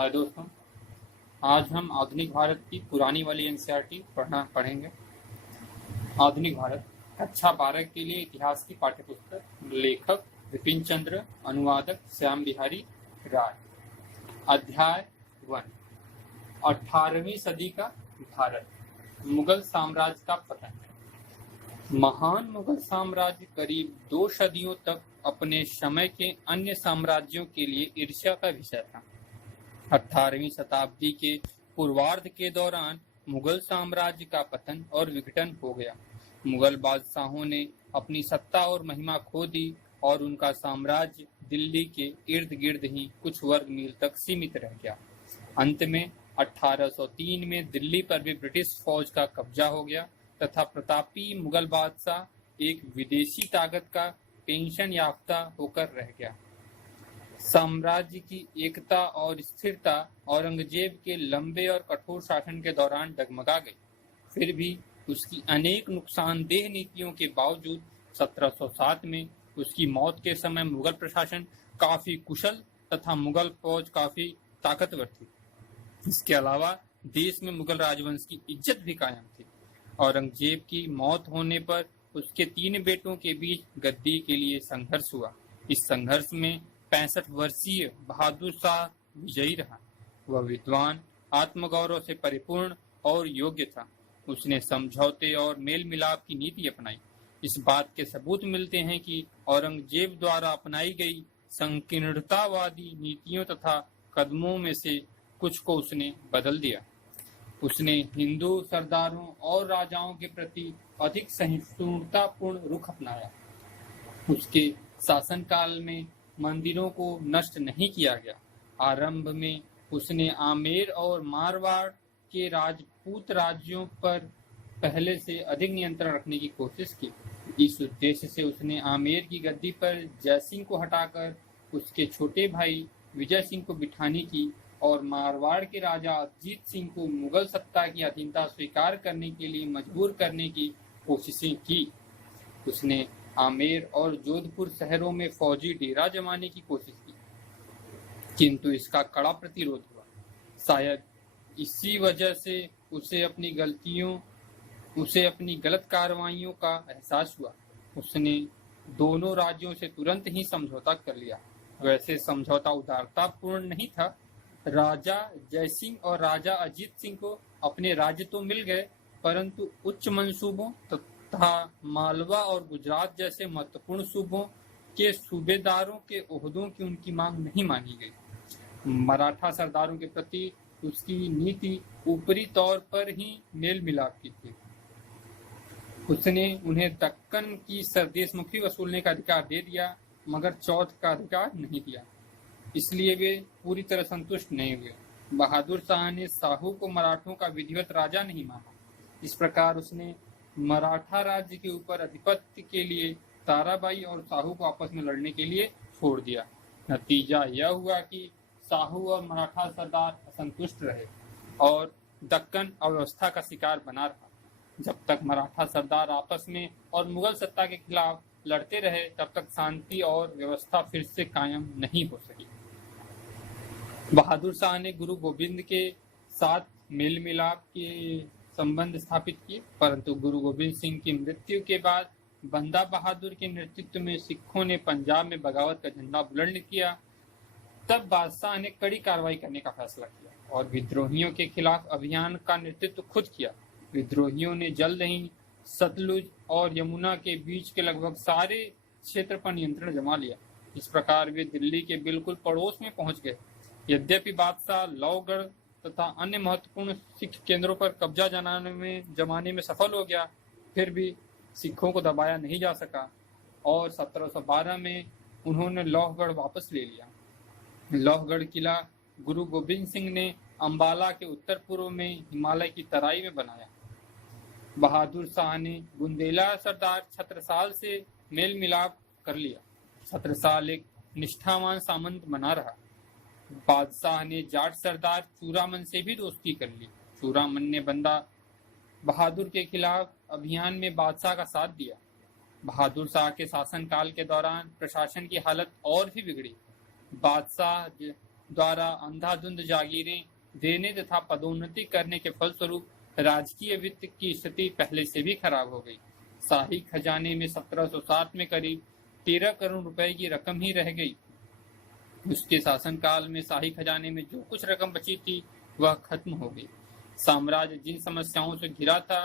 हाय दोस्तों, आज हम आधुनिक भारत की पुरानी वाली एनसीईआरटी पढ़ेंगे। आधुनिक भारत कक्षा 12 के लिए इतिहास की पाठ्यपुस्तक, लेखक विपिन चंद्र, अनुवादक श्याम बिहारी राय। अध्याय 1, 18वीं सदी का भारत, मुगल साम्राज्य का पतन। महान मुगल साम्राज्य करीब 2 सदियों तक अपने समय के अन्य साम्राज्यों के लिए ईर्ष्या का विषय था। 18वीं शताब्दी के पूर्वार्ध के दौरान मुगल साम्राज्य का पतन और विघटन हो गया। मुगल बादशाहों ने अपनी सत्ता और महिमा खो दी और उनका साम्राज्य दिल्ली के इर्द गिर्द ही कुछ वर्ग मील तक सीमित रह गया। अंत में 1803 में दिल्ली पर भी ब्रिटिश फौज का कब्जा हो गया तथा प्रतापी मुगल बादशाह एक विदेशी ताकत का पेंशन याफ्ता होकर रह गया। साम्राज्य की एकता और स्थिरता औरंगजेब के लंबे और कठोर शासन के दौरान डगमगा गई। फिर भी उसकी अनेक नुकसानदेह नीतियों के बावजूद 1707 में उसकी मौत के समय मुगल प्रशासन काफी कुशल तथा मुगल फौज काफी ताकतवर थी। इसके अलावा देश में मुगल राजवंश की इज्जत भी कायम थी। औरंगजेब की मौत होने पर उसके 3 बेटों के बीच गद्दी के लिए संघर्ष हुआ। इस संघर्ष में 65 वर्षीय बहादुर शाह विजयी रहा। वह विद्वान, आत्मगौरव से परिपूर्ण और योग्य था। उसने समझौते और मेल मिलाप की नीति अपनाई। इस बात के सबूत मिलते हैं कि औरंगजेब द्वारा अपनाई गई संकीर्णतावादी नीतियों तथा कदमों में से कुछ को उसने बदल दिया। उसने हिंदू सरदारों और राजाओं के प्रति अधिक सहिष्णुतापूर्ण रुख अपनाया। उसके शासनकाल में मंदिरों को नष्ट नहीं किया गया। आरंभ में उसने आमेर और मारवाड़ के राजपूत राज्यों पर पहले से अधिक नियंत्रण रखने की कोशिश की। इस उद्देश्य से उसने आमेर की गद्दी पर जयसिंह को हटाकर उसके छोटे भाई विजय सिंह को बिठाने की और मारवाड़ के राजा अजीत सिंह को मुगल सत्ता की अधीनता स्वीकार करने के लिए मजबूर करने की कोशिशें की। उसने आमेर और जोधपुर शहरों में फौजी डेरा जमाने की कोशिश की, किंतु इसका कड़ा प्रतिरोध हुआ। शायद इसी वजह से उसे अपनी गलत कार्रवाइयों का एहसास हुआ। उसने दोनों राज्यों से तुरंत ही समझौता कर लिया। वैसे समझौता उदारतापूर्ण नहीं था। राजा जयसिंह और राजा अजीत सिंह को अपने राज्य तो मिल गए, परंतु उच्च मंसूबों तथा मालवा और गुजरात जैसे महत्वपूर्ण सूबों के सूबेदारों के ओहदों की उनकी मांग नहीं मानी गई। मराठा सरदारों के प्रति उसकी नीति ऊपरी तौर पर ही मेल मिलाप की थी। उसने उन्हें दक्कन की सरदेशमुखी वसूलने का अधिकार दे दिया, मगर चौथ का अधिकार नहीं दिया। इसलिए वे पूरी तरह संतुष्ट नहीं हुए। बहादुर शाह ने साहू को मराठों का विधिवत राजा नहीं माना। इस प्रकार उसने मराठा राज्य के ऊपर अधिपत्य के लिए ताराबाई और साहू को आपस में लड़ने के लिए छोड़ दिया। नतीजा यह हुआ कि साहू और मराठा सरदार असंतुष्ट रहे और दक्कन अव्यवस्था का शिकार बना रहा। जब तक मराठा सरदार आपस में और मुगल सत्ता के खिलाफ लड़ते रहे, तब तक शांति और व्यवस्था फिर से कायम नहीं हो सकी। बहादुर शाह ने गुरु गोविंद के साथ मेल मिलाप के संबंध स्थापित किए, परंतु गुरु गोविंद सिंह की मृत्यु के बाद बंदा बहादुर के नेतृत्व में सिखों ने पंजाब में बगावत का झंडा बुलंद किया। तब बादशाह ने कड़ी कार्रवाई करने का फैसला किया और विद्रोहियों के खिलाफ अभियान का नेतृत्व खुद किया। विद्रोहियों ने जल्द ही सतलुज और यमुना के बीच के लगभग सारे क्षेत्र पर नियंत्रण जमा लिया। इस प्रकार वे दिल्ली के बिल्कुल पड़ोस में पहुंच गए। यद्यपि बादशाह लौगढ़ तथा अन्य महत्वपूर्ण सिख केंद्रों पर कब्जा जमाने में सफल हो गया, फिर भी सिखों को दबाया नहीं जा सका और 1712 में उन्होंने लोहगढ़ वापस ले लिया। लोहगढ़ किला गुरु गोविंद सिंह ने अंबाला के उत्तर पूर्व में हिमालय की तराई में बनाया। बहादुर शाह ने बुंदेला सरदार छत्रसाल से मेल मिलाप कर लिया। छत्रसाल एक निष्ठावान सामंत बना रहा। बादशाह ने जाट सरदार चूरामन से भी दोस्ती कर ली। चूरामन ने बंदा बहादुर के खिलाफ अभियान में बादशाह का साथ दिया। बहादुर शाह के शासनकाल के दौरान प्रशासन की हालत और भी बिगड़ी। बादशाह द्वारा अंधाधुंध जागीरें देने तथा पदोन्नति करने के फलस्वरूप राजकीय वित्त की स्थिति पहले से भी खराब हो गई। शाही खजाने में 1760 में करीब 13 करोड़ रुपए की रकम ही रह गई। उसके शासनकाल में शाही खजाने में जो कुछ रकम बची थी वह खत्म हो गई। साम्राज्य जिन समस्याओं से घिरा था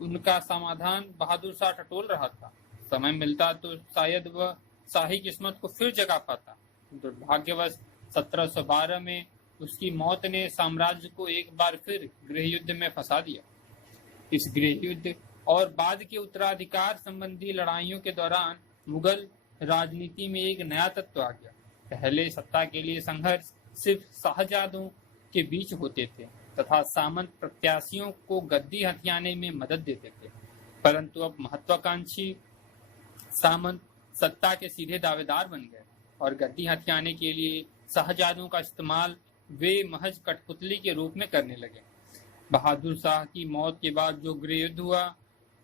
उनका समाधान बहादुर शाह टटोल रहा था। समय मिलता तो शायद वह शाही किस्मत को फिर जगा पाता। दुर्भाग्यवश 1712 में उसकी मौत ने साम्राज्य को एक बार फिर गृह युद्ध में फंसा दिया। इस गृह युद्ध और बाद के उत्तराधिकार संबंधी लड़ाइयों के दौरान मुगल राजनीति में एक नया तत्व आ गया। पहले सत्ता के लिए संघर्ष सिर्फ शाहजादों के बीच होते थे तथा सामंत प्रत्याशियों को गद्दी हथियाने में मदद देते थे, परंतु अब महत्वाकांक्षी सामंत सत्ता के सीधे दावेदार बन गए और गद्दी हथियाने के लिए शाहजादों का इस्तेमाल वे महज कठपुतली के रूप में करने लगे। बहादुर शाह की मौत के बाद जो गृह युद्ध हुआ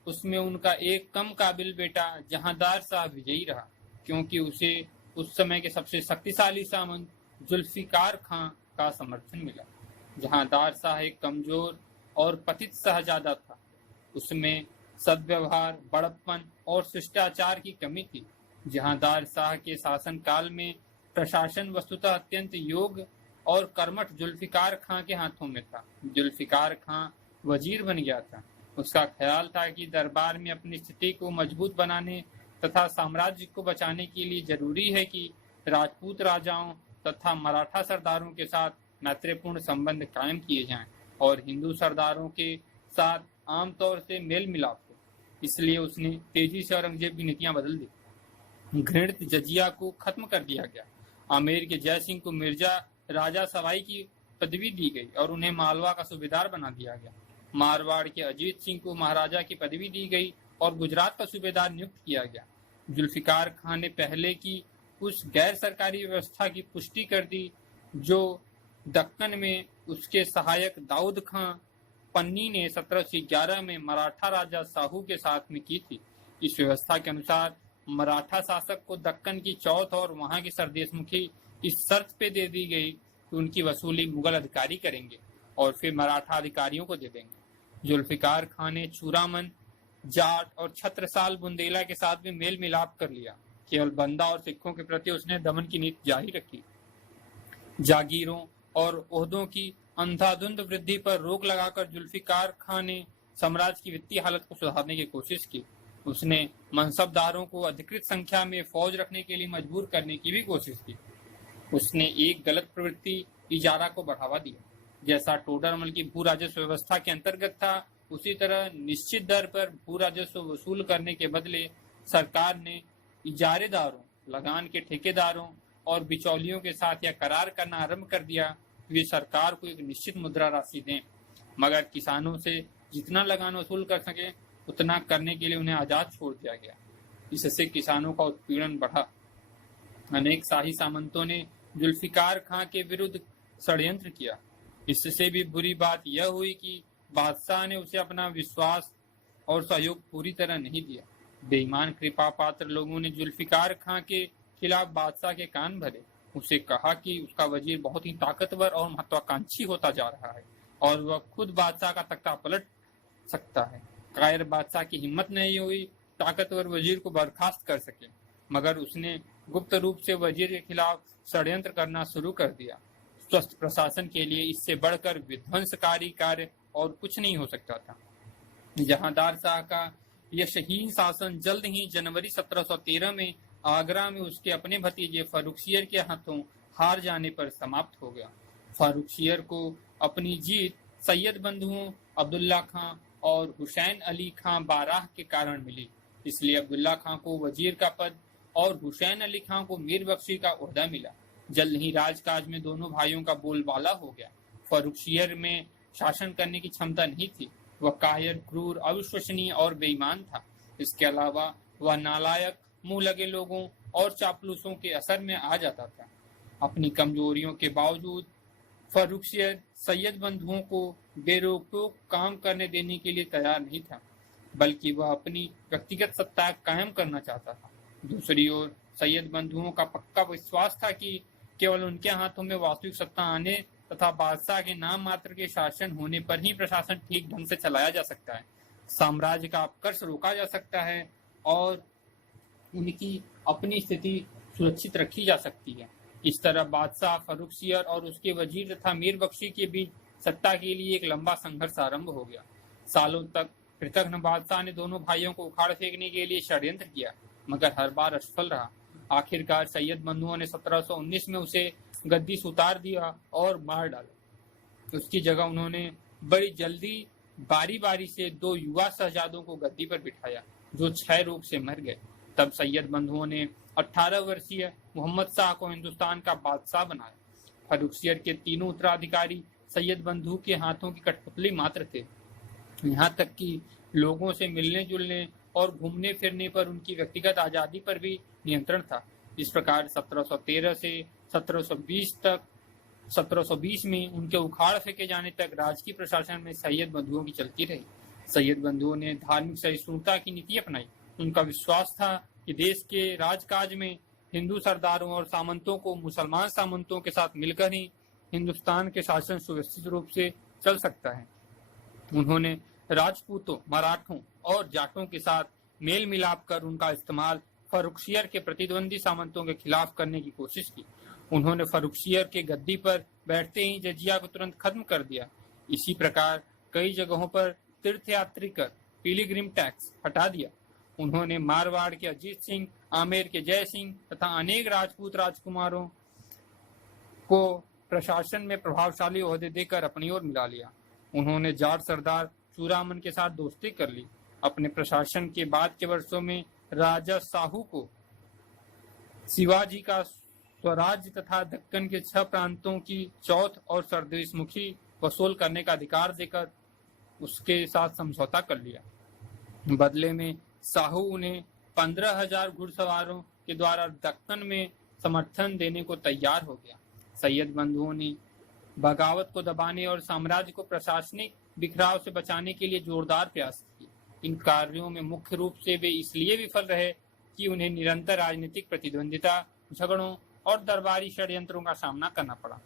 उसमें उनका एक कम काबिल बेटा जहांदार शाह विजयी रहा, क्योंकि उसे उस समय के सबसे शक्तिशाली सामंत जुल्फिकार खां का समर्थन मिला। जहांदार शाह एक कमजोर और पतित शहजादा था। उसमें सद्व्यवहार, बड़प्पन और शिष्टाचार की कमी थी। जहांदार शाह के शासनकाल में प्रशासन वस्तुतः अत्यंत योग्य और कर्मठ जुल्फिकार खां के हाथों में था। जुल्फिकार खां वजीर बन गया था। उसका ख्याल था कि दरबार में अपनी स्थिति को मजबूत बनाने तथा साम्राज्य को बचाने के लिए जरूरी है कि राजपूत राजाओं तथा मराठा सरदारों के साथ मैत्रीपूर्ण संबंध कायम किए जाएं और हिंदू सरदारों के साथ आमतौर से मेल मिलाप हो। इसलिए उसने तेजी से औरंगजेब की नीतियां बदल दी। घृणित जजिया को खत्म कर दिया गया। आमेर के जय सिंह को मिर्जा राजा सवाई की पदवी दी गई और उन्हें मालवा का सूबेदार बना दिया गया। मारवाड़ के अजीत सिंह को महाराजा की पदवी दी गई और गुजरात का सूबेदार नियुक्त किया गया। जुल्फिकार खां ने पहले की उस गैर सरकारी व्यवस्था की पुष्टि कर दी जो दक्कन में उसके सहायक दाऊद खां पन्नी ने 1711 में मराठा राजा साहू के साथ में की थी। इस व्यवस्था के अनुसार मराठा शासक को दक्कन की चौथ और वहां की सरदेशमुखी इस शर्त पे दे दी गई कि उनकी वसूली मुगल अधिकारी करेंगे और फिर मराठा अधिकारियों को दे देंगे। जुल्फिकार खां ने चूरामन, जाट और छत्रसाल बुंदेला के साथ भी मेल मिलाप कर लिया। केवल बंदा और सिखों के प्रति उसने दमन की नीति जारी रखी। जागीरों और ओहदों की अंधाधुंध वृद्धि पर रोक लगाकर जुल्फिकार खां ने साम्राज्य की वित्तीय हालत को सुधारने की कोशिश की। उसने मनसबदारों को अधिकृत संख्या में फौज रखने के लिए मजबूर करने की भी कोशिश की। उसने एक गलत प्रवृत्ति इजारा को बढ़ावा दिया। जैसा टोडरमल की भू राजस्व व्यवस्था के अंतर्गत था, उसी तरह निश्चित दर पर भू राजस्व वसूल करने के बदले सरकार ने इजारेदारों, लगान के ठेकेदारों और बिचौलियों के साथ यह करार करना आरंभ कर दिया कि वे सरकार को एक निश्चित मुद्रा राशि दें, मगर किसानों से जितना लगान वसूल कर सके उतना करने के लिए उन्हें आजाद छोड़ दिया गया। इससे किसानों का उत्पीड़न बढ़ा। अनेक शाही सामंतों ने जुल्फिकार खां के विरुद्ध षड्यंत्र किया। इससे भी बुरी बात यह हुई कि बादशाह ने उसे अपना विश्वास और सहयोग पूरी तरह नहीं दिया। बेईमान कृपा पात्र लोगों ने जुल्फिकार खां के खिलाफ बादशाह के कान भरे। उसे कहा कि उसका वजीर बहुत ही ताकतवर और महत्वाकांक्षी होता जा रहा है और वह खुद बादशाह का तख्ता पलट सकता है। कायर बादशाह की हिम्मत नहीं हुई ताकतवर वजीर को बर्खास्त कर सके, मगर उसने गुप्त रूप से वजीर के खिलाफ षड्यंत्र करना शुरू कर दिया। स्वस्थ प्रशासन के लिए इससे बढ़कर विध्वंसकारी कार्य और कुछ नहीं हो सकता था। जहांदार शाह का यशहीन शासन जल्द ही जनवरी 1713 में आगरा में उसके अपने भतीजे फारुखशियर के हाथों हार जाने पर समाप्त हो गया। फारुखशियर को अपनी जीत सैयद बंधुओं अब्दुल्ला खां और हुसैन अली खां बाराह के कारण मिली। इसलिए अब्दुल्ला खां को वजीर का पद और हुसैन अली खां को मीर बख्शी का ओहदा मिला। जल्द ही राजकाज में दोनों भाइयों का बोलबाला हो गया। फारुखशियर में शासन करने की क्षमता नहीं थी। वह कायर, क्रूर, अविश्वसनीय और बेईमान था। इसके अलावा वह नालायक, मुंह लगे लोगों और चापलूसों के असर में आ जाता था। अपनी कमजोरियों के बावजूद फारुखशियर सैयद बंधुओं को बेरोक-टोक काम करने देने के लिए तैयार नहीं था, बल्कि वह अपनी व्यक्तिगत सत्ता कायम करना चाहता था। दूसरी ओर सैयद बंधुओं का पक्का विश्वास था कि केवल उनके हाथों में वास्तविक सत्ता आने तथा बादशाह के नाम मात्र के शासन होने पर ही प्रशासन ठीक ढंग से चलाया जा सकता है, साम्राज्य का अपकर्ष रोका जा सकता है और उनकी अपनी स्थिति सुरक्षित रखी जा सकती है। इस तरह बादशाह फर्रुखसियर और उसके वजीर तथा मीर बख्शी के बीच सत्ता के लिए एक लंबा संघर्ष आरंभ हो गया। सालों तक कृतघ्न बादशाह ने दोनों भाइयों को उखाड़ फेंकने के लिए षड्यंत्र किया, मगर हर बार असफल रहा। आखिरकार सैयद बंधुओं ने 1719 में उसे गद्दी से उतार दिया और मार डाला। उसकी जगह उन्होंने बड़ी जल्दी बारी बारी से 2 युवा शहजादों को गद्दी पर बिठाया, जो क्षय रोग से मर गए। तब सैयद बंधुओं ने 18 वर्षीय मोहम्मद शाह को हिंदुस्तान का बादशाह बनाया। फर्रुखसियर के तीनों उत्तराधिकारी सैयद बंधु के हाथों की कठपुतली मात्र थे। यहाँ तक कि लोगों से मिलने जुलने और घूमने फिरने पर उनकी व्यक्तिगत आजादी पर भी नियंत्रण था। इस प्रकार 1713 से 1720 में उनके उखाड़ फेंके जाने तक राजकीय प्रशासन में सैयद बंधुओं की चलती रही। सैयद बंधुओं ने धार्मिक सहिष्णुता की नीति अपनाई। उनका विश्वास था कि देश के राजकाज में हिंदू सरदारों और सामंतों को मुसलमान सामंतों के साथ मिलकर ही हिंदुस्तान के शासन सुव्यवस्थित रूप से चल सकता है। उन्होंने राजपूतों, मराठों और जाटों के साथ मेल मिलाप कर उनका इस्तेमाल फर्रुखसियर के प्रतिद्वंदी सामंतों के खिलाफ करने की कोशिश की। उन्होंने फर्रुखसियर के गद्दी पर बैठते ही जजिया को तुरंत खत्म कर दिया। इसी प्रकार कई जगहों पर तीर्थयात्री कर पिलग्रिम टैक्स हटा दिया। उन्होंने मारवाड़ के अजीत सिंह, आमेर के जय सिंह तथा अनेक राजपूत राजकुमारों को प्रशासन में प्रभावशाली ओहदे देकर अपनी ओर मिला लिया। उन्होंने जाट सरदार चूरामन के साथ दोस्ती कर ली। अपने प्रशासन के बाद के वर्षों में राजा साहू को शिवाजी का स्वराज्य तथा दक्कन के 6 प्रांतों की चौथ और सरदेशमुखी वसूल करने का अधिकार देकर उसके साथ समझौता कर लिया। बदले में साहू उन्हें 15,000 घुड़सवारों के द्वारा दक्कन में समर्थन देने को तैयार हो गया। सैयद बंधुओं ने बगावत को दबाने और साम्राज्य को प्रशासनिक बिखराव से बचाने के लिए जोरदार प्रयास किए। इन कार्यों में मुख्य रूप से वे इसलिए विफल रहे कि उन्हें निरंतर राजनीतिक प्रतिद्वंदिता, झगड़ों और दरबारी षड्यंत्रों का सामना करना पड़ा।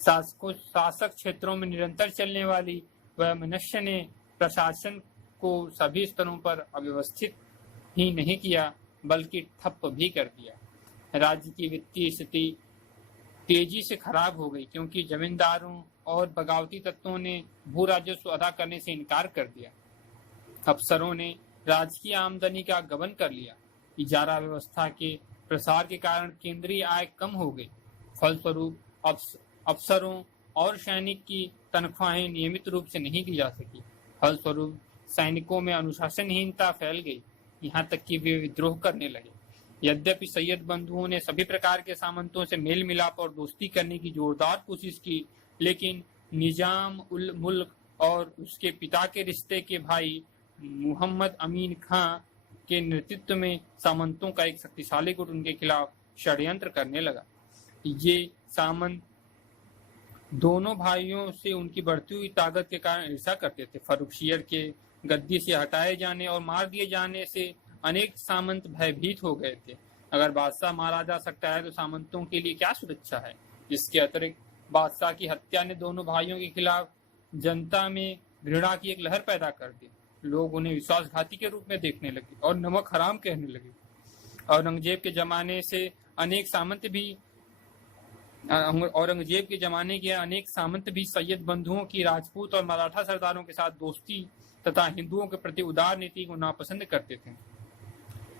शासक क्षेत्रों में निरंतर चलने वाली वैमनस्य ने प्रशासन को सभी स्तरों पर अव्यवस्थित ही नहीं किया, बल्कि ठप भी कर दिया। राज्य की वित्तीय स्थिति तेजी से खराब हो गई, क्योंकि जमींदारों और बगावती तत्वों ने भू राजस्व अदा करने से इनकार कर दिया। अफसरों ने राजकीय आमदनी का गबन कर लिया। इजारा व्यवस्था के प्रसार के कारण केंद्रीय आय कम हो गई। फलस्वरूप अफसरों और सैनिक की तनख्वाहें नियमित रूप से नहीं दी जा सकी। फलस्वरूप सैनिकों में अनुशासनहीनता फैल गई, यहाँ तक कि वे विद्रोह करने लगे। यद्यपि सैयद बंधुओं ने सभी प्रकार के सामंतों से मेल मिलाप और दोस्ती करने की जोरदार कोशिश की, लेकिन निजाम उल मुल्क और उसके पिता के रिश्ते के भाई मुहम्मद अमीन खां के नेतृत्व में सामंतों का एक शक्तिशाली गुट उनके खिलाफ षड्यंत्र करने लगा। ये सामंत दोनों भाइयों से उनकी बढ़ती हुई ताकत के कारण ईर्ष्या करते थे। फर्रुखसियर के गद्दी से हटाए जाने और मार दिए जाने से अनेक सामंत भयभीत हो गए थे। अगर बादशाह मारा जा सकता है तो सामंतों के लिए क्या सुरक्षा है। इसके अतिरिक्त बादशाह की हत्या ने दोनों भाइयों के खिलाफ जनता में घृणा की एक लहर पैदा कर दी। लोग उन्हें विश्वासघाती के रूप में देखने लगे और नमक हराम कहने लगे। औरंगजेब के जमाने के अनेक सामंत भी सैयद बंधुओं की राजपूत और मराठा सरदारों के साथ दोस्ती तथा हिंदुओं के प्रति उदार नीति को नापसंद करते थे।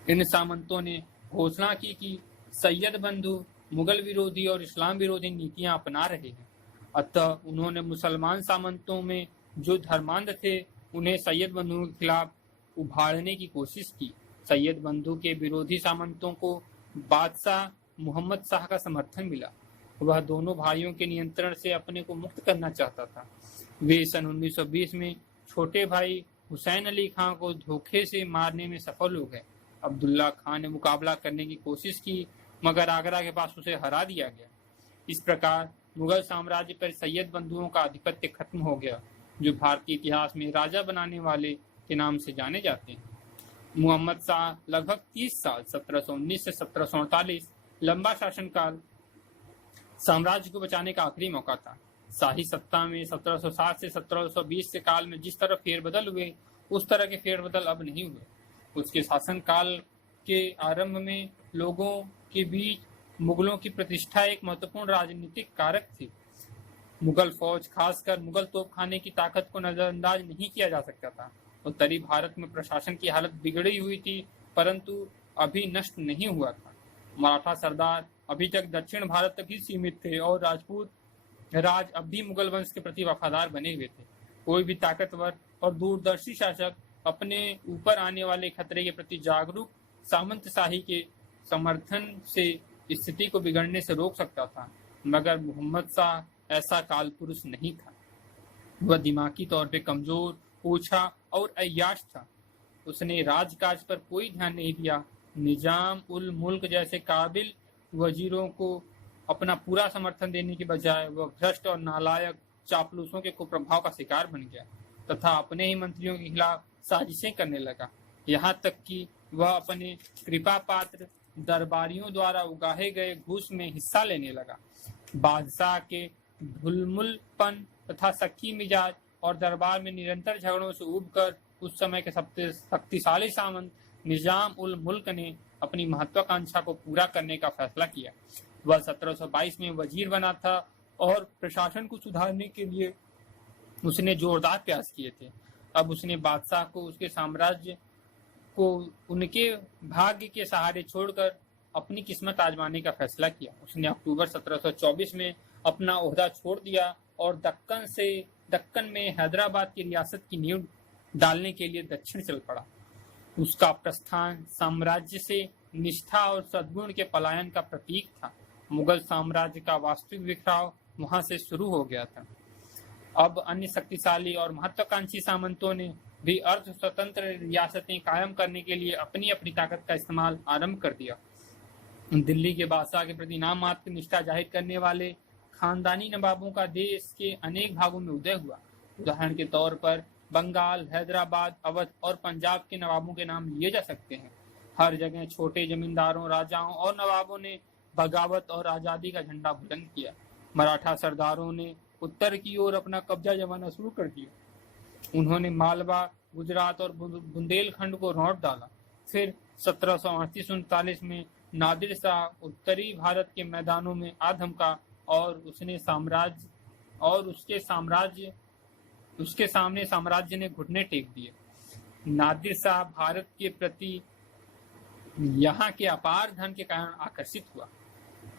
इन सामंतों ने घोषणा की कि सैयद बंधु मुगल विरोधी और इस्लाम विरोधी नीतियां अपना रहे हैं। अतः उन्होंने मुसलमान सामंतों में जो धर्मांध थे उन्हें सैयद बंधुओं के खिलाफ उभारने की कोशिश की। सैयद बंधु के विरोधी सामंतों को बादशाह मुहम्मद शाह का समर्थन मिला। वह दोनों भाइयों के नियंत्रण से अपने को मुक्त करना चाहता था। वे सन 1920 में छोटे भाई हुसैन अली खां को धोखे से मारने में सफल हो गए। अब्दुल्ला खान ने मुकाबला करने की कोशिश की, मगर आगरा के पास उसे हरा दिया गया। इस प्रकार मुगल साम्राज्य पर सैयद बंधुओं का आधिपत्य खत्म हो गया, जो भारतीय इतिहास में राजा बनाने वाले के नाम से जाने जाते हैं। मुहम्मद शाह लगभग 30 साल 1719 से 1748 लंबा शासनकाल साम्राज्य को बचाने का आखिरी मौका था। शाही सत्ता में 1760 से 1720 के काल में जिस तरह फेरबदल हुए, उस तरह के फेरबदल अब नहीं हुए। उसके शासनकाल के आरंभ में लोगों के बीच मुगलों की प्रतिष्ठा एक महत्वपूर्ण राजनीतिक कारक थी। मुगल फौज, खासकर मुगल तोपखाने की ताकत को नजरअंदाज नहीं किया जा सकता था। उत्तरी भारत में प्रशासन की हालत बिगड़ी हुई थी, परंतु अभी नष्ट नहीं हुआ था। मराठा सरदार अभी तक दक्षिण भारत तक ही सीमित थे और राजपूत राज अब भी मुगल वंश के प्रति वफादार बने हुए थे। कोई भी ताकतवर और दूरदर्शी शासक अपने ऊपर आने वाले खतरे के प्रति जागरूक सामंतशाही के समर्थन से स्थिति को बिगड़ने से रोक सकता था, मगर मोहम्मद शाह ऐसा काल पुरुष नहीं था। वह दिमागी तौर पे कमजोर, ओछा और अय्याश था। उसने राजकाज पर कोई ध्यान नहीं दिया। निजाम उल मुल्क जैसे काबिल वजीरों को अपना पूरा समर्थन देने के बजाय वह भ्रष्ट और नालायक चापलूसों के कुप्रभाव का शिकार बन गया तथा अपने ही मंत्रियों के खिलाफ साजिशें करने लगा। यहाँ तक कि वह अपने कृपा पात्र दरबारियों द्वारा उगाहे गए घूस में हिस्सा लेने लगा। बादशाह के ढुलमुलपन तथा सख्ती मिजाज और दरबार में निरंतर झगड़ों से उबकर उस समय के सबसे शक्तिशाली सामंत निजाम उल मुल्क ने अपनी महत्वाकांक्षा को पूरा करने का फैसला किया। वह 1722 में वजीर बना था और प्रशासन को सुधारने के लिए उसने जोरदार प्रयास किए थे। अब उसने बादशाह को उसके साम्राज्य को उनके भाग्य के सहारे छोड़कर अपनी किस्मत आजमाने का फैसला किया। उसने अक्टूबर 1724 में अपना ओहदा छोड़ दिया और दक्कन में हैदराबाद की रियासत की नींव डालने के लिए दक्षिण चल पड़ा। उसका प्रस्थान साम्राज्य से निष्ठा और सद्गुण के पलायन का प्रतीक था। मुगल साम्राज्य का वास्तविक बिखराव वहां से शुरू हो गया था। अब अन्य शक्तिशाली और महत्वाकांक्षी सामंतों ने भी अर्ध स्वतंत्र रियासतें कायम करने के लिए अपनी अपनी ताकत का इस्तेमाल आरंभ कर दिया। दिल्ली के बादशाह के प्रति नाम मात्र निष्ठा जाहिर करने वाले खानदानी नवाबों का देश के अनेक भागों में उदय हुआ। उदाहरण के तौर पर बंगाल, हैदराबाद, अवध और पंजाब के नवाबों के नाम लिए जा सकते हैं। हर जगह छोटे जमींदारों, राजाओं और नवाबों ने बगावत और आजादी का झंडा बुलंद किया। मराठा सरदारों ने उत्तर की ओर अपना कब्जा जमाना शुरू कर दिया। उन्होंने मालवा, गुजरात और बुंदेलखंड को रौंद डाला। फिर 1738-39 में नादिर शाह उत्तरी भारत के मैदानों में आ धमका और उसके सामने साम्राज्य ने घुटने टेक दिए। नादिर शाह भारत के प्रति यहाँ के अपार धन के कारण आकर्षित हुआ।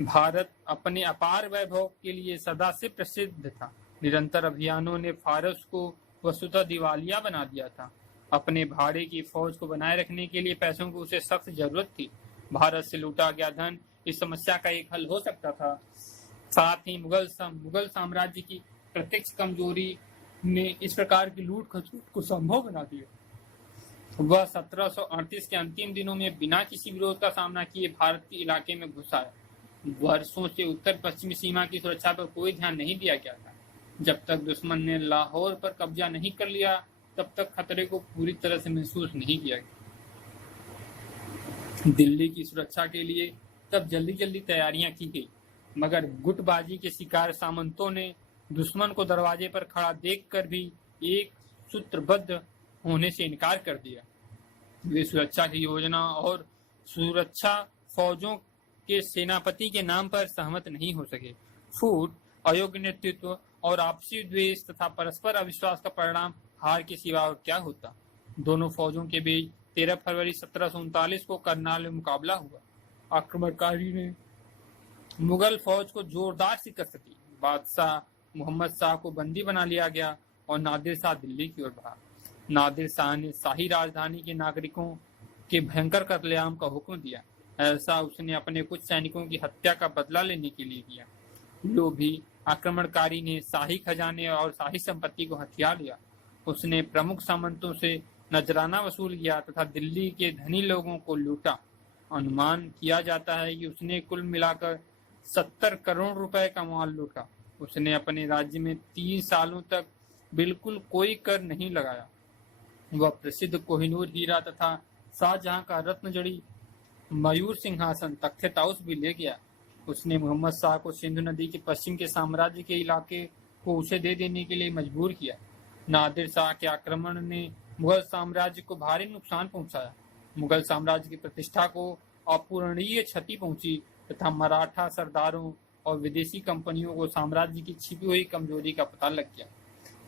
भारत अपने अपार वैभव के लिए सदा से प्रसिद्ध था। निरंतर अभियानों ने फारस को वस्तुतः दिवालिया बना दिया था। अपने भाड़े की फौज को बनाए रखने के लिए पैसों की उसे सख्त जरूरत थी। भारत से लूटा गया धन इस समस्या का एक हल हो सकता था। साथ ही मुगल साम्राज्य की प्रत्यक्ष कमजोरी ने इस प्रकार की लूट खसोट को संभव बना दिया। वह 1738 के अंतिम दिनों में बिना किसी विरोध का सामना किए भारत के इलाके में घुस आया। वर्षों से उत्तर पश्चिमी सीमा की सुरक्षा पर कोई ध्यान नहीं दिया गया था। जब तक दुश्मन ने लाहौर पर कब्जा नहीं कर लिया, तब तक खतरे को पूरी तरह से महसूस नहीं किया गया। दिल्ली की सुरक्षा के लिए तब जल्दी जल्दी तैयारियां की गई, मगर गुटबाजी के शिकार सामंतों ने दुश्मन को दरवाजे पर खड़ा देखकर भी एक सूत्रबद्ध होने से इनकार कर दिया। वे सुरक्षा की योजना और सुरक्षा फौजों के सेनापति के नाम पर सहमत नहीं हो सके। फूट, अयोग्य नेतृत्व और आपसी द्वेष तथा परस्पर अविश्वास का परिणाम हार के सिवा और क्या होता। दोनों फौजों के बीच 13 फरवरी 1739 को करनाल में मुकाबला हुआ। आक्रमणकारी ने मुगल फौज को जोरदार शिकस्त दी। बादशाह मोहम्मद शाह को बंदी बना लिया गया और नादिर शाह दिल्ली की ओर बढ़ा। नादिर शाह ने शाही राजधानी के नागरिकों के भयंकर कत्लेआम का हुक्म दिया। ऐसा उसने अपने कुछ सैनिकों की हत्या का बदला लेने के लिए किया। लोभी आक्रमणकारी ने शाही खजाने और शाही संपत्ति को हथिया लिया। उसने प्रमुख सामंतों से नजराना वसूल किया तथा दिल्ली के धनी लोगों को लूटा। अनुमान किया जाता है कि उसने कुल मिलाकर 70 करोड़ रुपए का माल लूटा। उसने अपने राज्य में 3 सालों तक बिल्कुल कोई कर नहीं लगाया। वह प्रसिद्ध कोहिनूर हीरा तथा शाहजहां का रत्न जड़ी मयूर सिंहासन तख्त ताउस भी ले गया। उसने मोहम्मद शाह को सिंधु नदी के पश्चिम के साम्राज्य के इलाके को उसे दे देने के लिए मजबूर किया। नादिर शाह के आक्रमण ने मुगल साम्राज्य को भारी नुकसान पहुंचाया। मुगल साम्राज्य की प्रतिष्ठा को अपूरणीय क्षति पहुंची तथा मराठा सरदारों और विदेशी कंपनियों को साम्राज्य की छिपी हुई कमजोरी का पता लग गया।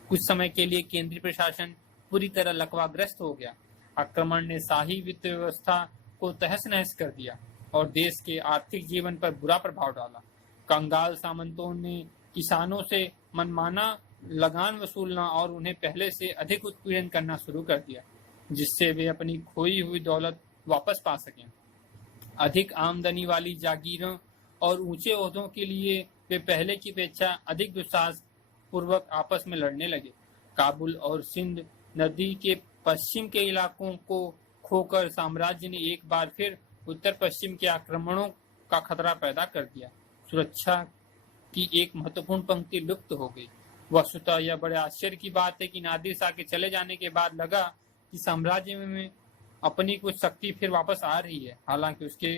कुछ समय के लिए केंद्रीय प्रशासन पूरी तरह लकवाग्रस्त हो गया। आक्रमण ने शाही वित्त व्यवस्था को तहस नहस कर दिया और देश के आर्थिक जीवन पर बुरा प्रभाव डाला। कंगाल सामंतों ने किसानों से मनमाना लगान वसूलना और उन्हें पहले से अधिक उत्पीड़न करना शुरू कर दिया, जिससे वे अपनी खोई हुई दौलत वापस पा सकें। अधिक आमदनी वाली जागीरों और ऊंचे ओहदों के लिए वे पहले की अपेक्षा अधिक दुस्साहस पूर्वक आपस में लड़ने लगे। काबुल और सिंध नदी के पश्चिम के इलाकों को खोकर साम्राज्य ने एक बार फिर उत्तर पश्चिम के आक्रमणों का खतरा पैदा कर दिया। सुरक्षा की एक महत्वपूर्ण पंक्ति लुप्त हो गई। वस्तुतः यह बड़े आश्चर्य की बात है कि नादिर शाह के चले जाने के बाद लगा कि साम्राज्य में अपनी कुछ शक्ति फिर वापस आ रही है। हालांकि उसके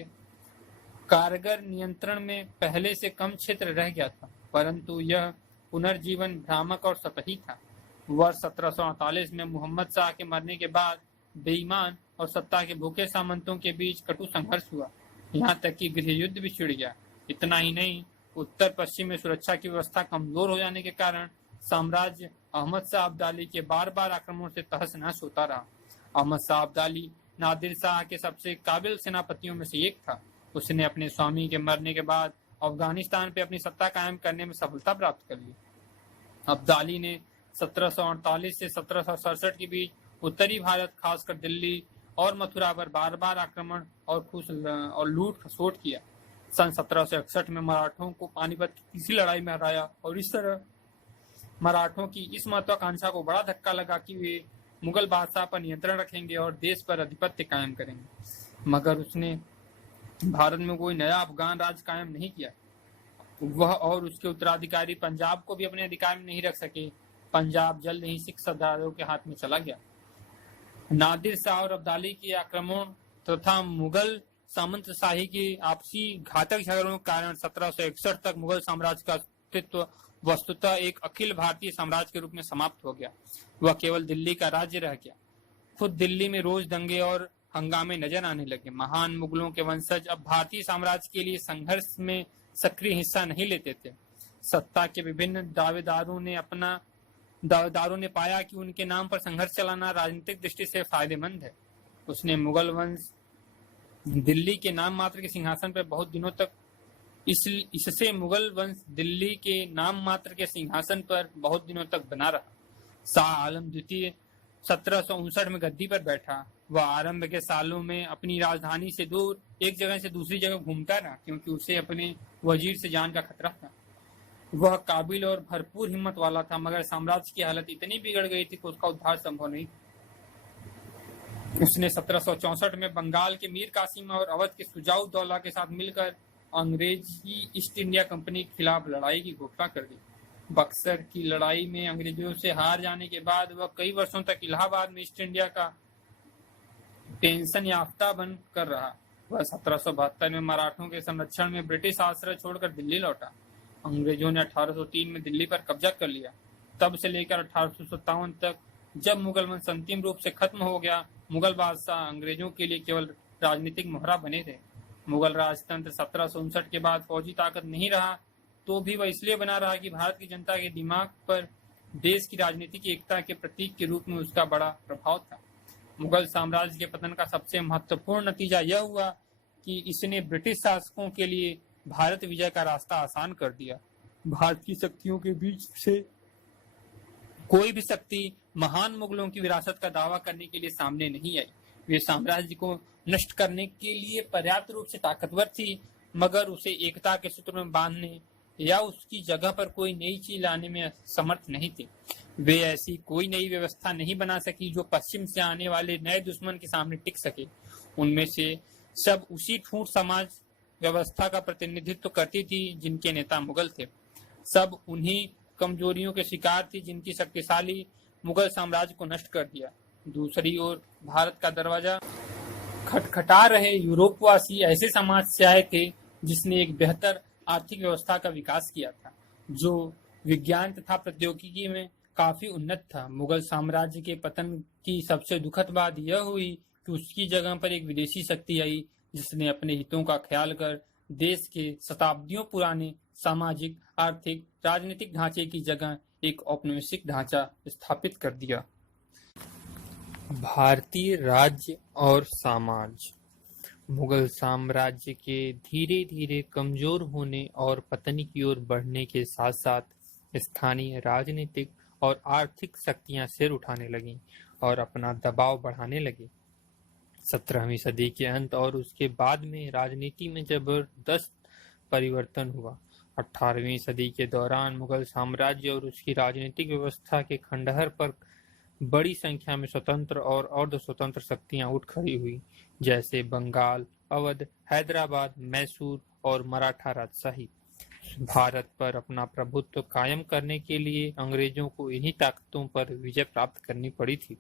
कारगर नियंत्रण में पहले से कम क्षेत्र रह गया था, परंतु यह पुनर्जीवन भ्रामक और सतही था। वर्ष 1748 में मोहम्मद शाह के मरने के बाद बेईमान और सत्ता के भूखे सामंतों के बीच कटु संघर्ष हुआ, यहाँ तक कि गृह युद्ध भी छिड़ गया। इतना ही नहीं, उत्तर पश्चिम में सुरक्षा की व्यवस्था कमजोर हो जाने के कारण साम्राज्य अहमद शाह अब्दाली के बार बार आक्रमणों से तहस नहस होता रहा। अहमद शाह अब्दाली नादिर शाह के सबसे काबिल सेनापतियों में से एक था। उसने अपने स्वामी के मरने के बाद अफगानिस्तान पे अपनी सत्ता कायम करने में सफलता प्राप्त कर ली। अब्दाली ने 1748 से 1767 के बीच उत्तरी भारत, खासकर दिल्ली और मथुरा पर बार बार आक्रमण और लूट खसोट किया। सन 1761 में मराठों को पानीपत की तीसरी लड़ाई में हराया और इस तरह मराठों की इस महत्वाकांक्षा को बड़ा धक्का लगा कि वे मुगल बादशाह पर नियंत्रण रखेंगे और देश पर अधिपत्य कायम करेंगे। मगर उसने भारत में कोई नया अफगान राज कायम नहीं किया। वह और उसके उत्तराधिकारी पंजाब को भी अपने अधिकार में नहीं रख सके। पंजाब जल्द ही सिख सरदारों के हाथ में चला गया। नादिर शाह और अब्दाली के आक्रमण तथा मुगल सामंतशाही के आपसी घातक झगड़ों के कारण 1761 तक मुगल साम्राज्य का अस्तित्व वस्तुतः एक अखिल भारतीय साम्राज्य के रूप में समाप्त हो गया। वह केवल दिल्ली का राज्य रह गया। खुद दिल्ली में रोज दंगे और हंगामे नजर आने लगे। महान मुगलों के वंशज अब भारतीय साम्राज्य के लिए संघर्ष में सक्रिय हिस्सा नहीं लेते थे। सत्ता के विभिन्न दावेदारों ने पाया कि उनके नाम पर संघर्ष चलाना राजनीतिक दृष्टि से फायदेमंद है। उसने मुगल वंश दिल्ली के नाम मात्र के सिंहासन पर बहुत दिनों तक इससे मुगल वंश दिल्ली के नाम मात्र के सिंहासन पर बहुत दिनों तक बना रहा। शाह आलम द्वितीय 1759 में गद्दी पर बैठा। वह आरंभ के सालों में अपनी राजधानी से दूर एक जगह से दूसरी जगह घूमता रहा, क्योंकि उसे अपने वजीर से जान का खतरा था। वह काबिल और भरपूर हिम्मत वाला था, मगर साम्राज्य की हालत इतनी बिगड़ गई थी कि उसका उद्धार संभव नहीं। उसने 1764 में बंगाल के मीर कासिम और अवध के सुजाउद्दौला दौला के साथ मिलकर अंग्रेजी ईस्ट इंडिया कंपनी के खिलाफ लड़ाई की घोषणा कर दी। बक्सर की लड़ाई में अंग्रेजों से हार जाने के बाद वह कई वर्षों तक इलाहाबाद में ईस्ट इंडिया का पेंशन याफ्ता बन कर रहा। वह 1772 में मराठों के संरक्षण में ब्रिटिश आश्रय छोड़कर दिल्ली लौटा। अंग्रेजों ने 1803 में दिल्ली पर कब्जा कर लिया। तब से लेकर 1857 तक, जब मुगल वंश अंतिम रूप से खत्म हो गया, मुगल बादशाह अंग्रेजों के लिए केवल राजनीतिक मोहरा बने थे। मुगल राजतंत्र 1759 के बाद फौजी ताकत नहीं रहा, तो भी वह इसलिए बना रहा कि भारत की जनता के दिमाग पर देश की राजनीतिक एकता के प्रतीक के रूप में उसका बड़ा प्रभाव था। मुगल साम्राज्य के पतन का सबसे महत्वपूर्ण नतीजा यह हुआ कि इसने ब्रिटिश शासकों के लिए भारत विजय का रास्ता आसान कर दिया। भारत की शक्तियों के बीच से कोई भी शक्ति महान मुगलों की विरासत का दावा करने के लिए सामने नहीं आई। वे साम्राज्य को नष्ट करने के लिए पर्याप्त रूप से ताकतवर थी, मगर उसे एकता के सूत्र में बांधने या उसकी जगह पर कोई नई चीज लाने में समर्थ नहीं थे। वे ऐसी कोई नई व्यवस्था नहीं बना सकी जो पश्चिम से आने वाले नए दुश्मन के सामने टिक सके। उनमें से सब उसी ठूंठ समाज व्यवस्था का प्रतिनिधित्व करती थी जिनके नेता मुगल थे। सब उन्हीं कमजोरियों के शिकार थी जिनकी शक्तिशाली मुगल साम्राज्य को नष्ट कर दिया। दूसरी ओर भारत का दरवाजा खटखटा रहे यूरोपवासी ऐसे समाज से आए थे जिसने एक बेहतर आर्थिक व्यवस्था का विकास किया था, जो विज्ञान तथा प्रौद्योगिकी में काफी उन्नत था। मुगल साम्राज्य के पतन की सबसे दुखद बात यह हुई कि उसकी जगह पर एक विदेशी शक्ति आई, जिसने अपने हितों का ख्याल कर देश के शताब्दियों पुराने सामाजिक, आर्थिक, राजनीतिक ढांचे की जगह एक औपनिवेशिक ढांचा स्थापित कर दिया। भारतीय राज्य और समाज। मुगल साम्राज्य के धीरे धीरे कमजोर होने और पतन की ओर बढ़ने के साथ साथ स्थानीय राजनीतिक और आर्थिक शक्तियां सिर उठाने लगीं और अपना दबाव बढ़ाने लगी। 17वीं सदी के अंत और उसके बाद में राजनीति में जबरदस्त परिवर्तन हुआ। 18वीं सदी के दौरान मुगल साम्राज्य और उसकी राजनीतिक व्यवस्था के खंडहर पर बड़ी संख्या में स्वतंत्र और अर्ध स्वतंत्र शक्तियां उठ खड़ी हुई, जैसे बंगाल, अवध, हैदराबाद, मैसूर और मराठा राजशाही। भारत पर अपना प्रभुत्व कायम करने के लिए अंग्रेजों को इन्हीं ताकतों पर विजय प्राप्त करनी पड़ी थी।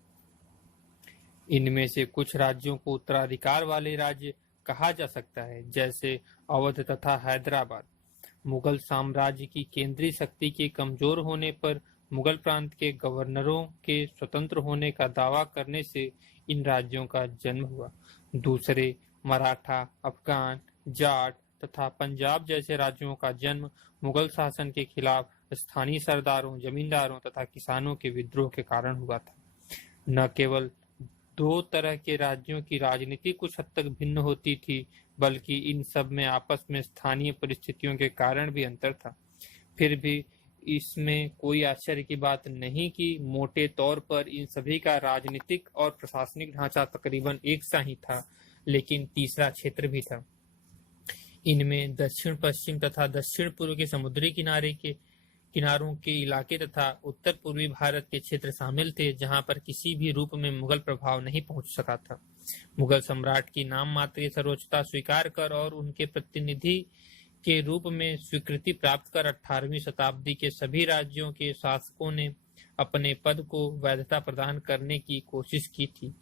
इनमें से कुछ राज्यों को उत्तराधिकार वाले राज्य कहा जा सकता है, जैसे अवध तथा हैदराबाद। मुगल साम्राज्य की केंद्रीय शक्ति के कमजोर होने पर मुगल प्रांत के गवर्नरों के स्वतंत्र होने का दावा करने से इन राज्यों का जन्म हुआ। दूसरे मराठा, अफगान, जाट तथा पंजाब जैसे राज्यों का जन्म मुगल शासन के खिलाफ स्थानीय सरदारों, जमींदारों तथा किसानों के विद्रोह के कारण हुआ था। न केवल दो तरह के राज्यों की राजनीति कुछ हद तक भिन्न होती थी, बल्कि इन सब में आपस में स्थानीय परिस्थितियों के कारण भी अंतर था। फिर भी इसमें कोई आश्चर्य की बात नहीं कि मोटे तौर पर इन सभी का राजनीतिक और प्रशासनिक ढांचा तकरीबन एक सा ही था, लेकिन तीसरा क्षेत्र भी था। इनमें दक्षिण पश्चिम तथा दक्षिण पूर्व के समुद्री किनारों के इलाके तथा उत्तर पूर्वी भारत के क्षेत्र शामिल थे, जहां पर किसी भी रूप में मुगल प्रभाव नहीं पहुंच सका था। मुगल सम्राट की नाम मात्र की सर्वोच्चता स्वीकार कर और उनके प्रतिनिधि के रूप में स्वीकृति प्राप्त कर 18वीं शताब्दी के सभी राज्यों के शासकों ने अपने पद को वैधता प्रदान करने की कोशिश की थी।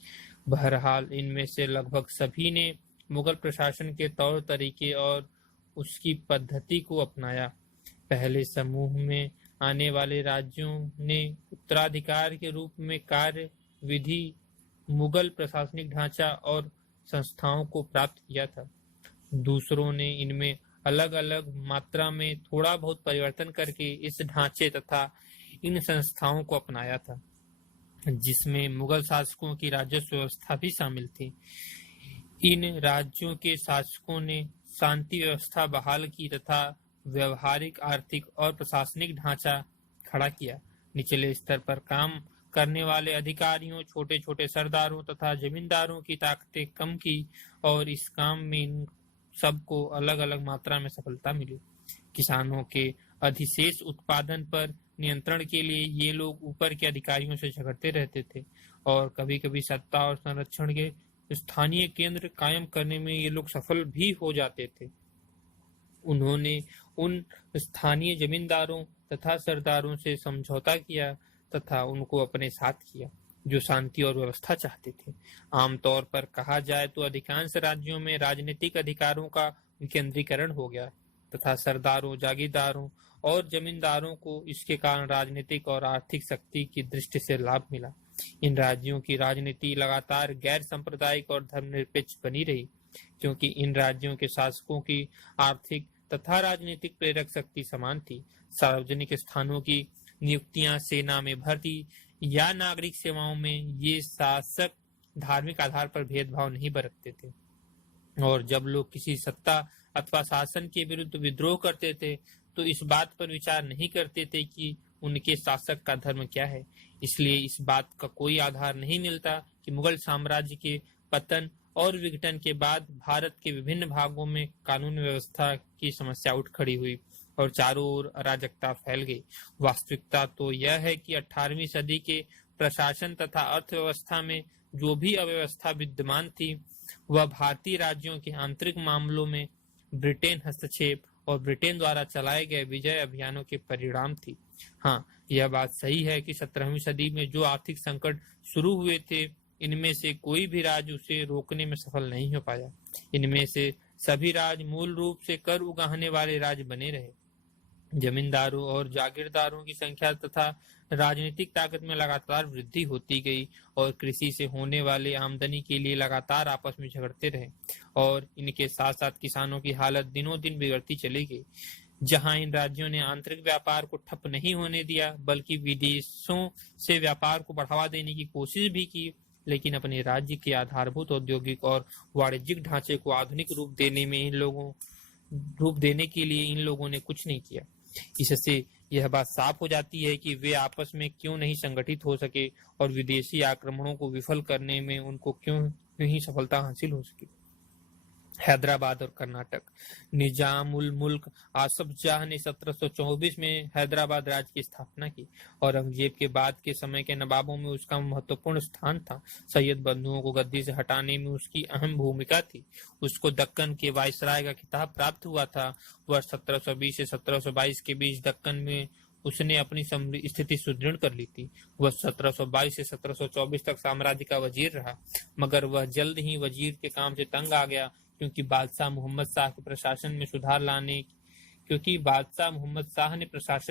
बहरहाल इनमें से लगभग सभी ने मुगल प्रशासन के तौर तरीके और उसकी पद्धति को अपनाया। पहले समूह में आने वाले राज्यों ने उत्तराधिकार के रूप में कार्य विधि, मुगल प्रशासनिक ढांचा और संस्थाओं को प्राप्त किया था। दूसरों ने इनमें अलग अलग मात्रा में थोड़ा बहुत परिवर्तन करके इस ढांचे तथा इन संस्थाओं को अपनाया था, जिसमें मुगल शासकों की राजस्व व्यवस्था भी शामिल थी। इन राज्यों के शासकों ने शांति व्यवस्था बहाल की तथा व्यवहारिक, आर्थिक और प्रशासनिक ढांचा खड़ा किया। निचले स्तर पर काम करने वाले अधिकारियों, छोटे छोटे सरदारों तथा जमींदारों की ताकतें कम की और इस काम में इन सबको अलग अलग मात्रा में सफलता मिली। किसानों के अधिशेष उत्पादन पर नियंत्रण के लिए ये लोग ऊपर के अधिकारियों से झगड़ते रहते थे और कभी कभी सत्ता और संरक्षण के स्थानीय केंद्र कायम करने में ये लोग सफल भी हो जाते थे। उन्होंने उन स्थानीय जमींदारों तथा सरदारों से समझौता किया तथा उनको अपने साथ किया जो शांति और व्यवस्था चाहते थे। आमतौर पर कहा जाए तो अधिकांश राज्यों में राजनीतिक अधिकारों का विकेंद्रीकरण हो गया तथा सरदारों, जागीरदारों और जमींदारों को इसके कारण राजनीतिक और आर्थिक शक्ति की दृष्टि से लाभ मिला। इन राज्यों की राजनीति लगातार गैर सांप्रदायिक और धर्मनिरपेक्ष बनी रही, क्योंकि इन राज्यों के शासकों की आर्थिक तथा राजनीतिक प्रेरक शक्ति समान थी। सार्वजनिक स्थानों की नियुक्तियां, सेना में भर्ती या नागरिक सेवाओं में ये शासक धार्मिक आधार पर भेदभाव नहीं बरतते थे और जब लोग किसी सत्ता अथवा शासन के विरुद्ध विद्रोह करते थे तो इस बात पर विचार नहीं करते थे कि उनके शासक का धर्म क्या है। इसलिए इस बात का कोई आधार नहीं मिलता कि मुगल साम्राज्य के पतन और विघटन के बाद भारत के विभिन्न भागों में कानून व्यवस्था की समस्या उठ खड़ी हुई और चारों ओर अराजकता फैल गई। वास्तविकता तो यह है कि 18वीं सदी के प्रशासन तथा अर्थव्यवस्था में जो भी अव्यवस्था विद्यमान थी वह भारतीय राज्यों के आंतरिक मामलों में ब्रिटेन हस्तक्षेप और ब्रिटेन द्वारा चलाए गए विजय अभियानों के परिणाम थी। हाँ, यह बात सही है कि 17वीं सदी में जो आर्थिक संकट शुरू हुए थे इनमें से कोई भी राज्य उसे रोकने में सफल नहीं हो पाया। इनमें से सभी राज्य मूल रूप से कर उगाहने वाले राज्य बने रहे। जमींदारों और जागीरदारों की संख्या तथा राजनीतिक ताकत में लगातार वृद्धि होती गई और कृषि से होने वाले आमदनी के लिए लगातार आपस में झगड़ते रहे और इनके साथ साथ किसानों की हालत दिनों दिन बिगड़ती चली गई। जहां इन राज्यों ने आंतरिक व्यापार को ठप नहीं होने दिया बल्कि विदेशों से व्यापार को बढ़ावा देने की कोशिश भी की, लेकिन अपने राज्य के आधारभूत औद्योगिक और वाणिज्यिक ढांचे को आधुनिक रूप देने के लिए इन लोगों ने कुछ नहीं किया। इससे यह बात साफ हो जाती है कि वे आपस में क्यों नहीं संगठित हो सके और विदेशी आक्रमणों को विफल करने में उनको क्यों नहीं सफलता हासिल हो सकी। हैदराबाद और कर्नाटक। निजाम उल मुल्क आसफ जाह ने 1724 में हैदराबाद राज्य की स्थापना की। औरंगजेब के बाद के समय के नवाबों में उसका महत्वपूर्ण स्थान था। सैयद बंधुओं को गद्दी से हटाने में उसकी अहम भूमिका थी। उसको दक्कन के वायसराय का खिताब प्राप्त हुआ था। वर्ष 1720 से 1722 के बीच दक्कन में उसने अपनी स्थिति सुदृढ़ कर ली थी। वह 1722 से 1724 तक साम्राज्य का वजीर रहा, मगर वह जल्द ही वजीर के काम से तंग आ गया क्योंकि बादशाह मोहम्मद शाह ने प्रशासन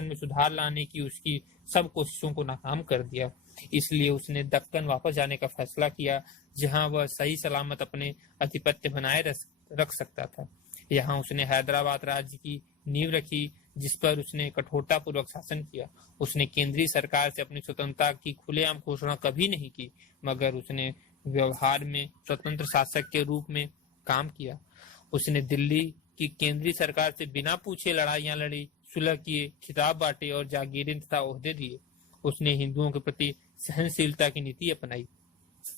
में सुधार लाने की उसकी सब कोशिशों को नाकाम कर दिया। इसलिए उसने दक्कन वापस जाने का फैसला किया, जहां वह सही सलामत अपने आधिपत्य बनाए रख सकता था। यहाँ उसने हैदराबाद राज्य की नींव रखी, जिस पर उसने कठोरता पूर्वक शासन किया। उसने केंद्रीय सरकार से अपनी स्वतंत्रता की खुलेआम घोषणा कभी नहीं की, मगर उसने व्यवहार में स्वतंत्र शासक के रूप में काम किया। उसने दिल्ली की केंद्रीय सरकार से बिना पूछे लड़ाइयां लड़ी, सुलह किए, खिताब बांटे और जागीरें तथा ओहदे दिए। उसने हिंदुओं के प्रति सहनशीलता की नीति अपनाई।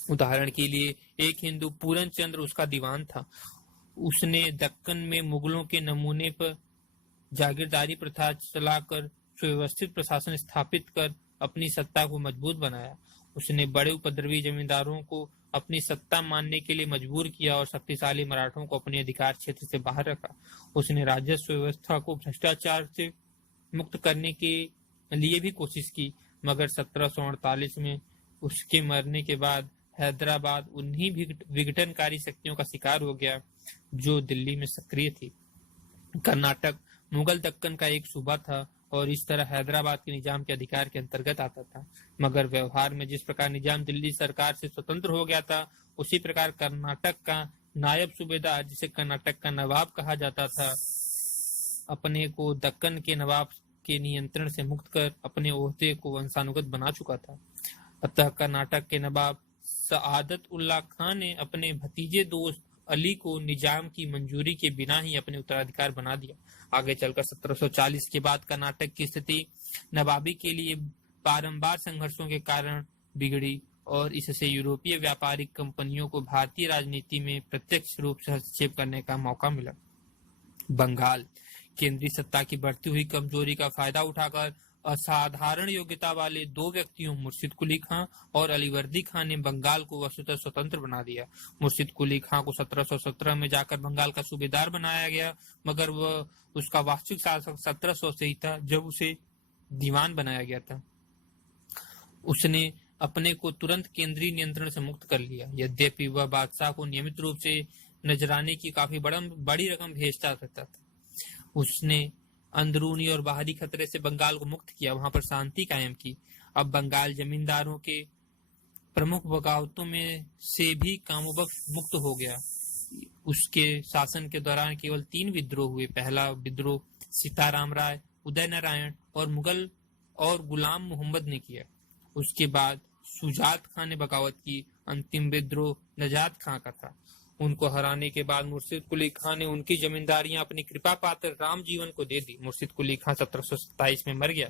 उदाहरण के लिए एक हिंदू पूरन चंद्र उसका दीवान था। उसने दक्कन में मुगलों के नमूने पर जागीरदारी प्रथा चलाकर सुव्यवस्थित प्रशासन स्थापित कर अपनी सत्ता को मजबूत बनाया। उसने बड़े उपद्रवी जमींदारों को अपनी सत्ता मानने के लिए मजबूर किया और शक्तिशाली मराठों को अपने अधिकार क्षेत्र से बाहर रखा। उसने राजस्व व्यवस्था को भ्रष्टाचार से मुक्त करने के लिए भी कोशिश की, मगर 1748 में उसके मरने के बाद हैदराबाद उन्हीं विघटनकारी शक्तियों का शिकार हो गया जो दिल्ली में सक्रिय थी। कर्नाटक मुगल दक्कन का एक सूबा था और इस तरह हैदराबाद के निजाम के अधिकार के अंतर्गत आता था, मगर व्यवहार में जिस प्रकार निजाम दिल्ली सरकार से स्वतंत्र हो गया था, उसी प्रकार कर्नाटक का नायब सूबेदार, जिसे कर्नाटक का नवाब कहा जाता था, अपने को दक्कन के नवाब के नियंत्रण से मुक्त कर अपने ओहदे को वंशानुगत बना चुका था। अतः कर्नाटक के नवाब सआदत उल्ला खान ने अपने भतीजे दोस्त अली को निजाम की मंजूरी के बिना ही अपने उत्तराधिकार बना दिया। आगे चलकर 1740 के बाद कर्नाटक की स्थिति नवाबी के लिए बारंबार संघर्षों के कारण बिगड़ी और इससे यूरोपीय व्यापारिक कंपनियों को भारतीय राजनीति में प्रत्यक्ष रूप से हस्तक्षेप करने का मौका मिला। बंगाल केंद्रीय सत्ता की बढ़ती हुई कमजोरी का फायदा उठाकर असाधारण योग्यता वाले दो व्यक्तियों मुर्शिद कुली खां और अलीवर्दी खां ने बंगाल को वस्तुतः स्वतंत्र बना दिया। मुर्शिद कुली खां को 1717 में जाकर बंगाल का सूबेदार बनाया गया, मगर वह उसका वास्तविक शासक 1700 से ही था जब उसे दीवान बनाया गया था। उसने अपने को तुरंत केंद्रीय नियंत्रण से मुक्त कर लिया। यद्यपि वह बादशाह को नियमित रूप से नजराने की काफी बड़ी रकम भेजता रहता था। उसने अंदरूनी और बाहरी खतरे से बंगाल को मुक्त किया, वहां पर शांति कायम की। अब बंगाल जमींदारों के प्रमुख बगावतों में से भी कामोबख्श मुक्त हो गया। उसके शासन के दौरान केवल 3 विद्रोह हुए। पहला विद्रोह सीताराम राय, उदय नारायण और मुगल और गुलाम मोहम्मद ने किया। उसके बाद सुजात खान ने बगावत की। अंतिम विद्रोह नजात खां का था। उनको हराने के बाद मुर्शिद कुली खां ने उनकी जमींदारियां अपनी कृपा पात्र राम जीवन को दे दी। मुर्शिद कुली खां 1727 में मर गया।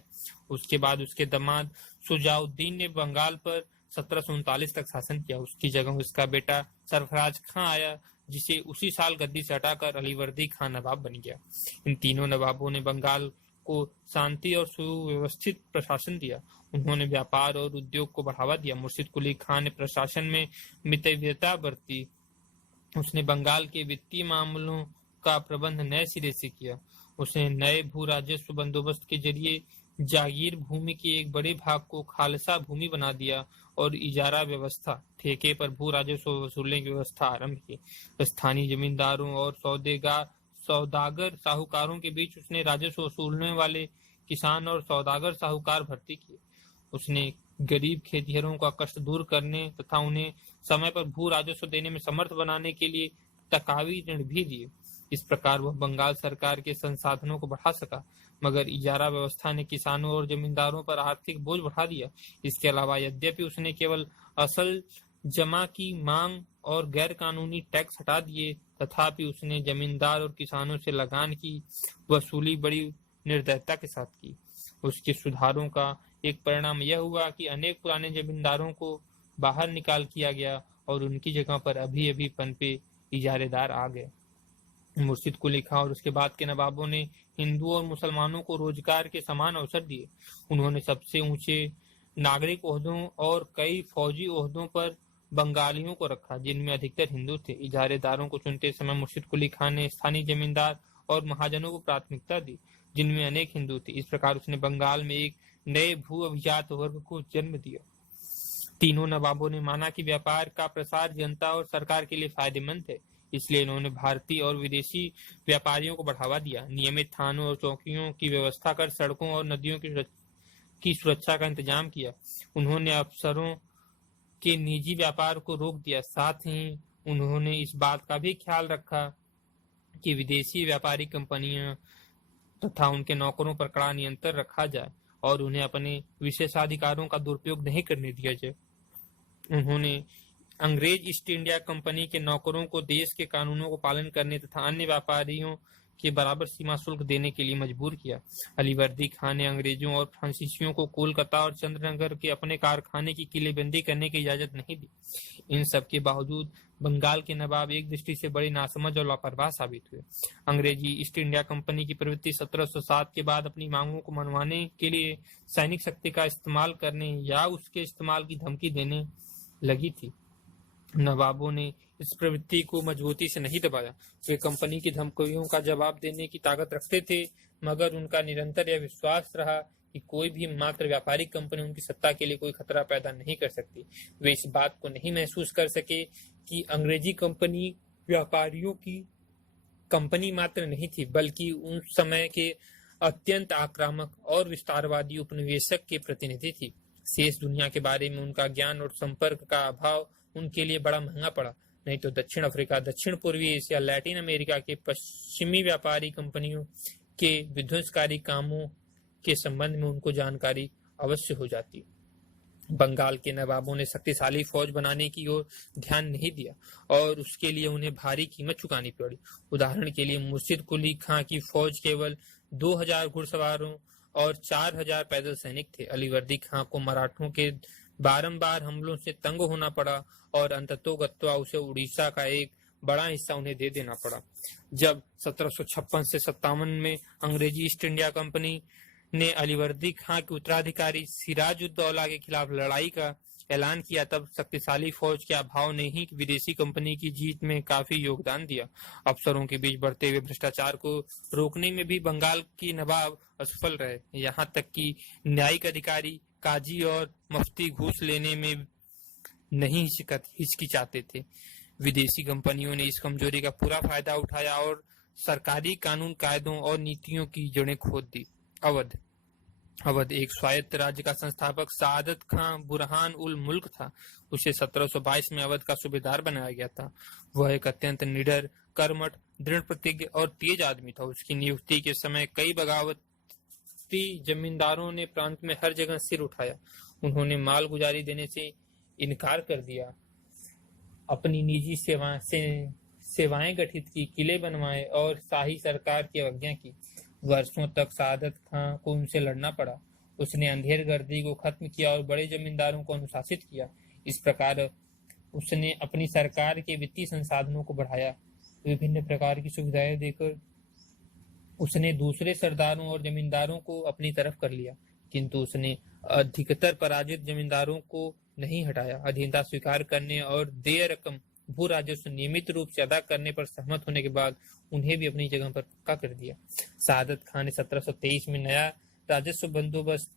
उसके बाद उसके दामाद सुजाउद्दीन ने बंगाल पर 1739 तक शासन किया। उसकी जगह उसका बेटा सरफराज खां आया, जिसे उसी साल गद्दी से हटाकर अलीवर्दी खां नवाब बन गया। इन तीनों नवाबों ने बंगाल को शांति और सुव्यवस्थित प्रशासन दिया। उन्होंने व्यापार और उद्योग को बढ़ावा दिया। मुर्शिद कुली खां ने प्रशासन में मितव्ययता बरती। उसने बंगाल के वित्तीय मामलों का प्रबंध नए सिरे से किया। उसने नए भू राजस्व बंदोबस्त के जरिए जागीर भूमि के एक बड़े भाग को खालसा भूमि बना दिया और इजारा व्यवस्था, ठेके पर भू राजस्व वसूलने की व्यवस्था आरंभ की। स्थानीय जमींदारों और सौदागर साहूकारों के बीच उसने राजस्व वसूलने वाले किसान और सौदागर साहूकार भर्ती किए। उसने गरीब खेतिहरों का कष्ट दूर करने तथा उन्हें समय पर भू राजस्व देने में समर्थ बनाने के लिए तकावी ऋण भी दिए। इस प्रकार वह बंगाल सरकार के संसाधनों को बढ़ा सका, मगर इजारा व्यवस्था ने किसानों और जमींदारों पर आर्थिक बोझ बढ़ा दिया। इसके अलावा यद्यपि उसने केवल असल जमा की मांग और गैर कानूनी टैक्स हटा दिए, तथापि उसने जमींदार और किसानों से लगान की वसूली बड़ी निर्दयता के साथ की। उसके सुधारों का एक परिणाम यह हुआ कि अनेक पुराने जमींदारों को बाहर निकाल किया गया और उनकी जगह पर अभी अभी पनपे इजारेदार आ गए। मुर्शिद कुली खां और उसके बाद के नवाबों ने हिंदुओं और मुसलमानों को रोजगार के समान अवसर दिए। उन्होंने सबसे ऊंचे नागरिक ओहदों और कई फौजी ओहदों पर बंगालियों को रखा, जिनमें अधिकतर हिंदू थे। इजारेदारों को चुनते समय मुर्शिद कुली खां ने स्थानीय जमींदार और महाजनों को प्राथमिकता दी, जिनमें अनेक हिंदू थे। इस प्रकार उसने बंगाल में एक नए भू अभिजात वर्ग को जन्म दिया। तीनों नवाबों ने माना कि व्यापार का प्रसार जनता और सरकार के लिए फायदेमंद है, इसलिए इन्होंने भारतीय और विदेशी व्यापारियों को बढ़ावा दिया। नियमित थानों और चौकियों की व्यवस्था कर सड़कों और नदियों की सुरक्षा का इंतजाम किया। उन्होंने अफसरों के निजी व्यापार को रोक दिया। साथ ही उन्होंने इस बात का भी ख्याल रखा कि विदेशी व्यापारी कंपनियां तथा उनके नौकरों पर कड़ा नियंत्रण रखा जाए और उन्हें अपने विशेषाधिकारों का दुरुपयोग नहीं करने दिया जाए। उन्होंने अंग्रेज ईस्ट इंडिया कंपनी के नौकरों को देश के कानूनों को पालन करने तथा अन्य व्यापारियों के बराबर सीमा शुल्क देने के लिए मजबूर किया। अलीवर्दी खान ने अंग्रेजों और फ्रांसीसियों को कोलकाता और चंद्रनगर के अपने कारखाने की किलेबंदी करने की इजाजत नहीं दी। इन सब के बावजूद बंगाल के नवाब एक दृष्टि से बड़े नासमझ और लापरवाह साबित हुए। अंग्रेजी ईस्ट इंडिया कंपनी की प्रवृत्ति 1707 के बाद अपनी मांगों को मनवाने के लिए सैनिक शक्ति का इस्तेमाल करने या उसके इस्तेमाल की धमकी देने लगी थी। नवाबों ने इस प्रवृत्ति को मजबूती से नहीं दबाया। वे कंपनी की धमकियों का जवाब देने की ताकत रखते थे, मगर उनका निरंतर यह विश्वास रहा कि कोई भी मात्र व्यापारिक कंपनी उनकी सत्ता के लिए कोई खतरा पैदा नहीं कर सकती। वे इस बात को नहीं महसूस कर सके कि अंग्रेजी कंपनी व्यापारियों की कंपनी मात्र नहीं थी, बल्कि उस समय के अत्यंत आक्रामक और विस्तारवादी उपनिवेशक के प्रतिनिधि थी। शेष दुनिया के बारे में उनका ज्ञान और संपर्क का अभाव उनके लिए बड़ा महंगा पड़ा। नहीं तो दक्षिण अफ्रीका, दक्षिण पूर्वी एशिया, लैटिन अमेरिका के पश्चिमी व्यापारी कंपनियों के विध्वंसकारी कामों के संबंध में उनको जानकारी अवश्य हो जाती। बंगाल के नवाबों ने शक्तिशाली फौज बनाने की ओर ध्यान नहीं दिया और उसके लिए उन्हें भारी कीमत चुकानी पड़ी। उदाहरण के लिए मुर्शिद कुली खां की फौज केवल 2000 घुड़सवारों और 4000 पैदल सैनिक थे। अलीवर्दी खां को मराठों के बारंबार हमलों से तंग होना पड़ा और अंततोगत्वा उसे उड़ीसा का एक बड़ा हिस्सा उन्हें दे देना पड़ा। जब 1756 से 57 में अंग्रेजी ईस्ट इंडिया कंपनी ने अलीवर्दी खां के उत्तराधिकारी सिराजुद्दौला के खिलाफ लड़ाई का ऐलान किया, तब शक्तिशाली फौज के अभाव ने ही विदेशी कंपनी की जीत में काफी योगदान दिया। अफसरों के बीच बढ़ते हुए भ्रष्टाचार को रोकने में भी बंगाल की नवाब असफल रहे। यहाँ तक कि न्यायिक अधिकारी, काजी और मुफ्ती घूस लेने में नहीं हिचकिचाते थे। विदेशी कंपनियों ने इस कमजोरी का पूरा फायदा उठाया और सरकारी कानून कायदों और नीतियों की जड़ें खोद दी। अवध एक स्वायत्त राज्य का संस्थापक सादत खां बुरहान उल मुल्क था। उसे 1722 में अवध का सूबेदार बनाया गया था। वह एक अत्यंत निडर, कर्मठ, दृढ़ प्रतिज्ञ और तेज आदमी था। उसकी नियुक्ति के समय कई बगावती जमींदारों ने प्रांत में हर जगह सिर उठाया। उन्होंने माल गुजारी देने से इनकार कर दिया, अपनी निजी सेवाएं गठित की, किले बनवाए और शाही सरकार की अवज्ञा की। वर्षों तक सादत खां को उनसे लड़ना पड़ा। उसने अंधेर गर्दी को खत्म किया और बड़े जमींदारों को अनुशासित किया। इस प्रकार उसने अपनी सरकार के वित्तीय संसाधनों को बढ़ाया। विभिन्न प्रकार की सुविधाएं देकर उसने दूसरे सरदारों और जमींदारों को अपनी तरफ कर लिया, किंतु उसने अधिकतर पराजित जमींदारों को नहीं हटाया। अधीनता स्वीकार करने और देय रकम भू राजस्व नियमित रूप से अदा करने पर सहमत होने के बाद उन्हें भी अपनी जगह पर पक्का कर दिया। सादत खान ने 1723 में नया राजस्व बंदोबस्त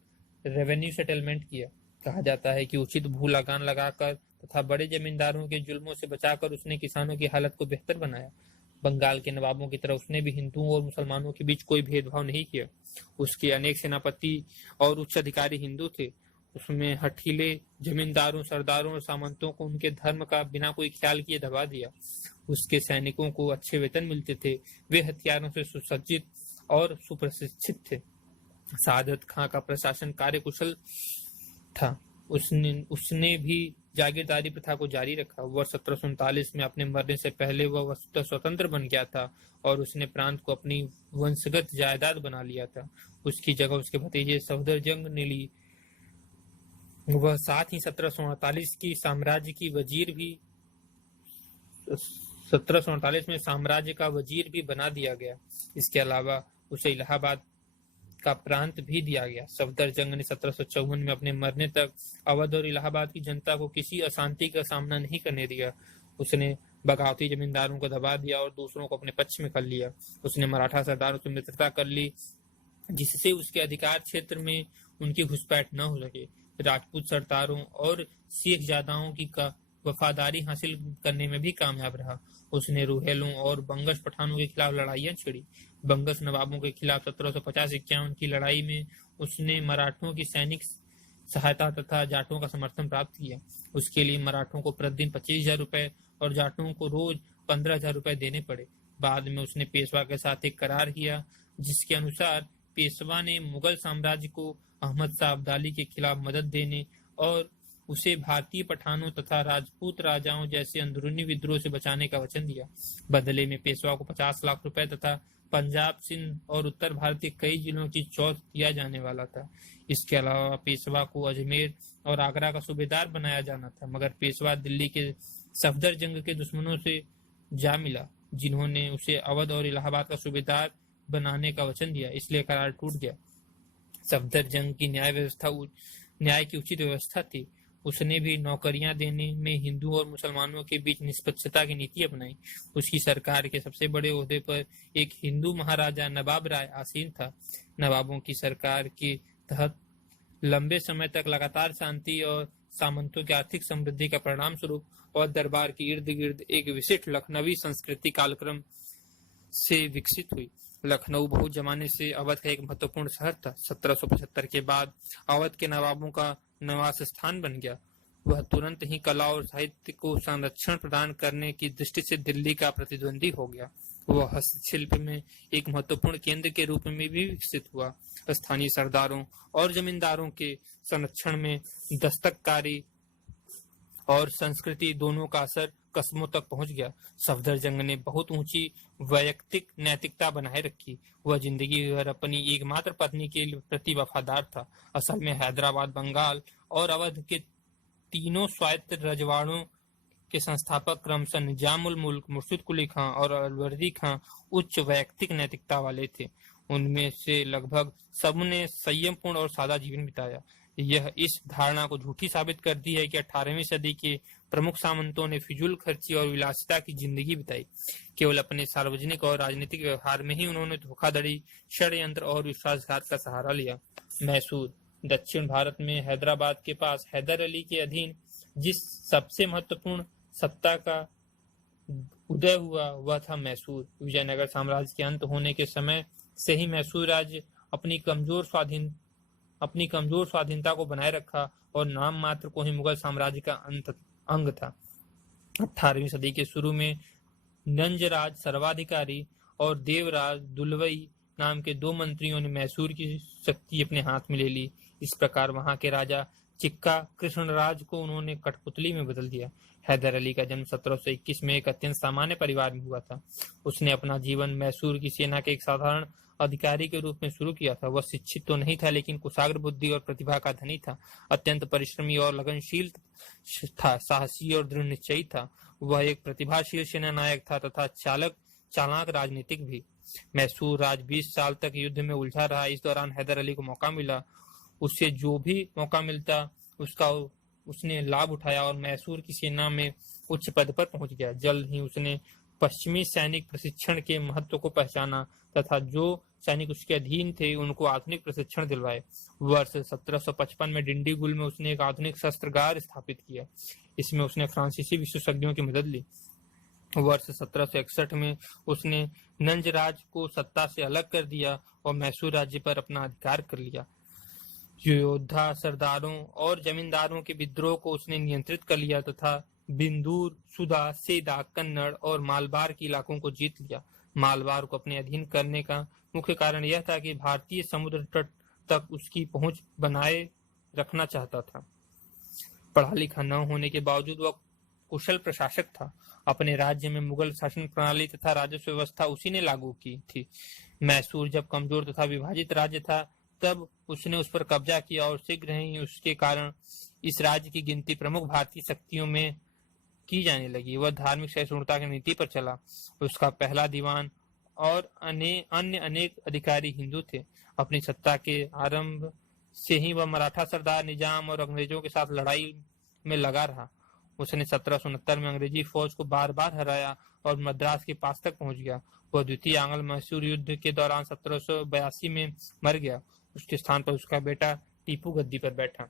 रेवेन्यू सेटलमेंट किया। कहा जाता है कि उचित भू लगान लगाकर तथा बड़े जमींदारों के जुल्मों से बचाकर उसने किसानों की हालत को बेहतर बनाया। बंगाल के नवाबों की तरह उसने भी हिंदुओं और मुसलमानों के बीच कोई भेदभाव नहीं किया। उसके अनेक सेनापति और उच्च अधिकारी हिंदू थे। उसमें हठीले जमींदारों, सरदारों और सामंतों को उनके धर्म का बिना कोई ख्याल किए दबा दिया। उसके सैनिकों को अच्छे वेतन मिलते थे। वे हथियारों से सुसज्जित और सुप्रशिक्षित थे। सादत खां का प्रशासन कार्यकुशल था। उसने भी जागीरदारी प्रथा को जारी रखा। वर्ष 1739 में अपने मरने से पहले वह वस्तुतः स्वतंत्र बन गया था और उसने प्रांत को अपनी वंशगत जायदाद बना लिया था। उसकी जगह उसके भतीजे सफदरजंग ने ली। वह साथ ही 1748 की साम्राज्य की वजीर भी 1748 में साम्राज्य का वजीर भी बना दिया गया। इसके अलावा उसे इलाहाबाद का प्रांत भी दिया गया। सफदरजंग ने 1754 में अपने मरने तक अवध और इलाहाबाद की जनता को किसी अशांति का सामना नहीं करने दिया। उसने बगावती जमींदारों को दबा दिया और दूसरों को अपने पक्ष में कर लिया। उसने मराठा सरदारों से मित्रता कर ली, जिससे उसके अधिकार क्षेत्र में उनकी घुसपैठ न हो सके। राजपूत सरदारों और सिख जादाओं की वफादारी हासिल करने में भी कामयाब रहा। उसने रुहेलों और बंगश पठानों के खिलाफ लड़ाइयां छिड़ी। बंगश नवाबों के खिलाफ 1750-51 की लड़ाई में उसने मराठों की सैनिक सहायता तथा जाटों का समर्थन प्राप्त किया। उसके लिए मराठों को प्रतिदिन 25,000 रुपए और जाटों को रोज 15,000 रुपए देने पड़े। बाद में उसने पेशवा के साथ एक करार किया, जिसके अनुसार पेशवा ने मुगल साम्राज्य को अहमद शाह अब्दाली के खिलाफ मदद देने और उसे भारतीय पठानों तथा राजपूत राजाओं जैसे अंदरूनी विद्रोह से बचाने का वचन दिया। बदले में पेशवा को 50 लाख रुपए तथा पंजाब, सिंध और उत्तर भारत के कई जिलों की चौथ दिया जाने वाला था। इसके अलावा पेशवा को अजमेर और आगरा का सूबेदार बनाया जाना था, मगर पेशवा दिल्ली के सफदरजंग के दुश्मनों से जा मिला, जिन्होंने उसे अवध और इलाहाबाद का सूबेदार बनाने का वचन दिया। इसलिए करार टूट गया। सफदरजंग की न्याय की उचित व्यवस्था थी। उसने भी नौकरियां देने में हिंदू और मुसलमानों के बीच निष्पक्षता की नीति अपनाई। उसकी सरकार के सबसे बड़े ओहदे पर एक हिंदू महाराजा नवाब राय आसीन था। नवाबों की सरकार के तहत लंबे समय तक लगातार शांति और सामंतों की आर्थिक समृद्धि का परिणाम स्वरूप और दरबार के इर्द गिर्द एक विशिष्ट लखनवी संस्कृति कालक्रम से विकसित हुई। लखनऊ बहुत जमाने से अवध का एक महत्वपूर्ण शहर था। 1775 के बाद अवध के नवाबों का निवास स्थान बन गया। वह तुरंत ही कला और साहित्य को संरक्षण प्रदान करने की दृष्टि से दिल्ली का प्रतिद्वंदी हो गया। वह हस्तशिल्प में एक महत्वपूर्ण केंद्र के रूप में भी विकसित हुआ। स्थानीय सरदारों और जमींदारों के संरक्षण में दस्तकारी और संस्कृति दोनों का असर कस्मों तक पहुंच गया। सफदरजंग ने बहुत ऊंची वैयक्तिक नैतिकता बनाए रखी। वह जिंदगी भर अपनी एकमात्र पत्नी के प्रति वफादार था। असल में हैदराबाद, बंगाल और अवध के तीनों स्वायत्त रजवाड़ों के संस्थापक क्रमशः निजामुल मुल्क, मुर्शिद कुली खां और अलवर्दी खां उच्च वैयक्तिक नैतिकता वाले थे। उनमें से लगभग सबने संयमपूर्ण और सादा जीवन बिताया। यह इस धारणा को झूठी साबित करती है कि 18वीं सदी के प्रमुख सामंतों ने फिजूल खर्ची और विलासिता की जिंदगी बिताई। केवल अपने सार्वजनिक और राजनीतिक व्यवहार में ही उन्होंने धोखाधड़ी, षड्यंत्र और विश्वासघात का सहारा लिया। मैसूर दक्षिण भारत में हैदराबाद के पास हैदर अली के अधीन जिस सबसे महत्वपूर्ण सत्ता का उदय हुआ वह था मैसूर। विजयनगर साम्राज्य के अंत होने के समय से ही मैसूर राज्य अपनी कमजोर स्वाधीनता को बनाए रखा और नाम मात्र को ही मुगल साम्राज्य का अंग था। 18वीं सदी के शुरू में नंजराज सर्वाधिकारी और देवराज दुलवई नाम के 2 मंत्रियों ने मैसूर की शक्ति अपने हाथ में ले ली। इस प्रकार वहां के राजा चिक्का कृष्णराज को उन्होंने कठपुतली में बदल दिया। हैदर अली का जन्म 1721 में एक अत्यंत सामान्य परिवार में हुआ था। उसने अपना जीवन मैसूर की सेना के एक साधारण अधिकारी के रूप में शुरू किया था। वह शिक्षित तो नहीं था, लेकिन कुशाग्र बुद्धि और प्रतिभा का धनी था। अत्यंत परिश्रमी और लगनशील था, साहसी और दृढ़ निश्चयी था। वह एक प्रतिभाशील सेना नायक था तथा चालाक राजनीतिक भी। मैसूर राज 20 साल तक युद्ध में उलझा रहा। इस दौरान हैदर अली को मौका मिला। उससे जो भी मौका मिलता उसका उसने लाभ उठाया और मैसूर की सेना में उच्च पद पर पहुंच गया। जल्द ही उसने पश्चिमी सैनिक प्रशिक्षण के महत्व को पहचाना तथा जो सैनिक उसके अधीन थे उनको आधुनिक प्रशिक्षण दिलवाए। वर्ष 1755 में डिंडीगुल में उसने एक आधुनिक शस्त्रागार स्थापित किया। इसमें उसने फ्रांसीसी विशेषज्ञों की मदद ली। वर्ष 1761 में उसने नंजराज को सत्ता से अलग कर दिया और मैसूर राज्य पर अपना अधिकार कर लिया। योद्धा सरदारों और जमींदारों के विद्रोह को उसने नियंत्रित कर लिया तथा बिंदूर, सुदा, सेदा, कन्नड़ और मालबार के इलाकों को जीत लिया। मालबार को अपने अधीन करने का मुख्य कारण यह था कि भारतीय समुद्र तट तक उसकी पहुंच बनाए रखना चाहता था। पढ़ा लिखा न होने के बावजूद वह कुशल प्रशासक था। अपने राज्य में मुगल शासन प्रणाली तथा राजस्व व्यवस्था उसी ने लागू की थी। मैसूर जब कमजोर तथा विभाजित राज्य था तब उसने उस पर कब्जा किया और शीघ्र ही उसके कारण इस राज्य की गिनती प्रमुख भारतीय शक्तियों में की जाने लगी। वह धार्मिक सहिष्णुता की नीति पर चला। उसका पहला दीवान और अन्य अनेक अधिकारी हिंदू थे। अपनी सत्ता के आरंभ से ही वह मराठा सरदार निजाम और अंग्रेजों के साथ लड़ाई में लगा रहा। उसने 1769 में अंग्रेजी फौज को बार बार हराया और मद्रास के पास तक पहुंच गया। वह द्वितीय आंग्ल मैसूर युद्ध के दौरान 1782 में मर गया। उसके स्थान पर उसका बेटा टीपू गद्दी पर बैठा।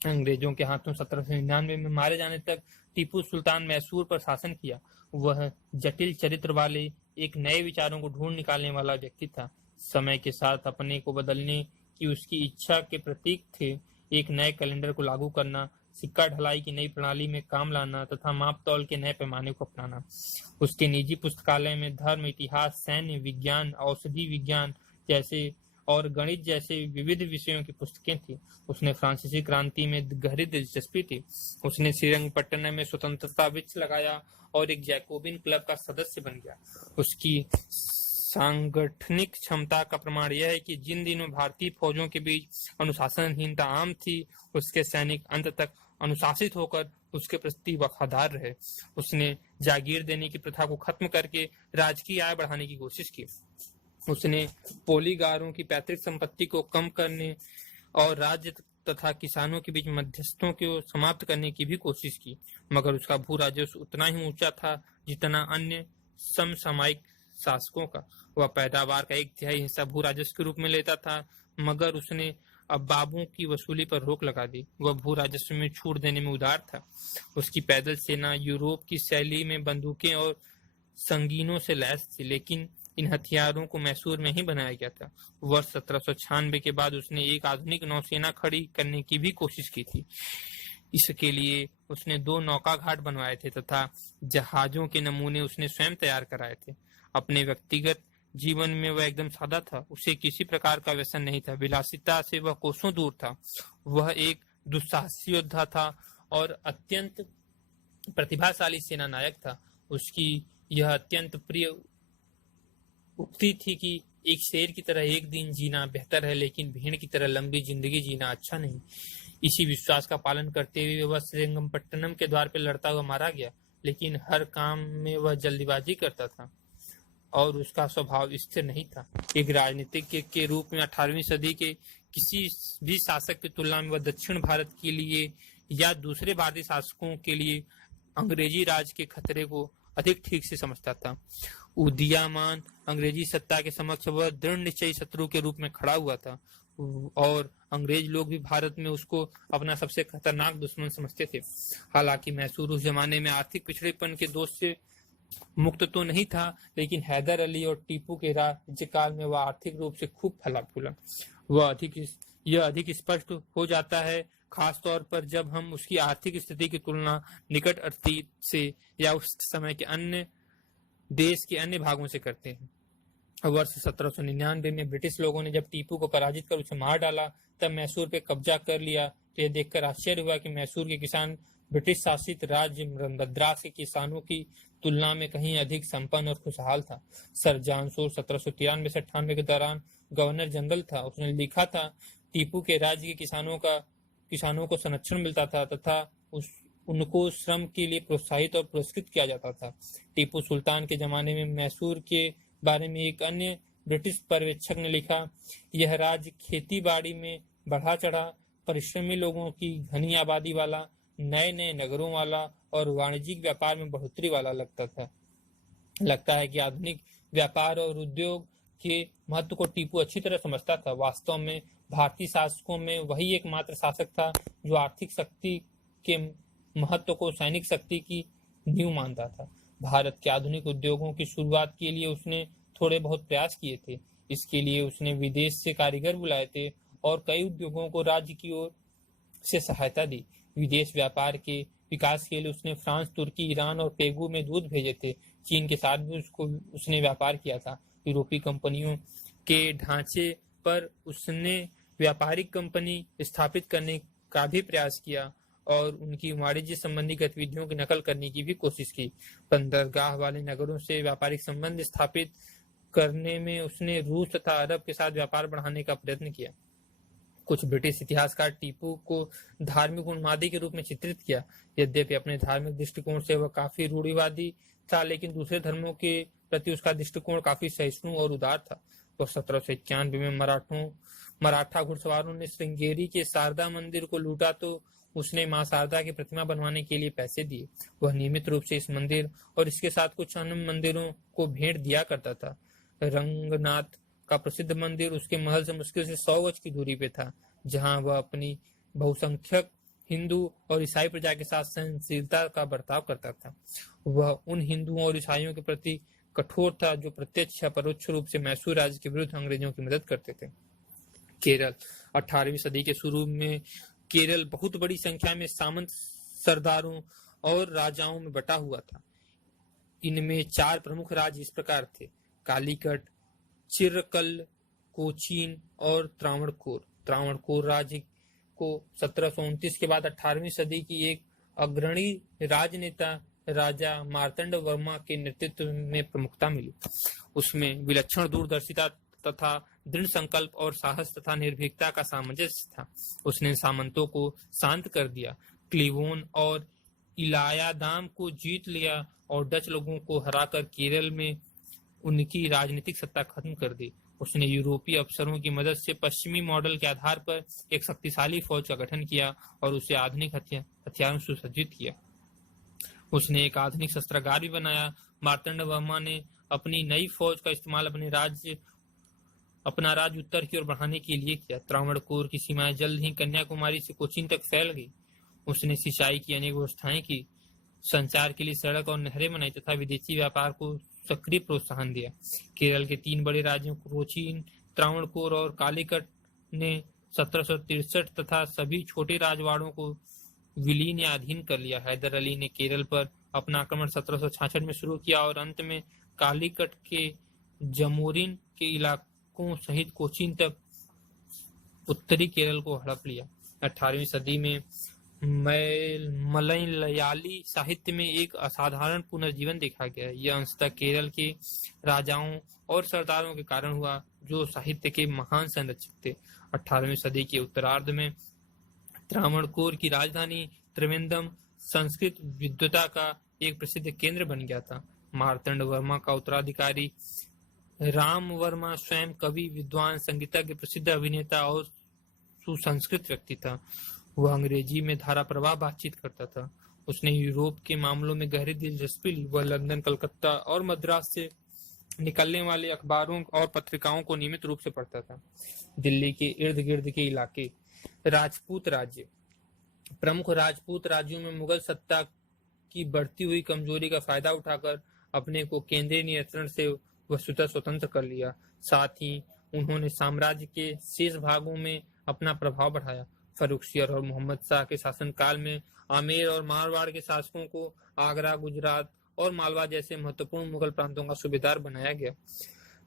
अंग्रेजों के हाथों 1799 में मारे जाने तक टीपू सुल्तान मैसूर पर शासन किया। वह जटिल चरित्र वाले एक नए विचारों को ढूंढ निकालने वाला व्यक्ति था। समय के साथ अपने को बदलने की उसकी इच्छा के प्रतीक थे। एक नए कैलेंडर को लागू करना, सिक्का ढलाई की नई प्रणाली में काम लाना तथा माप तौल के नए पैमाने को अपनाना। उसके निजी पुस्तकालय में धर्म, इतिहास, सैन्य विज्ञान, औषधि विज्ञान जैसे और गणित जैसे विविध विषयों की पुस्तकें थी। उसने फ्रांसीसी क्रांति में गहरी दिलचस्पी थी। उसने श्रीरंगपट्टनम में स्वतंत्रता वृक्ष लगाया और एक जैकोबिन क्लब का सदस्य बन गया। उसकी सांगठनिक क्षमता का प्रमाण यह है कि जिन दिनों भारतीय फौजों के बीच अनुशासनहीनता आम थी, उसके सैनिक अंत तक अनुशासित होकर उसके प्रति वफादार रहे। उसने जागीर देने की प्रथा को खत्म करके राजकीय आय बढ़ाने की कोशिश की। उसने पोलीगारों की पैतृक संपत्ति को कम करने और राज्य तथा किसानों के बीच मध्यस्थों को समाप्त करने की भी कोशिश की, मगर उसका भू राजस्व उतना ही ऊंचा था जितना अन्य समसामयिक शासकों का। वह पैदावार का 1/3 हिस्सा भू राजस्व के रूप में लेता था, मगर उसने अब बाबू की वसूली पर रोक लगा दी। वह भू राजस्व में छूट देने में उदार था। उसकी पैदल सेना यूरोप की शैली में बंदूकें और संगीनों से लैस थी, लेकिन इन हथियारों को मैसूर में ही बनाया गया था। वर्ष 1796 के बाद उसने एक आधुनिक नौसेना खड़ी करने की भी कोशिश की थी। इसके लिए उसने 2 नौका घाट बनवाए थे तथा जहाजों के नमूने उसने स्वयं तैयार कराए थे। अपने व्यक्तिगत जीवन में वह एकदम सादा था। उसे किसी प्रकार का व्यसन नहीं था। विलासिता से वह कोसों दूर था। वह एक दुस्साहसी योद्धा था और अत्यंत प्रतिभाशाली सेना नायक था। उसकी यह अत्यंत प्रिय उक्ति थी कि एक शेर की तरह एक दिन जीना बेहतर है, लेकिन भेड़ की तरह लंबी जिंदगी जीना अच्छा नहीं। इसी विश्वास का पालन करते हुए वह श्रीरंगपट्टनम के द्वार पर लड़ता हुआ मारा गया, लेकिन हर काम में वह जल्दीबाजी करता था और उसका स्वभाव स्थिर नहीं था। एक राजनीतिज्ञ के रूप में 18वीं सदी के किसी भी शासक की तुलना में वह दक्षिण भारत के लिए या दूसरे भारतीय शासकों के लिए अंग्रेजी राज के खतरे को अधिक ठीक से समझता था। उदीयमान अंग्रेजी सत्ता के समक्ष वह दृढ़ निश्चयी शत्रु के रूप में खड़ा हुआ था और अंग्रेज लोग भी भारत में उसको अपना सबसे खतरनाक दुश्मन समझते थे। हालांकि मैसूर उस जमाने में आर्थिक पिछड़ेपन के दोष से मुक्त तो नहीं था, लेकिन हैदर अली और टीपू के राज्यकाल में वह आर्थिक रूप से खूब फला फूला। यह अधिक स्पष्ट हो जाता है, खास तौर पर जब हम उसकी आर्थिक स्थिति की तुलना निकट अतीत से या उस समय के अन्य देश के अन्य भागों से करते हैं। वर्ष 1799 में ब्रिटिश लोगों ने जब टीपू को पराजित कर उसे मार डाला, तब मैसूर पे कब्जा कर लिया। तो यह देखकर आश्चर्य हुआ कि मैसूर के किसान ब्रिटिश शासित राज्य मद्रास के किसानों की तुलना में कहीं अधिक संपन्न और खुशहाल था। सर जॉन शोर 1793 से 98 के दौरान गवर्नर जनरल था। उसने लिखा था, टीपू के राज्य के किसानों को संरक्षण मिलता था तथा उनको श्रम के लिए प्रोत्साहित और पुरस्कृत किया जाता था। टीपू सुल्तान के जमाने में मैसूर के बारे में एक अन्य ब्रिटिश पर्यवेक्षक ने लिखा, यह राज्य खेती बाड़ी में बढ़ा चढ़ा, परिश्रमी लोगों की घनी आबादी वाला, नए नए नगरों वाला और वाणिज्यिक व्यापार में बढ़ोतरी वाला लगता है कि आधुनिक व्यापार और उद्योग के महत्व को टीपू अच्छी तरह समझता था। वास्तव में भारतीय शासकों में वही एकमात्र शासक था जो आर्थिक शक्ति के महत्व को सैनिक शक्ति की नींव मानता था। भारत के आधुनिक उद्योगों की शुरुआत के लिए उसने थोड़े बहुत प्रयास किए थे। इसके लिए उसने विदेश से कारीगर बुलाए थे और कई उद्योगों को राज्य की ओर से सहायता दी। विदेश व्यापार के विकास के लिए उसने फ्रांस, तुर्की, ईरान और पेगू में दूध भेजे थे। चीन के साथ भी उसने व्यापार किया था। यूरोपीय कंपनियों के ढांचे पर उसने व्यापारिक कंपनी स्थापित करने का भी प्रयास किया और उनकी वाणिज्य संबंधी गतिविधियों की नकल करने की भी कोशिश की। बंदरगाह वाले नगरों से व्यापारिक संबंध स्थापित करने में उसने रूस तथा अरब के साथ व्यापार बढ़ाने का प्रयत्न किया। कुछ ब्रिटिश इतिहासकार टीपू को धार्मिक उन्मादी के रूप में चित्रित किया। यद्यपि अपने धार्मिक दृष्टिकोण से वह काफी रूढ़िवादी था, लेकिन दूसरे धर्मों के प्रति उसका दृष्टिकोण काफी सहिष्णु और उदार था। वह 1791 में मराठा घुड़सवारों ने श्रृंगेरी के शारदा मंदिर को लूटा तो उसने मां शारदा की प्रतिमा बनवाने के लिए पैसे दिए। वह नियमित रूप से इस मंदिर और इसके साथ कुछ अन्य मंदिरों को भेंट दिया करता था। रंगनाथ का प्रसिद्ध मंदिर उसके महल से मुश्किल से 100 गज की दूरी पे था, जहां वह अपनी बहुसंख्यक हिंदू और ईसाई प्रजा के साथ सहनशीलता का बर्ताव करता था। वह उन हिंदुओं और ईसाइयों के प्रति कठोर था जो प्रत्यक्ष या परोक्ष रूप से मैसूर राज्य के विरुद्ध अंग्रेजों की मदद करते थे। केरल 18वीं सदी के शुरू में केरल बहुत बड़ी संख्या में सामंत सरदारों और राजाओं में बटा हुआ था। इनमें 4 प्रमुख राज्य इस प्रकार थे: कालीकट, चिरकल, कोचीन और त्रावणकोर। त्रावणकोर राज्य को 1729 के बाद 18वीं सदी की एक अग्रणी राजनेता राजा मार्तंड वर्मा के नेतृत्व में प्रमुखता मिली। उसमें विलक्षण दूरदर्शिता तथा दृढ़ संकल्प और साहस तथा निर्भीकता का सामंजस्य था। उसने सामंतों को शांत कर दिया, क्लीवोन और इलायादाम को जीत लिया और डच लोगों को हराकर केरल में उनकी राजनीतिक सत्ता खत्म कर दी। उसने यूरोपीय अफसरों की मदद से पश्चिमी मॉडल के आधार पर एक शक्तिशाली फौज का गठन किया और उसे आधुनिक हथियारों से सुसज्जित किया। उसने एक आधुनिक शस्त्रागार भी बनाया। मार्तंड वर्मा ने अपनी नई फौज का इस्तेमाल अपना राज्य उत्तर की ओर बढ़ाने के लिए किया। त्रावणकोर की सीमाएं जल्द ही कन्याकुमारी से कोचीन तक फैल गई। उसने सिंचाई की अनेक व्यवस्थाएं की, संचार के लिए सड़क और नहरें बनाई तथा विदेशी व्यापार को सक्रिय प्रोत्साहन दिया। केरल के 3 बड़े राज्यों कोचीन, त्रावणकोर और कालीकट ने 1763 तथा सभी छोटे राजवाड़ों को विलीन या अधीन कर लिया। हैदर अली ने केरल पर अपना आक्रमण 1766 में शुरू किया और अंत में कालीकट के जमोरिन के इलाकों सहित कोचीन तक उत्तरी केरल को हड़प लिया। 18वीं सदी में मलयाली साहित्य में एक असाधारण पुनर्जीवन देखा गया। यह अंशतः केरल के राजाओं और सरदारों के कारण हुआ, जो साहित्य के महान संरक्षक थे। 18वीं सदी के उत्तरार्ध में त्रावणकोर की राजधानी त्रिवेंद्रम संस्कृत विद्वता का एक प्रसिद्ध केंद्र बन गया था। मार्तंड वर्मा का उत्तराधिकारी राम वर्मा स्वयं कवि, विद्वान, संगीतज्ञ, प्रसिद्ध अभिनेता और सुसंस्कृत व्यक्ति था। वह अंग्रेजी में धारा प्रवाह बातचीत करता था। उसने यूरोप के मामलों में गहरी दिलचस्पी ली। वह लंदन, कलकत्ता और मद्रास से निकलने वाले अखबारों और पत्रिकाओं को नियमित रूप से पढ़ता था। दिल्ली के इर्द गिर्द के इलाके राजपूत राज्य। प्रमुख राजपूत राज्यों में मुगल सत्ता की बढ़ती हुई कमजोरी का फायदा उठाकर अपने को केंद्रीय नियंत्रण से वस्तुतः स्वतंत्र कर लिया। साथ ही उन्होंने साम्राज्य के शेष भागों में अपना प्रभाव बढ़ाया। फर्रुखसियर और मोहम्मद शाह के शासनकाल में आमेर और मारवाड़ के शासकों को आगरा, गुजरात और मालवा जैसे महत्वपूर्ण मुगल प्रांतों का सूबेदार बनाया गया।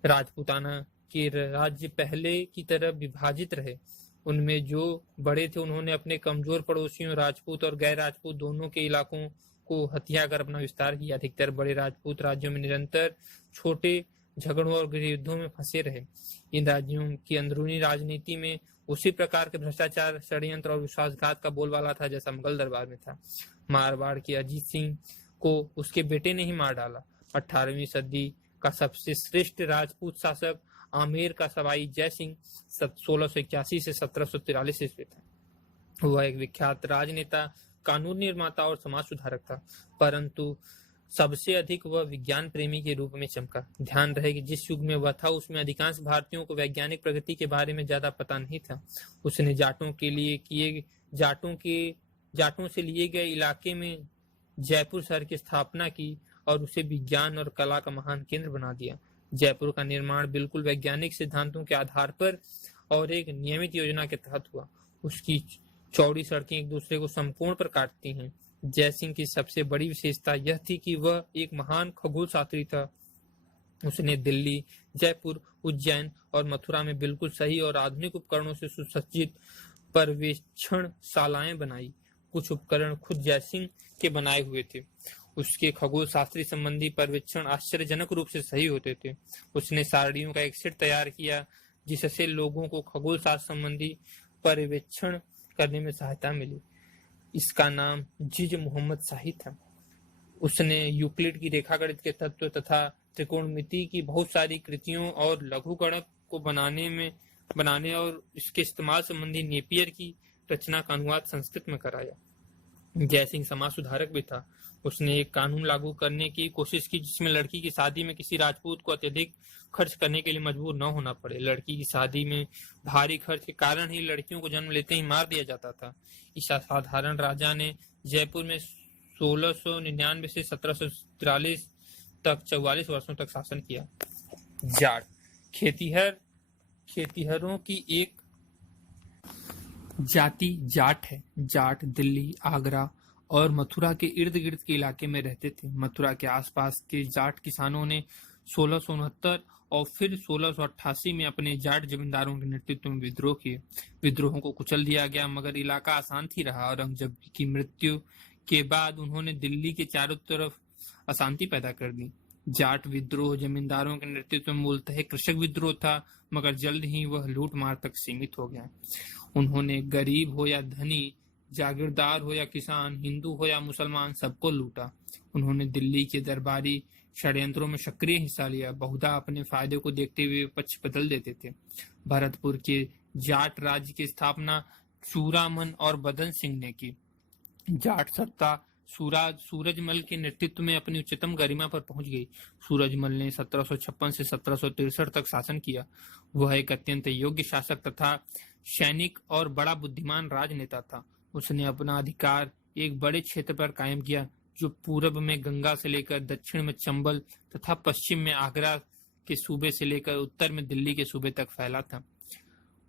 राजपूताना के राज्य पहले की तरह विभाजित रहे। उनमें जो बड़े थे उन्होंने अपने कमजोर पड़ोसियों राजपूत और गैर राजपूत दोनों के इलाकों को हथिया कर अपना विस्तार किया। अधिकतर बड़े राजपूत राज्यों में निरंतर छोटे झगड़ों और गृह युद्धों में फंसे रहे। इन राज्यों की अंदरूनी राजनीति में उसी प्रकार के भ्रष्टाचार, षड्यंत्र और विश्वासघात का बोलबाला था जैसा मुगल दरबार में था। मारवाड़ के अजीत सिंह को उसके बेटे ने ही मार डाला। 18वीं सदी का सबसे श्रेष्ठ राजपूत शासक आमेर का सवाई जय सिंह 1681 से 1743 ईस्वी था। वह एक विख्यात राजनेता, कानून निर्माता और समाज सुधारक था, परंतु सबसे अधिक वह विज्ञान प्रेमी के रूप में चमका। ध्यान रहे कि जिस युग में वह था उसमें अधिकांश भारतीयों को वैज्ञानिक प्रगति के बारे में ज्यादा पता नहीं था। उसने जाटों से लिए गए इलाके में जयपुर शहर की स्थापना की और उसे विज्ञान और कला का महान केंद्र बना दिया। जयपुर का निर्माण बिल्कुल वैज्ञानिक सिद्धांतों के आधार पर और एक नियमित योजना के तहत हुआ। उसकी चौड़ी सड़कें एक दूसरे को समकोण पर काटती हैं। जयसिंह की सबसे बड़ी विशेषता यह थी कि वह एक महान खगोल शास्त्री था। उसने दिल्ली, जयपुर, उज्जैन और मथुरा में बिल्कुल सही और आधुनिक उपकरणों से सुसज्जित पर्यवेक्षणशालाएं बनाई। कुछ उपकरण खुद जयसिंह के बनाए हुए थे। उसके खगोल शास्त्री संबंधी पर्यवेक्षण आश्चर्यजनक रूप से सही होते थे। उसने सारणियों का एक सेट तैयार किया जिससे लोगों को खगोल शास्त्र संबंधी पर्यवेक्षण करने में सहायता मिली। इसका नाम जिज मोहम्मद शाही था। उसने यूक्लिड की रेखागणित के तत्व तथा त्रिकोणमिति की बहुत सारी कृतियों और लघुगणक को बनाने और इसके इस्तेमाल संबंधी नेपियर की रचना का अनुवाद संस्कृत में कराया। जयसिंह समाज सुधारक भी था। उसने एक कानून लागू करने की कोशिश की जिसमें लड़की की शादी में किसी राजपूत को अत्यधिक खर्च करने के लिए मजबूर न होना पड़े। लड़की की शादी में भारी खर्च के कारण ही लड़कियों को जन्म लेते ही मार दिया जाता था। इस असाधारण राजा ने जयपुर में 1699 से 1743 तक 44 वर्षों तक शासन किया। जाट खेतिहरों की एक जाति जाट है। जाट दिल्ली, आगरा और मथुरा के इर्द गिर्द के इलाके में रहते थे। मथुरा के आसपास के जाट किसानों ने 1669 और फिर 1688 में अपने जाट जमींदारों के नेतृत्व में विद्रोह किए। विद्रोहों को कुचल दिया गया मगर इलाका अशांत ही रहा। औरंगजेब की मृत्यु के बाद उन्होंने दिल्ली के चारों तरफ अशांति पैदा कर दी। जाट विद्रोह जमींदारों के नेतृत्व में मूलतः कृषक विद्रोह था मगर जल्द ही वह लूट मार तक सीमित हो गया। उन्होंने गरीब हो या धनी, जागीरदार हो या किसान, हिंदू हो या मुसलमान, सबको लूटा। उन्होंने दिल्ली के दरबारी षड्यंत्रों में सक्रिय हिस्सा लिया। बहुधा अपने फायदे को देखते हुए पक्ष बदल देते थे। भरतपुर के जाट राज्य की स्थापना चूरामन और बदन सिंह ने की। जाट सत्ता सूरजमल के नेतृत्व में अपनी उच्चतम गरिमा पर पहुंच गई। सूरजमल ने 1756 से 1763 तक शासन किया। वह एक अत्यंत योग्य शासक तथा सैनिक और बड़ा बुद्धिमान राजनेता था। उसने अपना अधिकार एक बड़े क्षेत्र पर कायम किया जो पूर्व में गंगा से लेकर दक्षिण में चंबल तथा पश्चिम में आगरा के सूबे से लेकर उत्तर में दिल्ली के सूबे तक फैला था।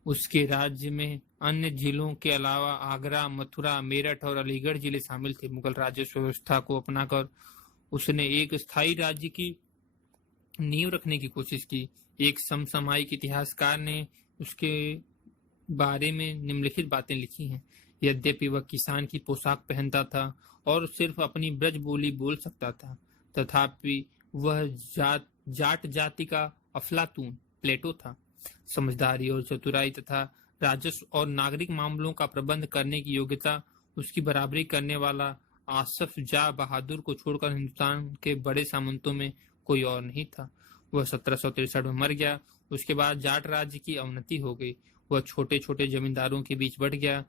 उसके राज्य में अन्य जिलों के अलावा आगरा, मथुरा, मेरठ और अलीगढ़ जिले शामिल थे। मुगल राजस्व व्यवस्था को अपनाकर उसने एक स्थायी राज्य की नींव रखने की कोशिश की। एक समसामयिक इतिहासकार ने उसके बारे में निम्नलिखित बातें लिखी हैं। यद्यपि वह किसान की पोशाक पहनता था और सिर्फ अपनी ब्रज बोली बोल सकता था, तथापि वह जाट जाति का अफलातून प्लेटो था। समझदारी और चतुराई तथा राजस्व और नागरिक मामलों का प्रबंध करने की योग्यता उसकी बराबरी करने वाला आसफ जा बहादुर को छोड़कर हिंदुस्तान के बड़े सामंतों में कोई और नहीं था। वह 1763 में मर गया। उसके बाद जाट राज्य की अवनति हो गई। वह छोटे छोटे जमींदारों के बीच बढ़ गया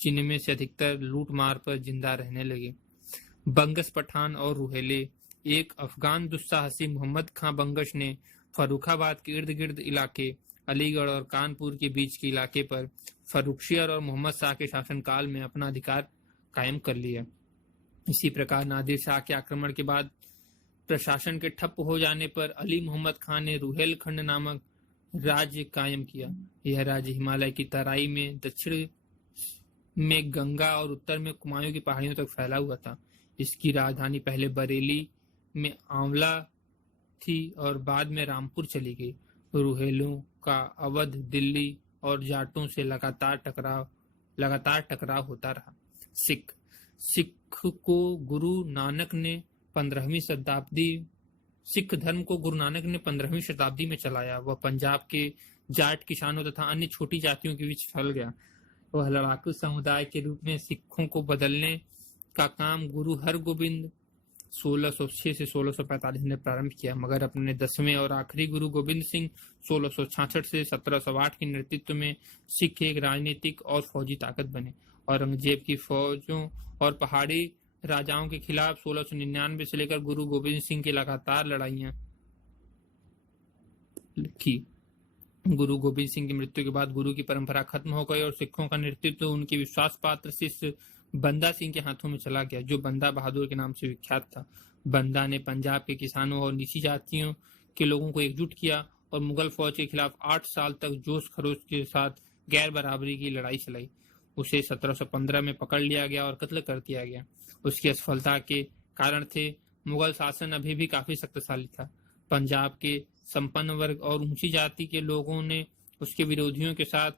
जिनमें से अधिकतर लूट मार पर जिंदा रहने लगे। बंगश पठान और रुहेले। एक अफगान दुस्साहसी मोहम्मद खां बंगश ने फर्रुखाबाद के इर्द गिर्द इलाके, अलीगढ़ और कानपुर के बीच के इलाके पर फर्रुखशियर और मोहम्मद शाह के शासनकाल में अपना अधिकार कायम कर लिया। इसी प्रकार नादिर शाह के आक्रमण के बाद प्रशासन के ठप्प हो जाने पर अली मोहम्मद खान ने रुहेलखंड नामक राज्य कायम किया। यह राज्य हिमालय की तराई में, दक्षिण में गंगा और उत्तर में कुमायूं की पहाड़ियों तक फैला हुआ था। इसकी राजधानी पहले बरेली में आंवला थी और बाद में रामपुर चली गई। रुहेलों का अवध, दिल्ली और जाटों से लगातार टकराव होता रहा। सिख धर्म को गुरु नानक ने 15वीं शताब्दी में चलाया। वह पंजाब के जाट किसानों तथा अन्य छोटी जातियों के बीच फैल गया। वह लड़ाकू समुदाय के रूप में सिखों को बदलने का काम गुरु हरगोबिंद 1606 से 1645 ने प्रारंभ किया, मगर अपने 10वें और आखिरी गुरु गोविंद सिंह 1666 से 1708 के नेतृत्व में सिख एक राजनीतिक और फौजी ताकत बने। औरंगजेब की फौजों और पहाड़ी राजाओं के खिलाफ 1699 से लेकर गुरु गोविंद सिंह की लगातार लड़ाइयां की। गुरु गोविंद सिंह की मृत्यु के बाद गुरु की परंपरा खत्म हो गई और सिखों का नेतृत्व उनके विश्वास पात्र शिष्य बंदा सिंह के हाथों में चला गया, जो बंदा बहादुर के नाम से विख्यात था। बंदा ने पंजाब के किसानों और नीची जातियों के लोगों को एकजुट किया और मुगल फौज के खिलाफ 8 साल तक जोश खरोश के साथ गैर बराबरी की लड़ाई चलाई। उसे 1715 में पकड़ लिया गया और कत्ल कर दिया गया। उसकी असफलता के कारण थे मुगल शासन अभी भी काफी शक्तिशाली था। पंजाब के संपन्न वर्ग और ऊंची जाति के लोगों ने उसके विरोधियों के साथ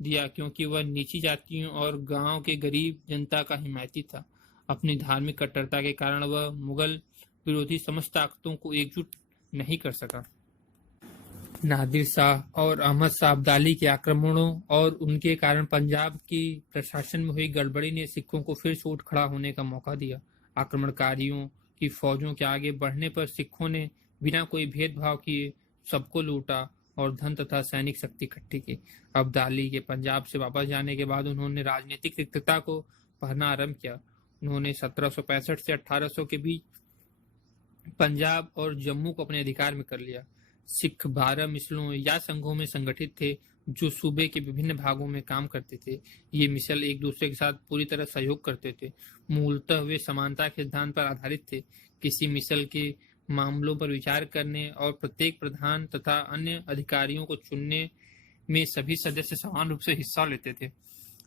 दिया, क्योंकि वह नीची जातियों और गांव के गरीब जनता का हिमायती था। अपनी धार्मिक कट्टरता के कारण वह मुगल विरोधी समस्त ताकतों को एकजुट नहीं कर सका। नादिर शाह और अहमद शाह अब्दाली के आक्रमणों और उनके कारण पंजाब की प्रशासन में हुई गड़बड़ी ने सिखों को फिर से उठ खड़ा होने का मौका दिया। आक्रमणकारियों की फौजों के आगे बढ़ने पर सिखों ने बिना कोई भेदभाव किए सबको लूटा और धन तथा सैनिक शक्ति इकट्ठी की। अब्दाली के पंजाब से वापस जाने के बाद उन्होंने राजनीतिक रिक्तता को भरना आरंभ किया। उन्होंने 1765 से 1800 के बीच पंजाब और जम्मू को अपने अधिकार में कर लिया। सिख 12 मिसलों या संघों में संगठित थे, जो सूबे के विभिन्न भागों में काम करते थे। ये मिसल एक दूसरे के साथ पूरी तरह सहयोग करते थे। मूलतः वे समानता के सिद्धांत पर आधारित थे। किसी मिसल के मामलों पर विचार करने और प्रत्येक प्रधान तथा अन्य अधिकारियों को चुनने में सभी सदस्य समान रूप से हिस्सा लेते थे।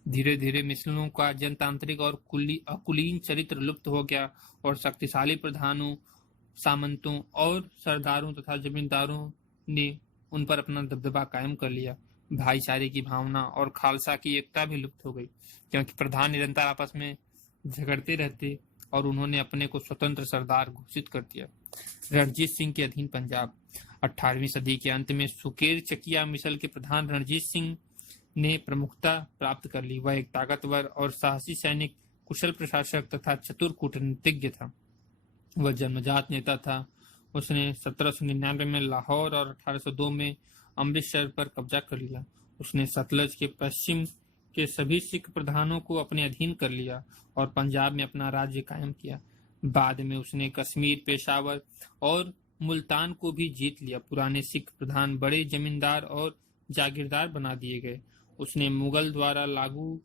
धीरे धीरे मिसलों का जनतांत्रिक और अकुलीन चरित्र लुप्त हो गया और शक्तिशाली प्रधानों, सामंतों और सरदारों तथा जमींदारों ने उन पर अपना दबदबा कायम कर लिया। भाईचारे की भावना और खालसा की एकता भी लुप्त हो गई, क्योंकि प्रधान निरंतर आपस में झगड़ते रहते और उन्होंने अपने को स्वतंत्र सरदार घोषित कर दिया। रणजीत सिंह के अधीन पंजाब। 18वीं सदी के अंत में सुकेर चकिया मिसल के प्रधान रणजीत सिंह ने प्रमुखता प्राप्त कर ली। वह एक ताकतवर और साहसी सैनिक, कुशल प्रशासक तथा चतुर कूटनीतिज्ञ था। वह जन्मजात नेता था। उसने 1799 में लाहौर और 1802 में अमृतसर पर कब्जा कर लिया। उसने सतलज के पश्चिम के सभी सिख प्रधानों को अपने अधीन कर लिया और पंजाब में अपना राज्य कायम किया। बाद में उसने कश्मीर, पेशावर और मुल्तान को भी जीत लिया। पुराने सिख प्रधान बड़े जमींदार और जागीरदार बना दिए गए। उसने मुगल द्वारा लागू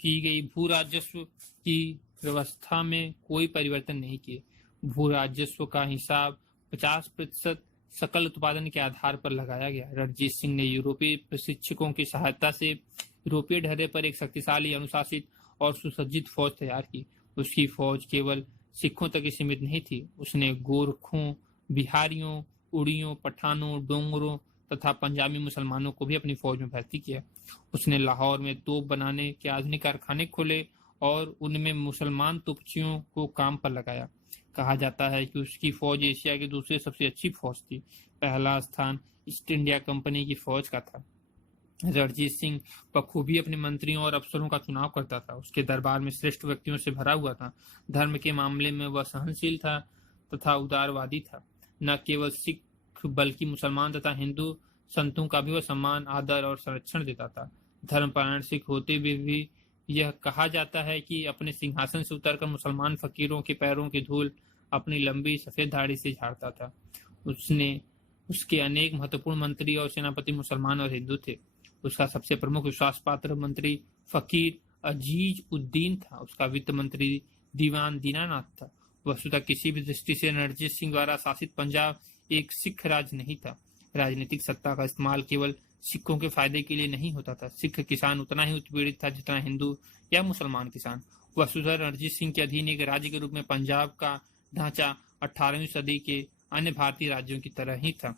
की गई भू राजस्व की व्यवस्था में कोई परिवर्तन नहीं किए। भू राजस्व का हिसाब 50% सकल उत्पादन के आधार पर लगाया गया। रणजीत सिंह ने यूरोपीय प्रशिक्षकों की सहायता से यूरोपीय ढर्रे पर एक शक्तिशाली, अनुशासित और सुसज्जित फौज तैयार की। उसकी फौज केवल सिखों तक ही सीमित नहीं थी। उसने गोरखों, बिहारियों, उड़ियों, पठानों, डोंगरों तथा पंजाबी मुसलमानों को भी अपनी फौज में भर्ती किया। उसने लाहौर में तोप बनाने के आधुनिक कारखाने खोले और उनमें मुसलमान तोपचियों को काम पर लगाया। कहा जाता है कि उसकी फौज एशिया की दूसरी सबसे अच्छी फौज थी। पहला स्थान ईस्ट इंडिया कंपनी की फौज का था। रणजीत सिंह बखूबी अपने मंत्रियों और अफसरों का चुनाव करता था। उसके दरबार में श्रेष्ठ व्यक्तियों से भरा हुआ था। धर्म के मामले में वह सहनशील था तथा उदारवादी था। न केवल सिख बल्कि मुसलमान तथा हिंदू संतों का भी वह सम्मान, आदर और संरक्षण देता था। धर्मपरायण सिख होते हुए भी यह कहा जाता है कि अपने सिंहासन से उतरकर मुसलमान फकीरों के पैरों की धूल अपनी लंबी सफेद दाढ़ी से झाड़ता था। उसके अनेक महत्वपूर्ण मंत्री और सेनापति मुसलमान और हिंदू थे। उसका सबसे प्रमुख विश्वास पात्र मंत्री फकीर अजीज उद्दीन था। उसका वित्त मंत्री दीवान दीनानाथ था। वस्तुतः किसी भी दृष्टि से रणजीत सिंह द्वारा शासित पंजाब एक सिख राज्य नहीं था। राजनीतिक सत्ता का इस्तेमाल केवल सिखों के फायदे के लिए नहीं होता था। सिख किसान उतना ही उत्पीड़ित था जितना हिंदू या मुसलमान किसान। वसुधरा रणजीत सिंह के अधीन एक राज्य के रूप में पंजाब का ढांचा 18वीं सदी के अन्य भारतीय राज्यों की तरह ही था।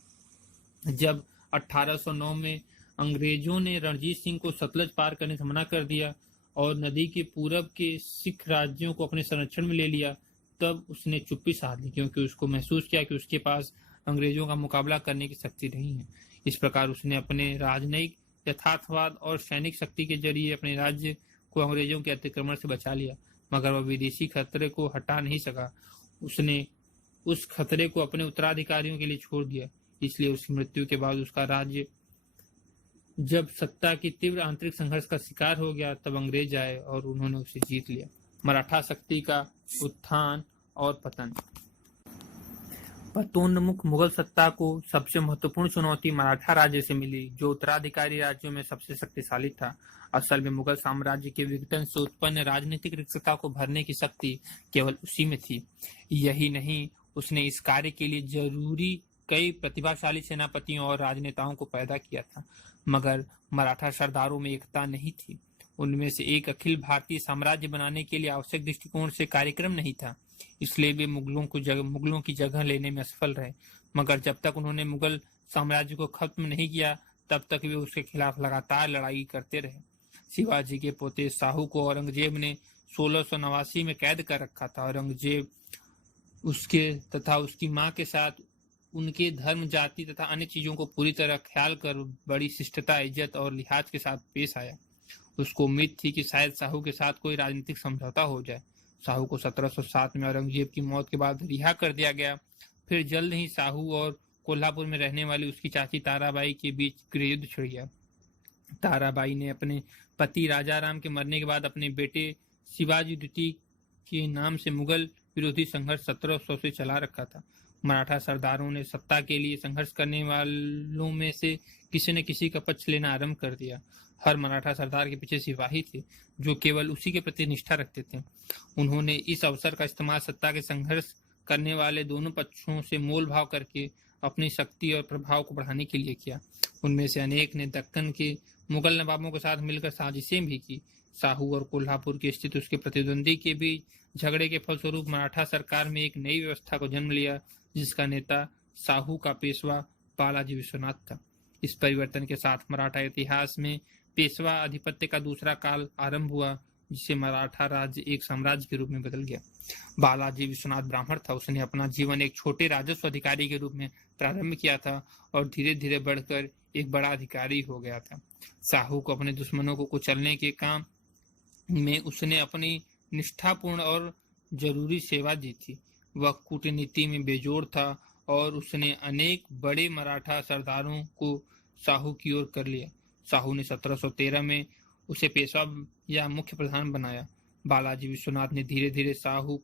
जब 1809 में अंग्रेजों ने रणजीत सिंह को सतलज पार करने से मना कर दिया और नदी के पूरब के सिख राज्यों को अपने संरक्षण में ले लिया, तब उसने चुप्पी साध ली, क्योंकि उसको महसूस किया कि उसके पास अंग्रेजों का मुकाबला करने की शक्ति नहीं है। इस प्रकार उसने अपने राजनयिक यथार्थवाद और सैनिक शक्ति के जरिए अपने राज्य को अंग्रेजों के अतिक्रमण से बचा लिया, मगर वह विदेशी खतरे को हटा नहीं सका। उसने उस खतरे को अपने उत्तराधिकारियों के लिए छोड़ दिया। इसलिए उसकी मृत्यु के बाद उसका राज्य जब सत्ता की तीव्र आंतरिक संघर्ष का शिकार हो गया, तब अंग्रेज आए और उन्होंने उसे जीत लिया। मराठा शक्ति का उत्थान और पतन। पतोन्मुख मुगल सत्ता को सबसे महत्वपूर्ण चुनौती मराठा राज्य से मिली, जो उत्तराधिकारी राज्यों में सबसे शक्तिशाली था। असल में मुगल साम्राज्य के विघटन से उत्पन्न राजनीतिक रिक्तता को भरने की शक्ति केवल उसी में थी। यही नहीं, उसने इस कार्य के लिए जरूरी कई प्रतिभाशाली सेनापतियों और राजनेताओं को पैदा किया था, मगर मराठा सरदारों में एकता नहीं थी। उनमें से एक अखिल भारतीय साम्राज्य बनाने के लिए आवश्यक दृष्टिकोण से कार्यक्रम नहीं था, इसलिए वे मुगलों की जगह लेने में असफल रहे। मगर जब तक उन्होंने मुगल साम्राज्य को खत्म नहीं किया, तब तक वे उसके खिलाफ लगातार लड़ाई करते रहे। शिवाजी के पोते शाहू को औरंगजेब ने 1689 में कैद कर रखा था। औरंगजेब उसके तथा उसकी मां के साथ उनके धर्म, जाति तथा अन्य चीजों को पूरी तरह ख्याल कर बड़ी शिष्टता, इज्जत और लिहाज के साथ पेश आया। उसको उम्मीद थी कि शायद शाहू के साथ कोई राजनीतिक समझौता हो जाए। शाहू को 1707 में औरंगजेब की मौत के बाद रिहा कर दिया गया। फिर जल्द ही शाहू और कोल्हापुर में रहने वाली उसकी चाची ताराबाई के बीच गृहयुद्ध छिड़ गया। ताराबाई ने अपने पति राजाराम के मरने के बाद अपने बेटे शिवाजी द्वितीय के नाम से मुगल विरोधी संघर्ष 1700 से चला रखा था। मराठा सरदारों ने सत्ता के लिए संघर्ष करने वालों में से किसी न किसी का पक्ष लेना आरंभ कर दिया। हर मराठा सरदार के पीछे सिपाही थे जो केवल उसी के प्रति निष्ठा रखते थे। उन्होंने इस अवसर का इस्तेमाल सत्ता के संघर्ष करने वाले दोनों पक्षों से मोल भाव करके अपनी शक्ति और प्रभाव को बढ़ाने के लिए किया। उनमें से अनेक ने दक्कन के मुगल नवाबों के साथ मिलकर साजिशें भी की। शाहू और कोल्हापुर की स्थिति उसके प्रतिद्वंदी के बीच झगड़े के फलस्वरूप मराठा सरकार में एक नई व्यवस्था को जन्म लिया, जिसका नेता शाहू का पेशवा बालाजी विश्वनाथ था। इस परिवर्तन के साथ मराठा इतिहास में पेशवा आधिपत्य का दूसरा काल आरंभ हुआ, जिसे मराठा राज्य एक साम्राज्य के रूप में बदल गया। बालाजी विश्वनाथ ब्राह्मण था। उसने अपना जीवन एक छोटे राजस्व अधिकारी के रूप में प्रारंभ किया था और धीरे धीरे बढ़कर एक बड़ा अधिकारी हो गया था। शाहू को अपने दुश्मनों को कुचलने के काम में उसने अपनी निष्ठापूर्ण और जरूरी सेवा दी थी। वह कूटनीति में बेजोड़ था और उसने अनेक बड़े मराठा सरदारों को शाहू की ओर कर लिया। शाहू ने 1713 में उसे पेशवा या मुख्य प्रधान बनाया। बालाजी विश्वनाथ ने धीरे धीरे शाहू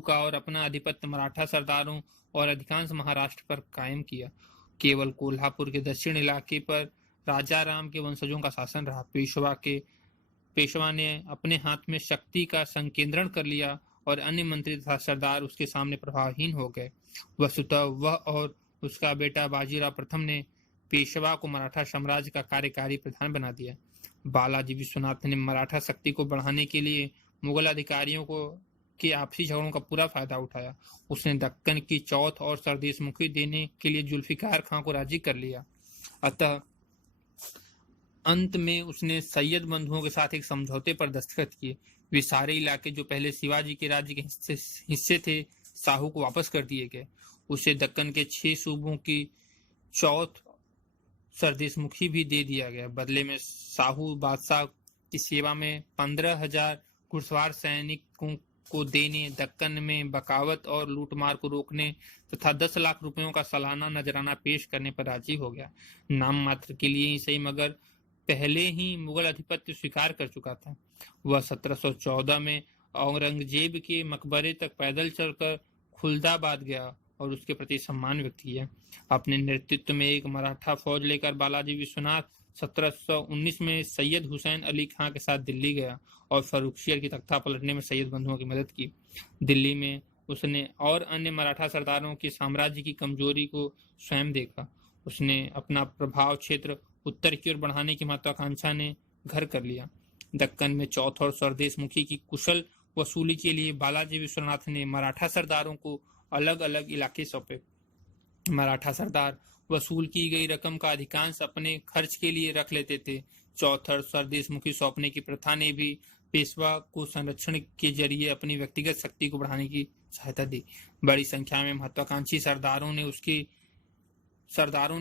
का और अपना आधिपत्य मराठा सरदारों और अधिकांश महाराष्ट्र पर कायम किया। केवल कोल्हापुर के दक्षिण इलाके पर राजाराम के वंशजों का शासन रहा। पेशवा ने अपने हाथ में शक्ति का संकेंद्रण कर लिया और अन्य मंत्री तथा सरदार उसके सामने प्रभावहीन हो गए। वस्तुतः वह और उसका बेटा बाजीराव प्रथम ने पेशवा को मराठा साम्राज्य का कार्यकारी प्रधान बना दिया। बालाजी विश्वनाथ ने मराठा शक्ति को बढ़ाने के लिए मुगल अधिकारियों के आपसी झगड़ों का पूरा फायदा उठाया। उसने दक्कन की चौथ और सरदेशमुखी देने के लिए जुल्फिकार खां को राजी कर लिया। अतः अंत में उसने सैयद बंधुओं के साथ एक समझौते पर दस्तखत किए। वे सारे इलाके जो पहले शिवाजी के राज्य के हिस्से थे, शाहू को वापस कर दिए गए। उसे दक्कन के 6 सूबों की चौथ सरदेशमुखी भी दे दिया गया। बदले में शाहू बादशाह की सेवा में 15,000 घुड़सवार सैनिकों को देने, दक्कन में बगावत और लूटमार को रोकने तथा 10 लाख रुपयों का सालाना नजराना पेश करने पर राजी हो गया। नाम मात्र के लिए ही सही, मगर पहले ही मुगल आधिपत्य स्वीकार कर चुका था। वह 1714 में औरंगजेब के मकबरे तक पैदल चलकर खुलदाबाद गया और उसके प्रति सम्मान व्यक्त किया। अपने नेतृत्व में एक मराठा फौज लेकर बालाजी विश्वनाथ 1719 में सैयद हुसैन अली खां के साथ दिल्ली गया और फर्रुखशियर की तख्ता पलटने में सैयद बंधुओं की मदद की। दिल्ली में उसने और अन्य मराठा सरदारों के साम्राज्य की कमजोरी को स्वयं देखा। उसने अपना प्रभाव क्षेत्र उत्तर की ओर बढ़ाने की महत्वाकांक्षा ने घर कर लिया। दक्कन में चौथ और सरदेशमुखी की कुशल वसूली के लिए बालाजी विश्वनाथ ने मराठा सरदारों को अलग अलग इलाके सौंपे। मराठा सरदार वसूल की गई रकम का अधिकांश अपने खर्च के लिए रख लेते थे। चौथ और सरदेशमुखी सौंपने की प्रथा ने भी पेशवा को संरक्षण के जरिए अपनी व्यक्तिगत शक्ति को बढ़ाने की सहायता दी। बड़ी संख्या में महत्वाकांक्षी सरदारों ने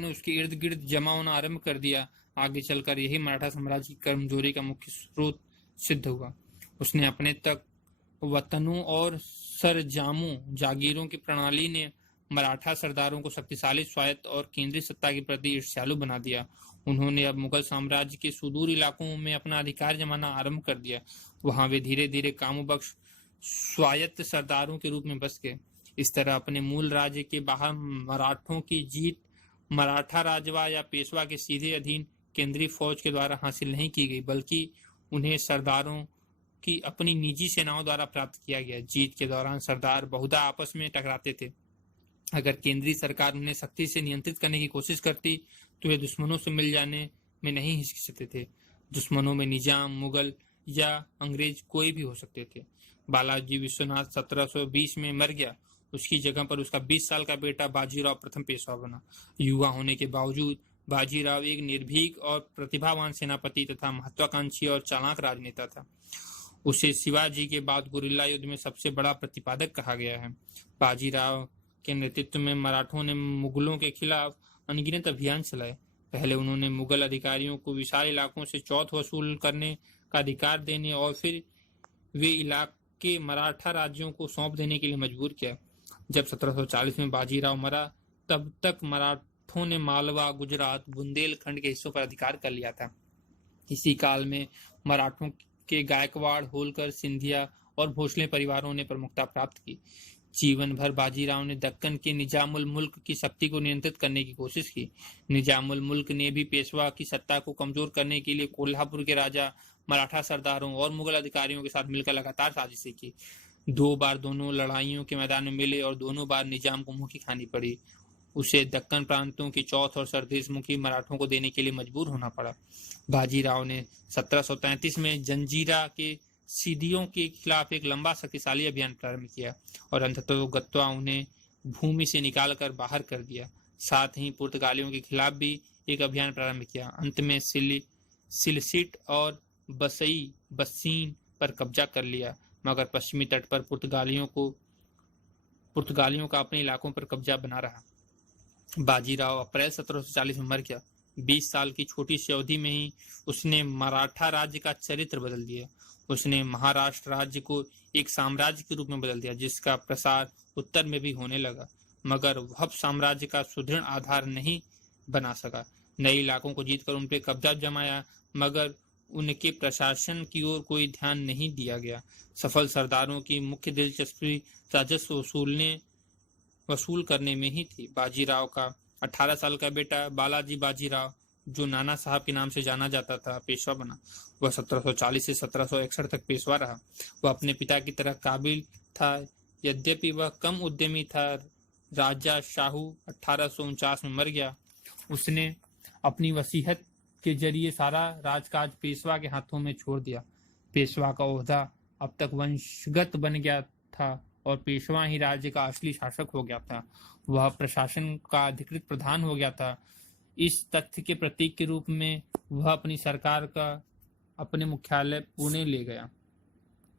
उसके इर्द गिर्द जमा होना आरंभ कर दिया। आगे चलकर यही मराठा साम्राज्य की कमजोरी का मुख्य स्रोत सिद्ध हुआ। उसने अपने तक वतनों और सरजामों जागीरों की प्रणाली ने मराठा सरदारों को शक्तिशाली, स्वायत्त और केंद्रीय सत्ता के प्रति ईर्ष्यालु बना दिया। उन्होंने अब मुगल साम्राज्य के सुदूर इलाकों में अपना अधिकार जमाना आरंभ कर दिया। वहां वे धीरे धीरे कामोबख्श स्वायत्त सरदारों के रूप में बस गए। इस तरह अपने मूल राज्य के बाहर मराठों की जीत मराठा राजवा या पेशवा के सीधे अधीन केंद्रीय फौज के द्वारा हासिल नहीं की गई, बल्कि उन्हें सरदारों की अपनी निजी सेनाओं द्वारा प्राप्त किया गया। जीत के दौरान सरदार बहुधा आपस में टकराते थे। अगर केंद्रीय सरकार उन्हें सख्ती से नियंत्रित करने की कोशिश करती तो वे दुश्मनों से मिल जाने में नहीं हिचकिचाते थे। दुश्मनों में निजाम, मुगल या अंग्रेज कोई भी हो सकते थे। बालाजी विश्वनाथ 1720 में मर गया। उसकी जगह पर उसका 20 साल का बेटा बाजीराव प्रथम पेशवा बना। युवा होने के बावजूद बाजीराव एक निर्भीक और प्रतिभावान सेनापति तथा महत्वाकांक्षी और चालाक राजनेता था। उसे शिवाजी के बाद गुरिल्ला युद्ध में सबसे बड़ा प्रतिपादक कहा गया है। बाजीराव के नेतृत्व में मराठों ने मुगलों के खिलाफ अनगिनत अभियान चलाए। पहले उन्होंने मुगल अधिकारियों को विशाल इलाकों से चौथ वसूल करने का अधिकार देने और फिर वे इलाके मराठा राज्यों को सौंप देने के लिए मजबूर किया। जब 1740 में बाजीराव मरा तब तक मराठों ने मालवा, गुजरात, बुंदेलखंड के हिस्सों पर अधिकार कर लिया था। इसी काल में मराठों के गायकवाड़, होलकर, सिंधिया और भोसले परिवारों ने प्रमुखता प्राप्त की। जीवन भर बाजीराव ने दक्कन के निजामुल मुल्क की शक्ति को नियंत्रित करने की कोशिश की। निजामुल मुल्क ने भी पेशवा की सत्ता को कमजोर करने के लिए कोल्हापुर के राजा, मराठा सरदारों और मुगल अधिकारियों के साथ मिलकर लगातार साजिशें की। 2 बार दोनों लड़ाइयों के मैदान में मिले और दोनों बार निजाम को मुंह की खानी पड़ी। उसे दक्कन प्रांतों की चौथ और सरदेशमुखी मराठों को देने के लिए मजबूर होना पड़ा। बाजीराव ने 1733 में जंजीरा के सिद्दियों के खिलाफ एक लंबा शक्तिशाली अभियान प्रारंभ किया और अंततोगत्वा उन्हें भूमि से निकालकर बाहर कर दिया। साथ ही पुर्तगालियों के खिलाफ भी एक अभियान प्रारंभ किया। अंत में सिलसिट और बसीन पर कब्जा कर लिया, मगर पश्चिमी तट पर पुर्तगालियों का अपने इलाकों पर कब्जा बना रहा। बाजीराव अप्रैल 1740 में मर गया। 20 साल की छोटी सी अवधि में ही उसने मराठा राज्य का चरित्र बदल दिया। उसने महाराष्ट्र राज्य को एक साम्राज्य के रूप में बदल दिया, जिसका प्रसार उत्तर में भी होने लगा, मगर वह साम्राज्य का सुदृढ़ आधार नहीं बना सका। नए इलाकों को जीतकर उन पर कब्जा जमाया, मगर उनके प्रशासन की ओर कोई ध्यान नहीं दिया गया। सफल सरदारों की मुख्य दिलचस्पी राजस्व वसूल करने में ही थी। बाजीराव का 18 साल का बेटा बालाजी बाजीराव, जो नाना साहब के नाम से जाना जाता था, पेशवा बना। वह 1740 से 1761 तक पेशवा रहा। वह अपने पिता की तरह काबिल था, यद्यपि वह कम उद्यमी था। राजा शाहू 1849 में मर गया। उसने अपनी वसीयत के जरिए सारा राजकाज पेशवा के हाथों में छोड़ दिया। पेशवा का ओहदा अब तक वंशगत बन गया था और पेशवा ही राज्य का असली शासक हो गया था। वह प्रशासन का अधिकृत प्रधान हो गया था। इस तथ्य के प्रतीक के रूप में वह अपनी सरकार का अपने मुख्यालय पुणे ले गया।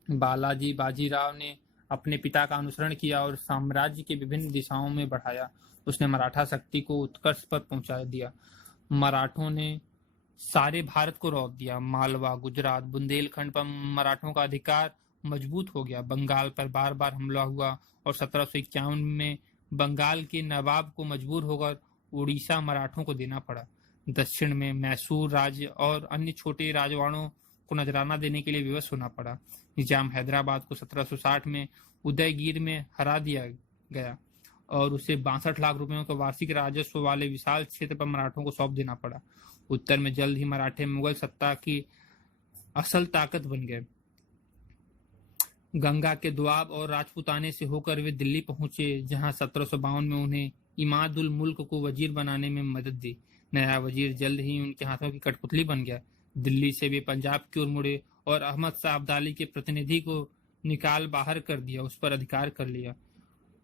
बालाजी बाजीराव ने अपने पिता का अनुसरण किया और साम्राज्य के विभिन्न दिशाओं में बढ़ाया। उसने मराठा शक्ति को उत्कर्ष पर पहुंचा दिया। मराठों ने सारे भारत को रौंद दिया। मालवा, गुजरात, बुंदेलखंड पर मराठों का अधिकार मजबूत हो गया। बंगाल पर बार बार हमला हुआ और 1751 में बंगाल के नवाब को मजबूर होकर उड़ीसा मराठों को देना पड़ा। दक्षिण में मैसूर राज्य और अन्य छोटे राजवाड़ों को नजराना देने के लिए विवश होना पड़ा। निजाम हैदराबाद को 1760 में उदयगिर में हरा दिया गया और उसे 62 लाख रुपयों का वार्षिक राजस्व वाले विशाल क्षेत्र पर मराठों को सौंप देना पड़ा। उत्तर में जल्द ही मराठे मुगल सत्ता की असल ताकत बन गए। गंगा के दुआब और राजपुताने से होकर वे दिल्ली पहुंचे, जहां 1752 में उन्हें इमादुल मुल्क को वजीर बनाने में मदद दी। नया वजीर जल्द ही उनके हाथों की कठपुतली बन गया। दिल्ली से वे पंजाब की ओर मुड़े और अहमद शाह अब्दाली के प्रतिनिधि को निकाल बाहर कर दिया, उस पर अधिकार कर लिया।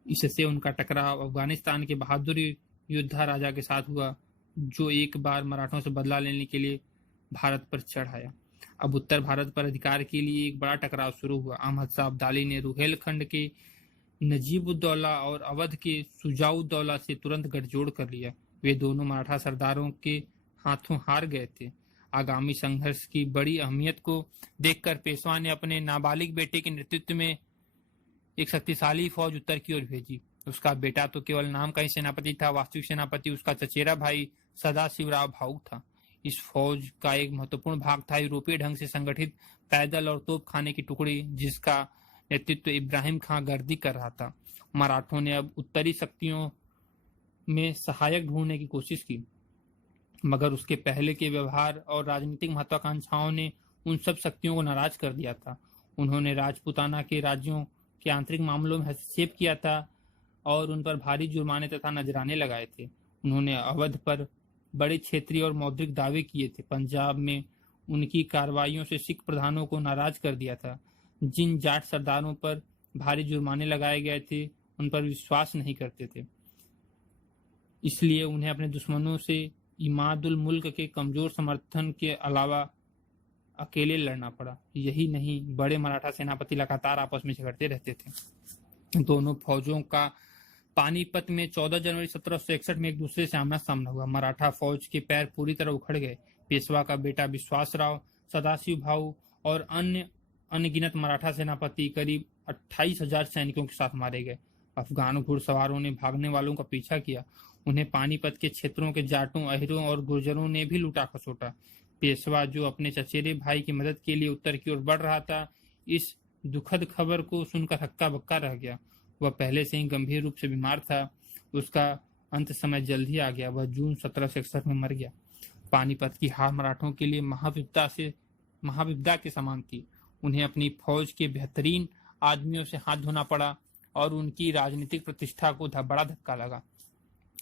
इससे उनका टकराव अफगानिस्तान के बहादुर योद्धा राजा के साथ हुआ, जो एक बार मराठों से बदला लेने के लिए भारत पर चढ़ आया। अब उत्तर भारत पर अधिकार के लिए एक बड़ा टकराव शुरू हुआ। अहमद शाह अब्दाली ने रुहेलखंड के नजीबुद्दौला और अवध के सुजाउद्दौला से तुरंत गठजोड़ कर लिया। वे दोनों मराठा सरदारों के हाथों हार गए थे। आगामी संघर्ष की बड़ी अहमियत को देखकर पेशवा ने अपने नाबालिग बेटे के नेतृत्व में एक शक्तिशाली फौज उत्तर की ओर भेजी। उसका बेटा तो केवल नाम का ही सेनापति था, वास्तविक सेनापति उसका चचेरा भाई सदाशिवराव भाऊ था। इस फौज का एक महत्वपूर्ण भाग था यूरोपीय ढंग से संगठित पैदल और तोपखाने की टुकड़ी, जिसका नेतृत्व इब्राहिम खां गर्दी कर रहा था। मराठों ने अब उत्तरी शक्तियों में सहायक ढूंढने की कोशिश की, मगर उसके पहले के व्यवहार और राजनीतिक महत्वाकांक्षाओं ने उन सब शक्तियों को नाराज कर दिया था। उन्होंने राजपूताना के राज्यों के आंतरिक मामलों में हस्तक्षेप किया था और उन पर भारी जुर्माने तथा नजराने लगाए थे। उन्होंने अवध पर बड़े क्षेत्रीय और मौद्रिक दावे किए थे। पंजाब में उनकी कार्रवाइयों से सिख प्रधानों को नाराज कर दिया था। जिन जाट सरदारों पर भारी जुर्माने लगाए गए थे उन पर विश्वास नहीं करते थे, इसलिए उन्हें अपने दुश्मनों से इमादुल मुल्क के कमजोर समर्थन के अलावा अकेले लड़ना पड़ा। यही नहीं, बड़े मराठा सेनापति लगातार आपस में झगड़ते रहते थे। दोनों फौजों का पानीपत में 14 जनवरी 1761 में एक दूसरे से आमना सामना हुआ। मराठा फौज के पैर पूरी तरह उखड़ गए। पेशवा का बेटा विश्वासराव, सदाशिव भाऊ और अन्य अनगिनत मराठा सेनापति करीब 28,000 सैनिकों के साथ मारे गए। अफगान घुड़सवारों ने भागने वालों का पीछा किया। उन्हें पानीपत के क्षेत्रों के जाटों, अहिरों और गुर्जरों ने भी लूटा खसोटा। पेशवा, जो अपने चचेरे भाई की मदद के लिए उत्तर की ओर बढ़ रहा था, इस दुखद खबर को सुनकर हक्का बक्का रह गया। वह पहले से ही गंभीर रूप से बीमार था। उसका अंत समय जल्द ही आ गया। वह जून 1761 में मर गया। पानीपत की हार मराठों के लिए महाविपदा के समान थी। उन्हें अपनी फौज के बेहतरीन आदमियों से हाथ धोना पड़ा और उनकी राजनीतिक प्रतिष्ठा को बड़ा धक्का लगा।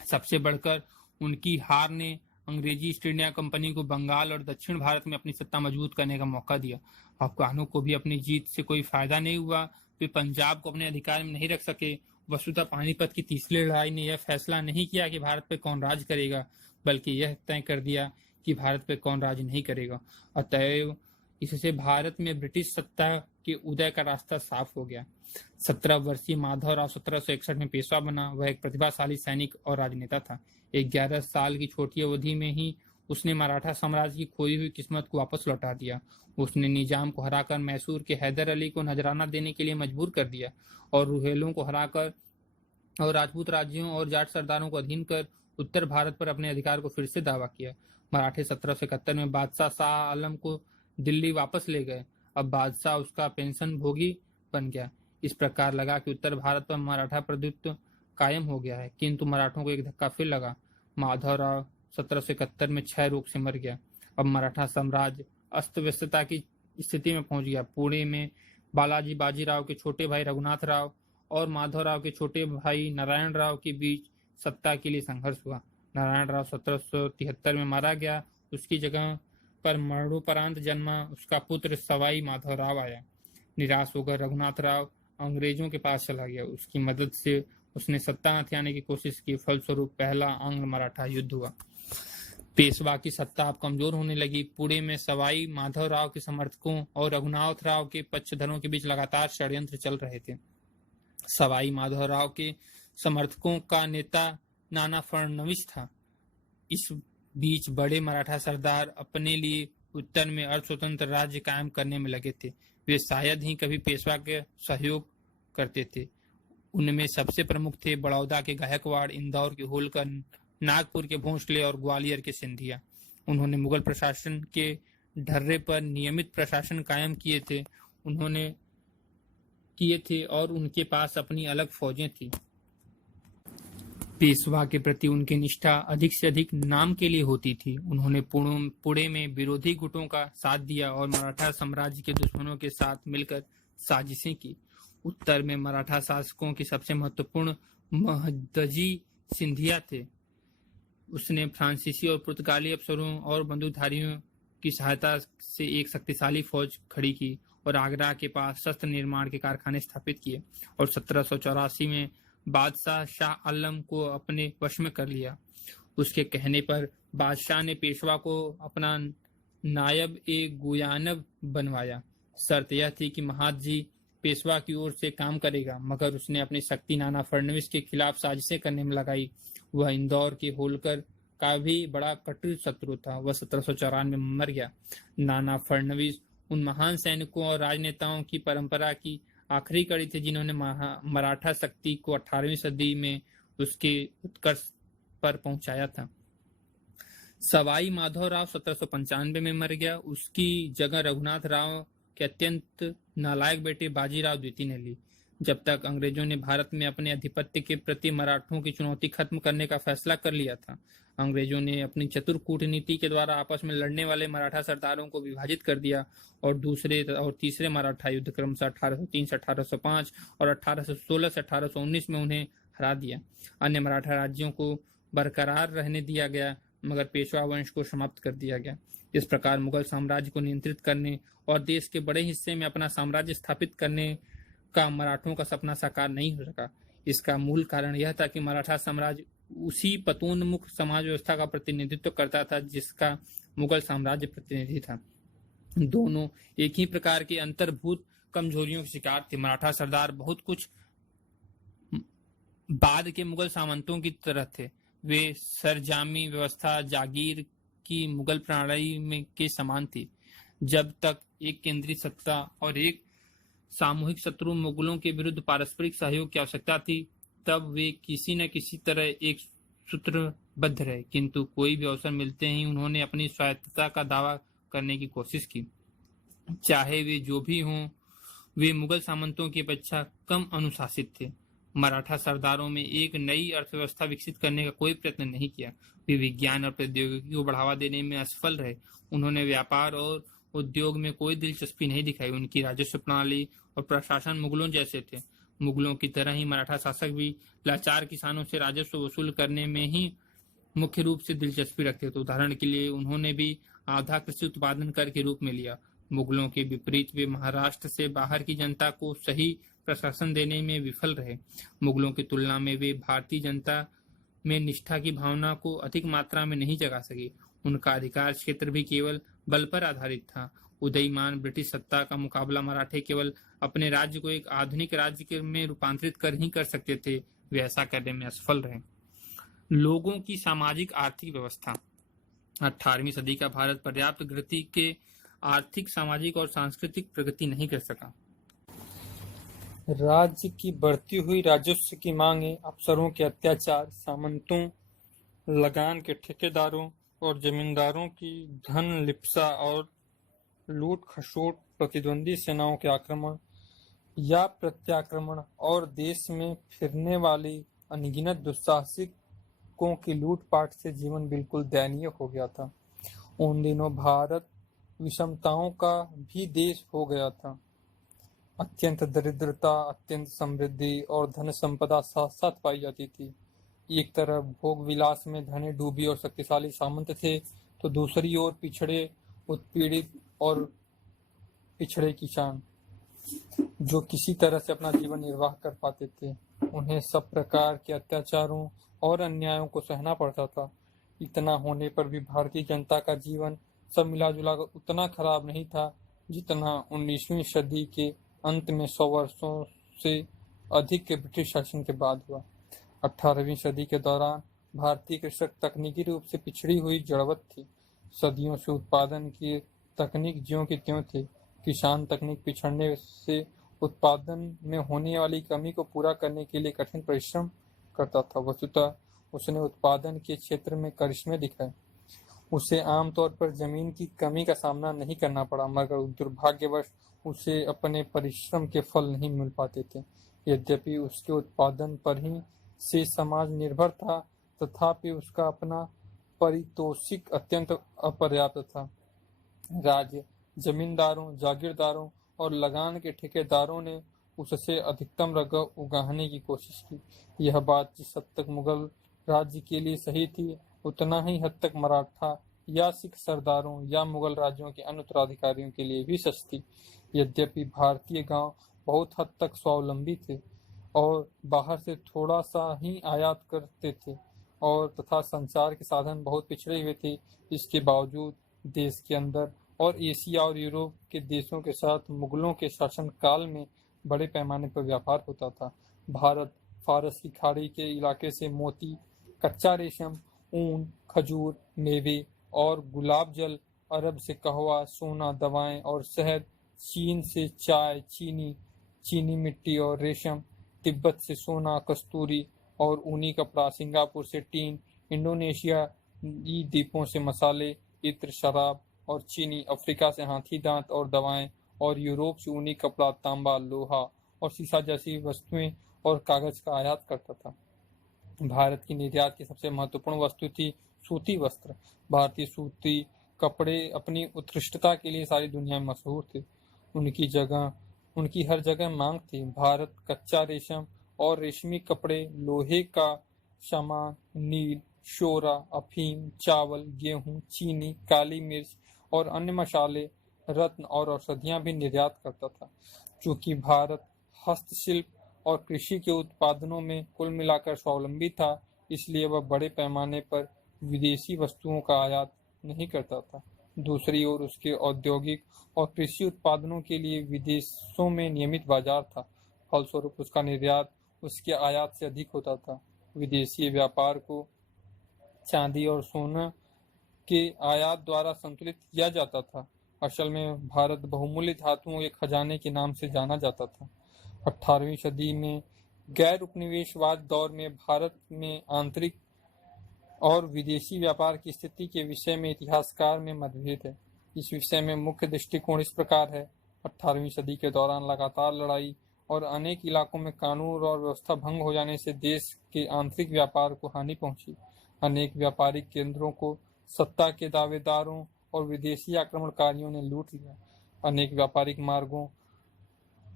सबसे बढ़कर उनकी हार ने अंग्रेजी ईस्ट इंडिया कंपनी को बंगाल और दक्षिण भारत में अपनी सत्ता मजबूत करने का मौका दिया। अफगानों को भी अपनी जीत से कोई फायदा नहीं हुआ। वे पंजाब को अपने अधिकार में नहीं रख सके। वस्तुतः पानीपत की तीसरी लड़ाई ने यह फैसला नहीं किया कि भारत पर कौन राज करेगा, बल्कि यह तय कर दिया कि भारत पर कौन राज नहीं करेगा। अतएव इससे भारत में ब्रिटिश सत्ता के उदय का रास्ता साफ हो गया। 17 वर्षीय माधवराव 1761 में पेशवा बना। वह एक प्रतिभाशाली सैनिक और राजनेता था। 11 साल की छोटी अवधि में ही उसने मराठा साम्राज्य की खोई हुई किस्मत को वापस लौटा दिया। उसने निजाम को हराकर मैसूर के हैदर अली को नजराना देने के लिए मजबूर कर दिया और रुहेलों को हराकर और राजपूत राज्यों और जाट सरदारों को अधीन कर उत्तर भारत पर अपने अधिकार को फिर से दावा किया। मराठे 1771 में बादशाह शाह आलम को दिल्ली वापस ले गए। अब बादशाह उसका पेंशन भोगी बन गया। इस प्रकार लगा कि उत्तर भारत पर मराठा प्रभुत्व कायम हो गया है। किंतु मराठों को एक धक्का फिर लगा। माधवराव 1771 में क्षय रोग से मर गया। अब मराठा साम्राज्य अस्त व्यस्तता की स्थिति में पहुंच गया। पुणे में बालाजी बाजीराव के छोटे भाई रघुनाथ राव और माधवराव के छोटे भाई नारायण राव के बीच सत्ता के लिए संघर्ष हुआ। नारायण राव 1773 में मारा गया। उसकी जगह पर मरणोपरांत जन्मा उसका पुत्र सवाई माधवराव आया। निराश होकर रघुनाथ राव अंग्रेजों के पास चला गया। उसकी मदद से उसने सत्ता हथियाने की कोशिश की। फलस्वरूप पहला आंग्ल मराठा युद्ध हुआ। पेशवा की सत्ता अब कमजोर होने लगी। पुणे में सवाई माधवराव के समर्थकों और रघुनाथ राव के पक्षधरों के बीच लगातार षड्यंत्र चल रहे थे। सवाई माधवराव के समर्थकों का नेता नाना फडणवीस था। इस बीच बड़े मराठा सरदार अपने लिए उत्तर में अर्ध स्वतंत्र राज्य कायम करने में लगे थे। वे शायद ही कभी पेशवा के सहयोग करते थे। उनमें सबसे प्रमुख थे बड़ौदा के गायकवाड़, इंदौर के होलकर, नागपुर के भोंसले और ग्वालियर के सिंधिया। उन्होंने मुगल प्रशासन के ढर्रे पर नियमित प्रशासन कायम किए थे और उनके पास अपनी अलग फौजें थी। पेशवा के प्रति उनकी निष्ठा अधिक से अधिक नाम के लिए होती थी। उन्होंने पुणे में विरोधी गुटों का साथ दिया और मराठा साम्राज्य के दुश्मनों के साथ मिलकर साजिशें की। उत्तर में मराठा शासकों की सबसे महत्वपूर्ण महदजी सिंधिया थे। उसने फ्रांसीसी और पुर्तगाली अफसरों और बंदूकधारियों की सहायता से एक शक्तिशाली फौज खड़ी की और आगरा के पास शस्त्र निर्माण के कारखाने स्थापित किए और 1784 में बादशाह शाह आलम को अपने वश में कर लिया। उसके कहने पर बादशाह ने पेशवा को अपना नायब ए गुयानब बनवाया। शर्त यह थी कि महादजी पेशवा की ओर से काम करेगा, मगर उसने अपनी शक्ति नाना फडणवीस के खिलाफ साजिशें करने में लगाई। वह इंदौर के होलकर का भी बड़ा कटु शत्रु था। वह 1794 में मर गया। नाना फडणवीस उन महान सैनिकों और राजनेताओं की परंपरा की आखिरी कड़ी थे जिन्होंने मराठा शक्ति को 18वीं सदी में उसके उत्कर्ष पर पहुंचाया था। सवाई माधवराव 1795 में मर गया। उसकी जगह रघुनाथ राव के अत्यंत नालायक बेटे बाजीराव द्वितीय ने ली। जब तक अंग्रेजों ने भारत में अपने आधिपत्य के प्रति मराठों की चुनौती खत्म करने का फैसला कर लिया था, अंग्रेजों ने अपनी चतुर कूटनीति के द्वारा आपस में लड़ने वाले मराठा सरदारों को विभाजित कर दिया और दूसरे और तीसरे मराठा युद्ध क्रमशः 1803 से 1805 और 1816 से 1819 में उन्हें हरा दिया। अन्य मराठा राज्यों को बरकरार रहने दिया गया, मगर पेशवा वंश को समाप्त कर दिया गया। इस प्रकार मुगल साम्राज्य को नियंत्रित करने और देश के बड़े हिस्से में अपना साम्राज्य स्थापित करने का मराठों का सपना साकार नहीं हो सका। इसका मूल कारण यह था कि मराठा साम्राज्य उसी पतोन्मुख समाज व्यवस्था का प्रतिनिधित्व करता था जिसका मुगल साम्राज्य प्रतिनिधि था। दोनों एक ही प्रकार की अंतर्भूत कमजोरियों के शिकार थे। मराठा सरदार बहुत कुछ बाद के मुगल सामंतों की तरह थे। वे सरजामी व्यवस्था जागीर की मुगल प्रणाली में के समान थी। जब तक एक केंद्रीय सत्ता और एक सामूहिक शत्रु मुगलों के विरुद्ध पारस्परिक सहयोग की आवश्यकता थी, तब वे किसी न किसी तरह एक सूत्रबद्ध रहे, किंतु कोई भी अवसर मिलते ही उन्होंने अपनी स्वायत्तता का दावा करने की कोशिश की। चाहे वे जो भी हों, वे मुगल सामंतों की अपेक्षा कम अनुशासित थे। मराठा सरदारों में एक नई अर्थव्यवस्था विकसित करने का कोई प्रयत्न नहीं किया। वे विज्ञान और प्रौद्योगिकी को बढ़ावा देने में असफल रहे। उन्होंने व्यापार और उद्योग में कोई दिलचस्पी नहीं दिखाई। उनकी राजस्व प्रणाली और प्रशासन मुगलों जैसे थे। मुगलों की तरह ही मराठा शासक भी लाचार किसानों से राजस्व वसूल करने में ही मुख्य रूप से दिलचस्पी रखते थे। उदाहरण के लिए उन्होंने भी आधा कृषि उत्पादन कर के रूप में लिया। मुगलों के विपरीत वे महाराष्ट्र से बाहर की जनता को सही प्रशासन देने में विफल रहे। मुगलों की तुलना में वे भारतीय जनता में निष्ठा की भावना को अधिक मात्रा में नहीं जगा सके। उनका अधिकार क्षेत्र भी केवल बल पर आधारित था। उदयमान ब्रिटिश सत्ता का मुकाबला मराठे केवल अपने राज्य को एक आधुनिक राज्य में रूपांतरित कर सकते थे। वे ऐसा करने में असफल रहे। लोगों की सामाजिक आर्थिक व्यवस्था। 18वीं सदी का भारत पर्याप्त गति के आर्थिक, सामाजिक और सांस्कृतिक प्रगति नहीं कर सका। राज्य की बढ़ती हुई राजस्व की मांगे, अफसरों के अत्याचार, सामंतों, लगान के ठेकेदारों और जमींदारों की धन लिप्सा और लूट खसोट, प्रतिद्वंदी सेनाओं के आक्रमण या प्रत्याक्रमण और देश में फिरने वाली अनगिनत दुस्साहसिकों की लूटपाट से जीवन बिल्कुल दयनीय हो गया था। उन दिनों भारत विषमताओं का भी देश हो गया था। अत्यंत दरिद्रता, अत्यंत समृद्धि और धन संपदा साथ साथ पाई जाती थी। एक तरफ भोग विलास में धने डूबी और शक्तिशाली सामंत थे, तो दूसरी ओर पिछड़े, उत्पीड़ित और पिछड़े किसान जो किसी तरह से अपना जीवन निर्वाह कर पाते थे। उन्हें सब प्रकार के अत्याचारों और अन्यायों को सहना पड़ता था। इतना होने पर भी भारतीय जनता का जीवन सब मिला जुला कर उतना खराब नहीं था जितना 19वीं सदी के अंत में 100 वर्षों से अधिक के ब्रिटिश शासन के बाद हुआ। 18वीं सदी के दौरान भारतीय कृषक तकनीकी रूप से पिछड़ी हुई जड़वत थी। सदियों से उत्पादन की तकनीक ज्यों की त्यों थी। किसान तकनीक पिछड़ने से उत्पादन में होने वाली कमी को पूरा करने के लिए कठिन परिश्रम करता था। वस्तुतः उसने उत्पादन के क्षेत्र में करिश्मे दिखाए। उसे आमतौर पर जमीन की कमी का सामना नहीं करना पड़ा, मगर दुर्भाग्यवश उसे अपने परिश्रम के फल नहीं मिल पाते थे। यद्यपि उसके उत्पादन पर ही से समाज निर्भर था, तथापि उसका अपना पारितोषिक अत्यंत अपर्याप्त था। राज्य, जमींदारों, जागीरदारों और लगान के ठेकेदारों ने उससे अधिकतम रकम उगाहने की कोशिश की। यह बात जिस हद तक मुगल राज्य के लिए सही थी, उतना ही हद तक मराठा या सिख सरदारों या मुगल राज्यों के अन्य उत्तराधिकारियों के लिए भी सच थी। यद्यपि भारतीय गांव बहुत हद तक स्वावलंबी थे और बाहर से थोड़ा सा ही आयात करते थे और तथा संचार के साधन बहुत पिछड़े हुए थे, इसके बावजूद देश के अंदर और एशिया और यूरोप के देशों के साथ मुगलों के शासनकाल में बड़े पैमाने पर व्यापार होता था। भारत फारस की खाड़ी के इलाके से मोती, कच्चा रेशम, ऊन, खजूर, मेवे और गुलाब जल, अरब से कहवा, सोना, दवाएं और शहद, चीन से चाय, चीनी मिट्टी और रेशम, तिब्बत से सोना, कस्तूरी और ऊनी कपड़ा, सिंगापुर से टीन, इंडोनेशिया द्वीपों से मसाले, इत्र, शराब और चीनी, अफ्रीका से हाथी दांत और दवाएं और यूरोप से ऊनी कपड़ा, तांबा, लोहा और शीशा जैसी वस्तुएं और कागज का आयात करता था। भारत की निर्यात की सबसे महत्वपूर्ण वस्तु थी सूती वस्त्र। भारतीय सूती कपड़े अपनी उत्कृष्टता के लिए सारी दुनिया में मशहूर थे। उनकी हर जगह मांग थी। भारत कच्चा रेशम और रेशमी कपड़े, लोहे का सामान, नील, शोरा, अफीम, चावल, गेहूं, चीनी, काली मिर्च और अन्य मसाले, रत्न और औषधियां भी निर्यात करता था। चूंकि भारत हस्तशिल्प और कृषि के उत्पादनों में कुल मिलाकर स्वावलंबी था, इसलिए वह बड़े पैमाने पर विदेशी वस्तुओं का आयात नहीं करता था। दूसरी ओर उसके औद्योगिक और कृषि उत्पादनों के लिए विदेशों में नियमित बाजार था। फलस्वरूप उसका निर्यात उसके आयात से अधिक होता था। विदेशी व्यापार को चांदी और सोना के आयात द्वारा संतुलित किया जाता था। असल में भारत बहुमूल्य धातुओं के खजाने के नाम से जाना जाता था। 18वीं सदी में गैर उपनिवेशवाद दौर में भारत में आंतरिक और विदेशी व्यापार की स्थिति के विषय में इतिहासकार में मतभेद है। इस विषय में मुख्य दृष्टिकोण इस प्रकार है। 18वीं सदी के दौरान लगातार लड़ाई और अनेक इलाकों में कानून और व्यवस्था भंग हो जाने से देश के आंतरिक व्यापार को हानि पहुंची। अनेक व्यापारिक केंद्रों को सत्ता के दावेदारों और विदेशी आक्रमणकारियों ने लूट लिया। अनेक व्यापारिक मार्गों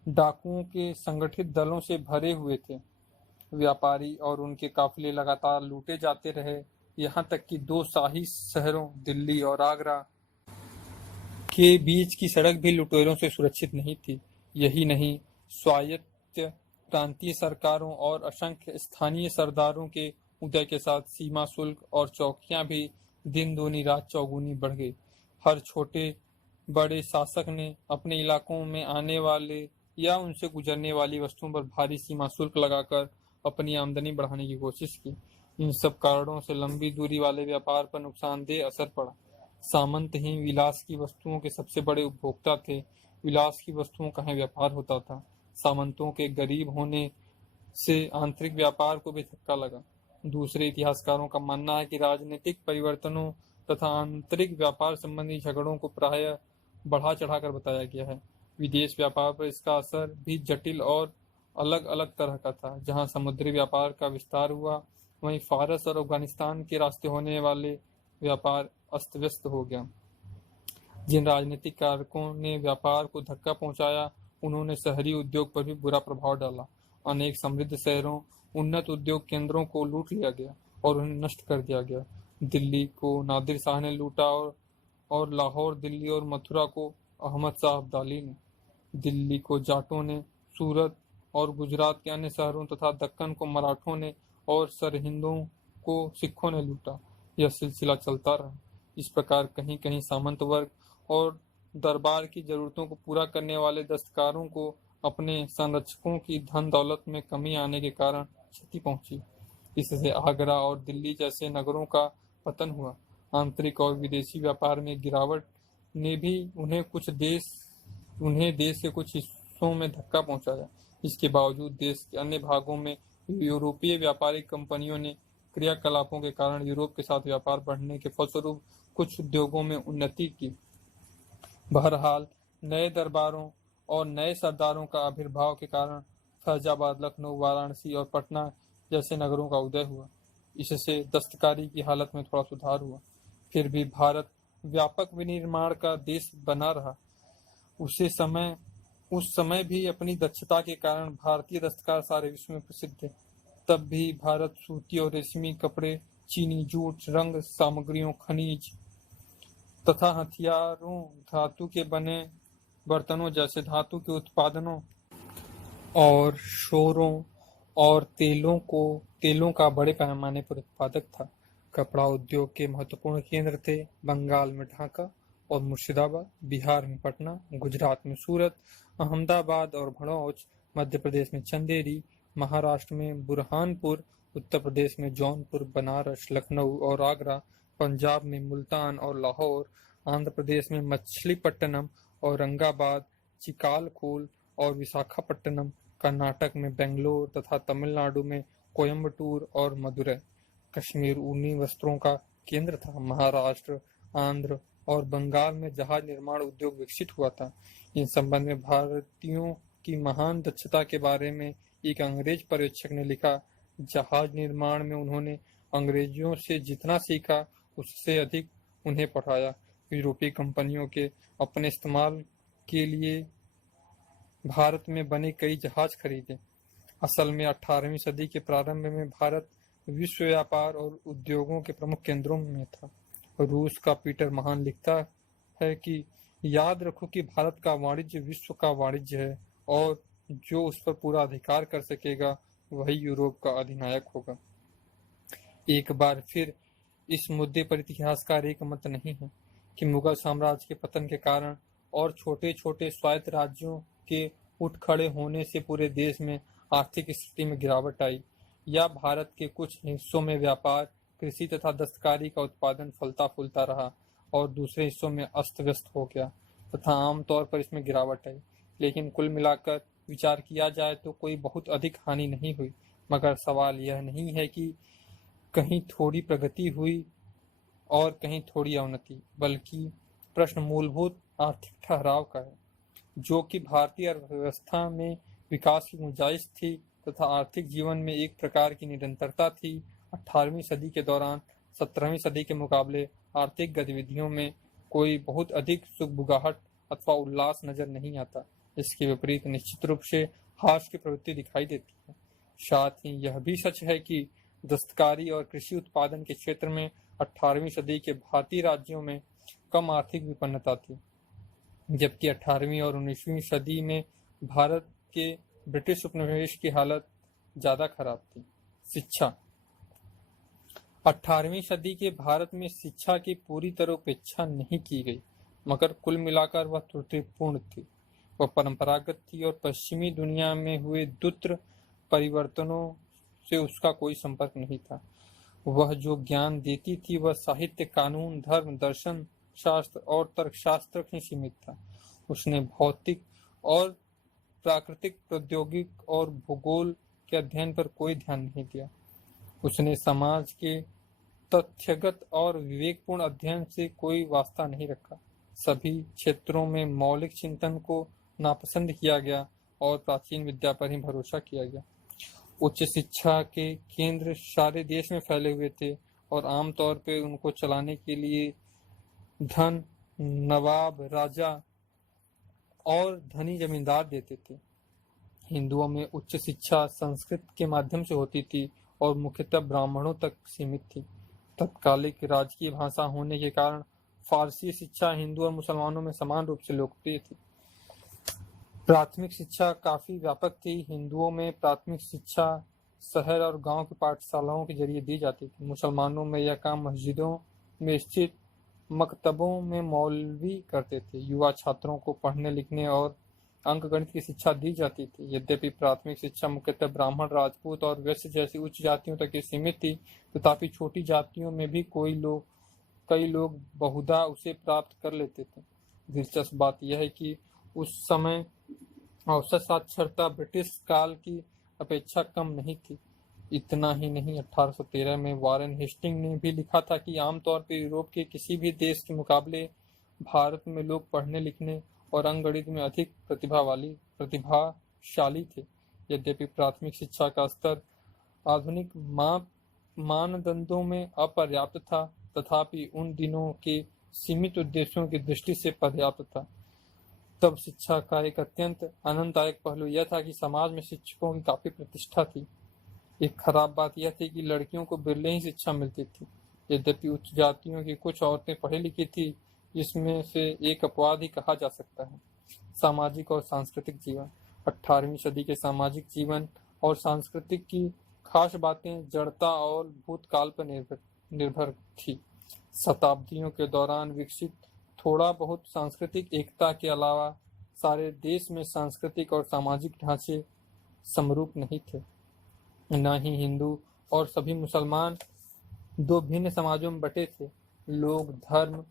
डाकुओं के संगठित दलों से भरे हुए थे। व्यापारी और उनके काफिले लगातार लूटे जाते रहे, यहाँ तक कि दो शाही शहरों दिल्ली और आगरा के बीच की सड़क भी लुटेरों से सुरक्षित नहीं थी। यही नहीं, स्वायत्त प्रांतीय सरकारों और असंख्य स्थानीय सरदारों के उदय के साथ सीमा शुल्क और चौकियां भी दिन दूनी रात चौगुनी बढ़ गई। हर छोटे बड़े शासक ने अपने इलाकों में आने वाले या उनसे गुजरने वाली वस्तुओं पर भारी सीमा शुल्क लगाकर अपनी आमदनी बढ़ाने की कोशिश की। इन सब कारणों से लंबी दूरी वाले व्यापार पर नुकसानदेह असर पड़ा। सामंत ही विलास की वस्तुओं के सबसे बड़े उपभोक्ता थे। विलास की वस्तुओं का ही व्यापार होता था। सामंतों के गरीब होने से आंतरिक व्यापार को भी धक्का लगा। दूसरे इतिहासकारों का मानना है कि राजनीतिक परिवर्तनों तथा आंतरिक व्यापार संबंधी झगड़ों को प्रायः बढ़ा चढ़ाकर बताया गया है। विदेश व्यापार पर इसका असर भी जटिल और अलग अलग तरह का था। जहां समुद्री व्यापार का विस्तार हुआ, वहीं फारस और अफगानिस्तान के रास्ते होने वाले व्यापार अस्त व्यस्त हो गया। जिन राजनीतिक कारकों ने व्यापार को धक्का पहुंचाया, उन्होंने शहरी उद्योग पर भी बुरा प्रभाव डाला। अनेक समृद्ध शहरों, उन्नत उद्योग केंद्रों को लूट लिया गया और उन्हें नष्ट कर दिया गया। दिल्ली को नादिर शाह ने लूटा और लाहौर, दिल्ली और मथुरा को अहमद शाह अब्दाली ने। दिल्ली को जाटों ने, सूरत और गुजरात के अन्य शहरों तथा दक्कन को मराठों ने और सरहिंदों को सिखों ने लूटा। यह सिलसिला चलता रहा। इस प्रकार कहीं कहीं सामंत वर्ग और दरबार की जरूरतों को पूरा करने वाले दस्तकारों को अपने संरक्षकों की धन दौलत में कमी आने के कारण क्षति पहुंची। इससे आगरा और दिल्ली जैसे नगरों का पतन हुआ। आंतरिक और विदेशी व्यापार में गिरावट ने भी उन्हें देश के कुछ हिस्सों में धक्का पहुंचाया। इसके बावजूद देश के अन्य भागों में यूरोपीय व्यापारिक कंपनियों ने क्रियाकलापों के कारण यूरोप के साथ व्यापार बढ़ने के फलस्वरूप कुछ उद्योगों में उन्नति की। बहरहाल नए दरबारों और नए सरदारों का आविर्भाव के कारण फैजाबाद, लखनऊ, वाराणसी और पटना जैसे नगरों का उदय हुआ। इससे दस्तकारी की हालत में थोड़ा सुधार हुआ। फिर भी भारत व्यापक विनिर्माण का देश बना रहा। उस समय भी अपनी दक्षता के कारण भारतीय दस्तकार सारे विश्व में प्रसिद्ध थे। तब भी भारत सूती और रेशमी कपड़े, चीनी जूट, रंग सामग्रियों, खनिज तथा हथियारों, धातु के बने बर्तनों जैसे धातु के उत्पादनों और शोरों और तेलों का बड़े पैमाने पर उत्पादक था। कपड़ा उद्योग के महत्वपूर्ण केंद्र थे बंगाल में ढाका और मुर्शिदाबाद, बिहार में पटना, गुजरात में सूरत, अहमदाबाद और भड़ौच, मध्य प्रदेश में चंदेरी, महाराष्ट्र में बुरहानपुर, उत्तर प्रदेश में जौनपुर, बनारस, लखनऊ और आगरा, पंजाब में मुल्तान और लाहौर, आंध्र प्रदेश में मछलीपट्टनम और औरंगाबाद, चिकालकोल और विशाखापट्टनम, कर्नाटक में बेंगलोर तथा तमिलनाडु में कोयम्बटूर और मदुरै। कश्मीर ऊनी वस्त्रों का केंद्र था। महाराष्ट्र, आंध्र और बंगाल में जहाज निर्माण उद्योग विकसित हुआ था। इन संबंध में भारतीयों की महान दक्षता के बारे में एक अंग्रेज पर्यवेक्षक ने लिखा, जहाज निर्माण में उन्होंने अंग्रेजों से जितना सीखा उससे अधिक उन्हें पढ़ाया। यूरोपीय कंपनियों के अपने इस्तेमाल के लिए भारत में बने कई जहाज खरीदे। असल में 18वीं सदी के प्रारंभ में भारत विश्व व्यापार और उद्योगों के प्रमुख केंद्रों में था। रूस का पीटर महान लिखता है कि याद रखो कि भारत का वाणिज्य विश्व का वाणिज्य है और जो उस पर पूरा अधिकार कर सकेगा वही यूरोप का अधिनायक होगा। एक बार फिर इस मुद्दे पर इतिहासकार एक मत नहीं है कि मुगल साम्राज्य के पतन के कारण और छोटे छोटे स्वायत्त राज्यों के उठ खड़े होने से पूरे देश में आर्थिक स्थिति में गिरावट आई, या भारत के कुछ हिस्सों में व्यापार, कृषि तथा दस्तकारी का उत्पादन फलता फूलता रहा और दूसरे हिस्सों में अस्त व्यस्त हो गया तथा आमतौर पर इसमें गिरावट आई। लेकिन कुल मिलाकर विचार किया जाए तो कोई बहुत अधिक हानि नहीं हुई। मगर सवाल यह नहीं है कि कहीं थोड़ी प्रगति हुई और कहीं थोड़ी अवनति, बल्कि प्रश्न मूलभूत आर्थिक ठहराव का है, जो कि भारतीय अर्थव्यवस्था में विकास की गुंजाइश थी तथा आर्थिक जीवन में एक प्रकार की निरंतरता थी। 18वीं सदी के दौरान 17वीं सदी के मुकाबले आर्थिक गतिविधियों में कोई बहुत अधिक सुगबुगाहट अथवा उल्लास नजर नहीं आता। इसके विपरीत निश्चित रूप से हास की प्रवृत्ति दिखाई देती है। साथ ही यह भी सच है कि दस्तकारी और कृषि उत्पादन के क्षेत्र में 18वीं सदी के भारतीय राज्यों में कम आर्थिक विपन्नता थी, जबकि 18वीं और 19वीं सदी में भारत के ब्रिटिश उपनिवेश की हालत ज्यादा खराब थी। शिक्षा 18वीं सदी के भारत में शिक्षा की पूरी तरह उपेक्षा नहीं की गई, मगर कुल मिलाकर वह त्रुटिपूर्ण थी। वह परंपरागत थी और पश्चिमी दुनिया में हुए द्रुत परिवर्तनों से उसका कोई संपर्क नहीं था। वह जो ज्ञान देती थी वह साहित्य, कानून, धर्म, दर्शन शास्त्र और तर्कशास्त्र में सीमित था। उसने भौतिक और प्राकृतिक, प्रौद्योगिक और भूगोल के अध्ययन पर कोई ध्यान नहीं दिया। उसने समाज के तथ्यगत और विवेकपूर्ण अध्ययन से कोई वास्ता नहीं रखा। सभी क्षेत्रों में मौलिक चिंतन को नापसंद किया गया और प्राचीन विद्या पर ही भरोसा किया गया। उच्च शिक्षा के केंद्र सारे देश में फैले हुए थे और आमतौर पर उनको चलाने के लिए धन नवाब, राजा और धनी जमींदार देते थे। हिंदुओं में उच्च शिक्षा संस्कृत के माध्यम से होती थी और मुख्यतः ब्राह्मणों तक सीमित थी। तत्कालिक राजकीय भाषा होने के कारण फारसी शिक्षा हिंदू और मुसलमानों में समान रूप से लोकप्रिय थी। प्राथमिक शिक्षा काफी व्यापक थी। हिंदुओं में प्राथमिक शिक्षा शहर और गांव की पाठशालाओं के जरिए दी जाती थी। मुसलमानों में यह काम मस्जिदों में स्थित मकतबों में मौलवी करते थे। युवा छात्रों को पढ़ने लिखने और अंकगणित की शिक्षा दी जाती थी। यद्यपि प्राथमिक शिक्षा मुख्यतः ब्राह्मण, राजपूत और वैश्य जैसी उच्च जातियों तक सीमित थी, तथापि छोटी जातियों में भी कई लोग बहुधा उसे प्राप्त कर लेते थे। दिलचस्प बात यह है कि उस समय औसत साक्षरता ब्रिटिश काल की अपेक्षा कम नहीं थी। इतना ही नहीं, 1813 में वारेन हेस्टिंग ने भी लिखा था कि आमतौर पर यूरोप के किसी भी देश के मुकाबले भारत में लोग पढ़ने लिखने और अंकगणित में अधिक प्रतिभाशाली थे। यद्यपि प्राथमिक शिक्षा का स्तर आधुनिक मानदंडों में अपर्याप्त था, तथापि उन दिनों के सीमित उद्देश्यों की दृष्टि से पर्याप्त था। तब शिक्षा का एक अत्यंत आनंददायक पहलू यह था कि समाज में शिक्षकों की काफी प्रतिष्ठा थी। एक खराब बात यह थी कि लड़कियों को बिरले ही शिक्षा मिलती थी। यद्यपि उच्च जातियों की कुछ औरतें पढ़ी लिखी थी, जिसमें से एक अपवाद ही कहा जा सकता है। सामाजिक और सांस्कृतिक जीवन 18वीं सदी के सामाजिक जीवन और सांस्कृतिक की खास बातें जड़ता और भूतकाल पर निर्भर थी। शताब्दियों के दौरान विकसित थोड़ा बहुत सांस्कृतिक एकता के अलावा सारे देश में सांस्कृतिक और सामाजिक ढांचे समरूप नहीं थे। न ही हिंदू और सभी मुसलमान दो भिन्न समाजों में बटे थे। लोग धर्म,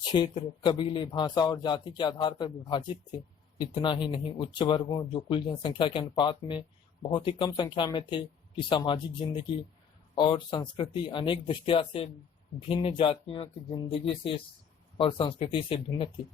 क्षेत्र, कबीले, भाषा और जाति के आधार पर विभाजित थे। इतना ही नहीं, उच्च वर्गों जो कुल जनसंख्या के अनुपात में बहुत ही कम संख्या में थे कि सामाजिक जिंदगी और संस्कृति अनेक दृष्टिया से भिन्न जातियों की जिंदगी से और संस्कृति से भिन्न थी।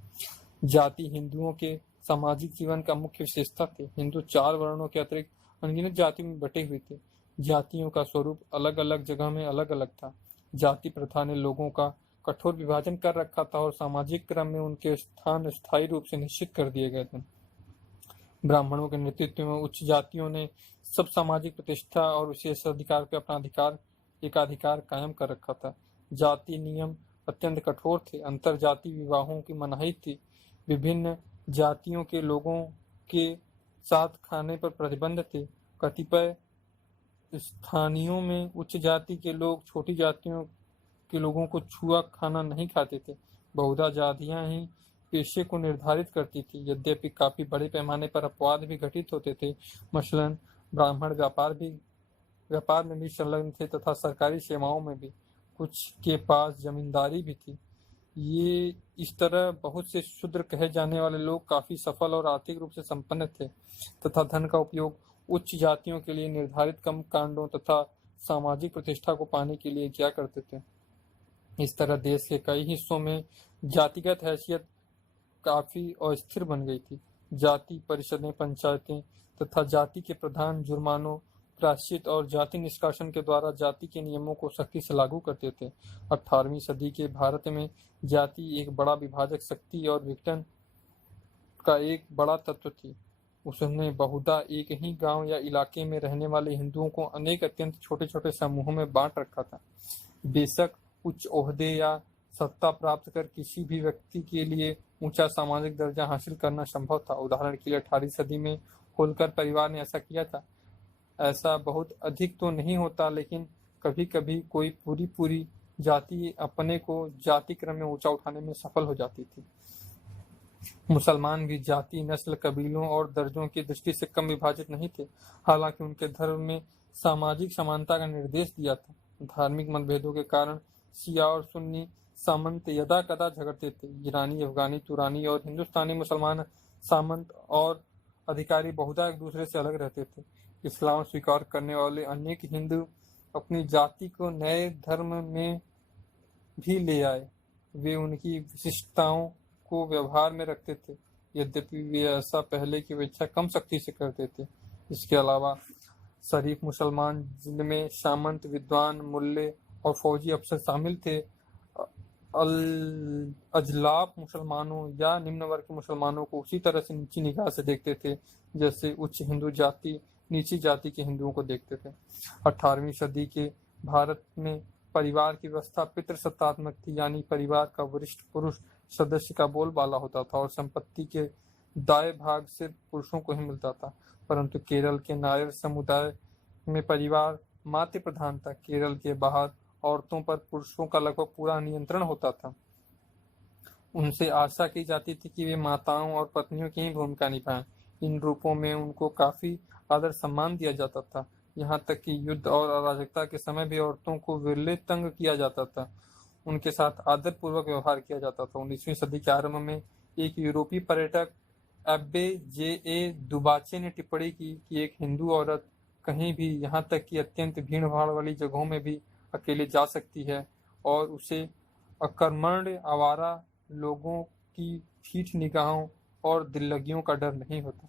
जाति हिंदुओं के सामाजिक जीवन का मुख्य विशेषता थी। हिंदू 4 वर्णों के अतिरिक्त अनगिनत जातियों में बटे हुए थे। जातियों का स्वरूप अलग अलग जगह में अलग अलग था। जाति प्रथा ने लोगों का कठोर विभाजन कर रखा था और सामाजिक क्रम में उनके स्थान स्थायी रूप से निश्चित कर दिए गए थे। ब्राह्मणों के नेतृत्व में उच्च जातियों ने सब सामाजिक प्रतिष्ठा और विशेष अधिकार पे अपना एकाधिकार कायम कर रखा था। जाति नियम अत्यंत कठोर थे। अंतर जाति विवाहों की मनाही थी। विभिन्न जातियों के लोगों के साथ खाने पर प्रतिबंध थे। कतिपय स्थानियों में उच्च जाति के लोग छोटी जातियों के लोगों को छुआ खाना नहीं खाते थे। बहुधा जातियां ही पेशे को निर्धारित करती थी। यद्यपि काफी बड़े पैमाने पर अपवाद भी घटित होते थे। मसलन ब्राह्मण व्यापार में भी संलग्न थे तथा सरकारी सेवाओं में भी। कुछ के पास जमींदारी भी थी। ये इस तरह बहुत से शूद्र कहे जाने वाले लोग काफी सफल और आर्थिक रूप से संपन्न थे तथा धन का उपयोग उच्च जातियों के लिए निर्धारित कर्म कांडों तथा सामाजिक प्रतिष्ठा को पाने के लिए किया करते थे। इस तरह देश के कई हिस्सों में जातिगत हैसियत काफी अस्थिर बन गई थी। जाति परिषदें, पंचायतें तथा जाति के प्रधान जुर्मानों, प्रायश्चित और जाति निष्कासन के द्वारा जाति के नियमों को सख्ती से लागू करते थे। 18वीं सदी के भारत में जाति एक बड़ा विभाजक शक्ति और विघटन का एक बड़ा तत्व थी। उसने बहुधा एक ही गांव या इलाके में रहने वाले हिंदुओं को अनेक अत्यंत छोटे छोटे समूहों में बांट रखा था। बेशक उच्च ओहदे या सत्ता प्राप्त कर किसी भी व्यक्ति के लिए ऊंचा सामाजिक दर्जा हासिल करना संभव था। उदाहरण के लिए 18वीं सदी में होलकर परिवार ने ऐसा किया था। ऐसा बहुत अधिक तो नहीं होता, लेकिन कभी कभी कोई पूरी जाति अपने को जाति क्रम में ऊंचा उठाने में सफल हो जाती थी। मुसलमान भी जाति, नस्ल, कबीलों और दर्जों की दृष्टि से कम विभाजित नहीं थे। हालांकि उनके धर्म में सामाजिक समानता का निर्देश दिया था। धार्मिक मतभेदों के कारण शिया और सुन्नी सामंत यदा कदा झगड़ते थे। ईरानी, अफगानी, तुरानी और हिंदुस्तानी मुसलमान सामंत और अधिकारी बहुधा एक दूसरे से अलग रहते थे। इस्लाम स्वीकार करने वाले अनेक हिंदू अपनी जाति को नए धर्म में भी ले आए। वे उनकी विशिष्टताओं को व्यवहार में रखते थे, यद्यपि वे ऐसा पहले की अपेक्षा कम सख्ती से करते थे। इसके अलावा शरीफ मुसलमान, जिनमें सामंत, विद्वान, मुल्ले और फौजी अफसर शामिल थे, अजलाफ मुसलमानों या निम्न वर्ग के मुसलमानों को उसी तरह से नीची निगाह से देखते थे जैसे उच्च हिंदू जाति नीची जाति के हिंदुओं को देखते थे। 18वीं सदी के भारत में परिवार की व्यवस्था पितृसत्तात्मक थी, यानी परिवार का वरिष्ठ पुरुष सदस्य का बोलबाला होता था और संपत्ति के दाएं भाग सिर्फ पुरुषों को ही मिलता था। परंतु केरल के नायर समुदाय में परिवार मातृ प्रधान था। केरल के बाहर औरतों पर पुरुषों का लगभग पूरा नियंत्रण होता था। उनसे आशा की जाती थी कि वे माताओं और पत्नियों की ही भूमिका निभाएं। इन रूपों में उनको काफी आदर सम्मान दिया जाता था। यहाँ तक कि युद्ध और अराजकता के समय भी औरतों को विरले तंग किया जाता था। उनके साथ आदर पूर्वक व्यवहार किया जाता था। 19वीं सदी के आरंभ में एक यूरोपीय पर्यटक एब्बे जे.ए. दुबाचे ने टिप्पणी की कि एक हिंदू औरत कहीं भी, यहाँ तक कि अत्यंत भीड़ भाड़ वाली जगहों में भी अकेले जा सकती है और उसे अकर्मण्य आवारा लोगों की ठीठ निगाहों और दिल्लगियों का डर नहीं होता।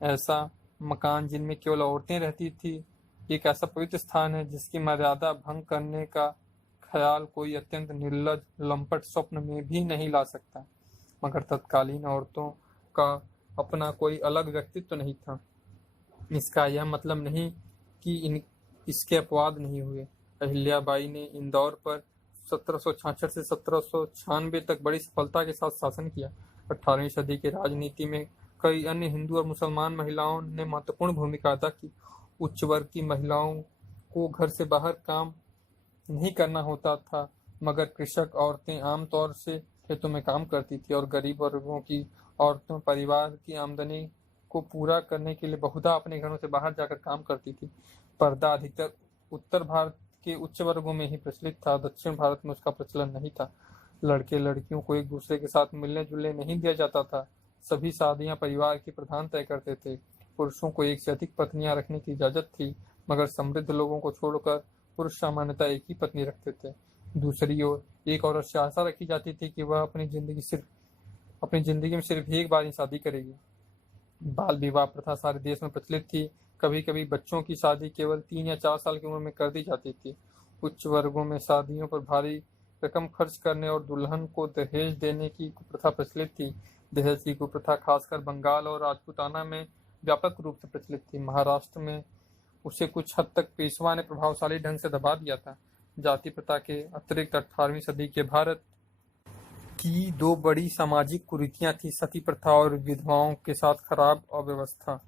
ऐसा मकान जिनमें केवल औरतें रहती थी एक ऐसा पवित्र स्थान है जिसकी मर्यादा भंग करने का ख्याल कोई अत्यंत निर्लज लंपट स्वप्न में भी नहीं ला सकता। मगर तत्कालीन औरतों का अपना कोई अलग व्यक्तित्व नहीं था। इसका यह मतलब नहीं कि इसके अपवाद नहीं हुए। अहिल्याबाई ने इंदौर पर 1766 से 1796 तक बड़ी सफलता के साथ शासन किया। 18वीं सदी की राजनीति में कई अन्य हिंदू और मुसलमान महिलाओं ने महत्वपूर्ण भूमिका अदा की। उच्च वर्ग की महिलाओं को घर से बाहर काम नहीं करना होता था, मगर कृषक औरतें आमतौर से खेतों में काम करती थी और गरीब वर्गों की औरतें परिवार की आमदनी को पूरा करने के लिए बहुधा अपने घरों से बाहर जाकर काम करती थी। पर्दा अधिकतर उत्तर भारत के उच्च वर्गों में ही प्रचलित था। दक्षिण भारत में उसका प्रचलन नहीं था। लड़के लड़कियों को एक दूसरे के साथ मिलने जुलने नहीं दिया जाता था। सभी शादियां परिवार के प्रधान तय करते थे। पुरुषों को एक से अधिक पत्नियां रखने की इजाजत थी, मगर समृद्ध लोगों को छोड़कर पुरुष सामान्यतः एक ही पत्नी रखते थे। दूसरी ओर एक औरत से आशा रखी जाती थी कि वह अपनी जिंदगी में सिर्फ एक बार ही शादी करेगी। बाल विवाह प्रथा सारे देश में प्रचलित थी। कभी कभी बच्चों की शादी केवल 3 या 4 साल की उम्र में कर दी जाती थी। उच्च वर्गों में शादियों पर भारी रकम खर्च करने और दुल्हन को दहेज देने की कुप्रथा प्रचलित थी। दहेज की कुप्रथा खासकर बंगाल और राजपूताना में व्यापक रूप से प्रचलित थी। महाराष्ट्र में उसे कुछ हद तक पेशवा ने प्रभावशाली ढंग से दबा दिया था। जाति प्रथा के अतिरिक्त 18वीं सदी के भारत की दो बड़ी सामाजिक कुरीतियां थी, सती प्रथा और विधवाओं के साथ खराब अव्यवस्था।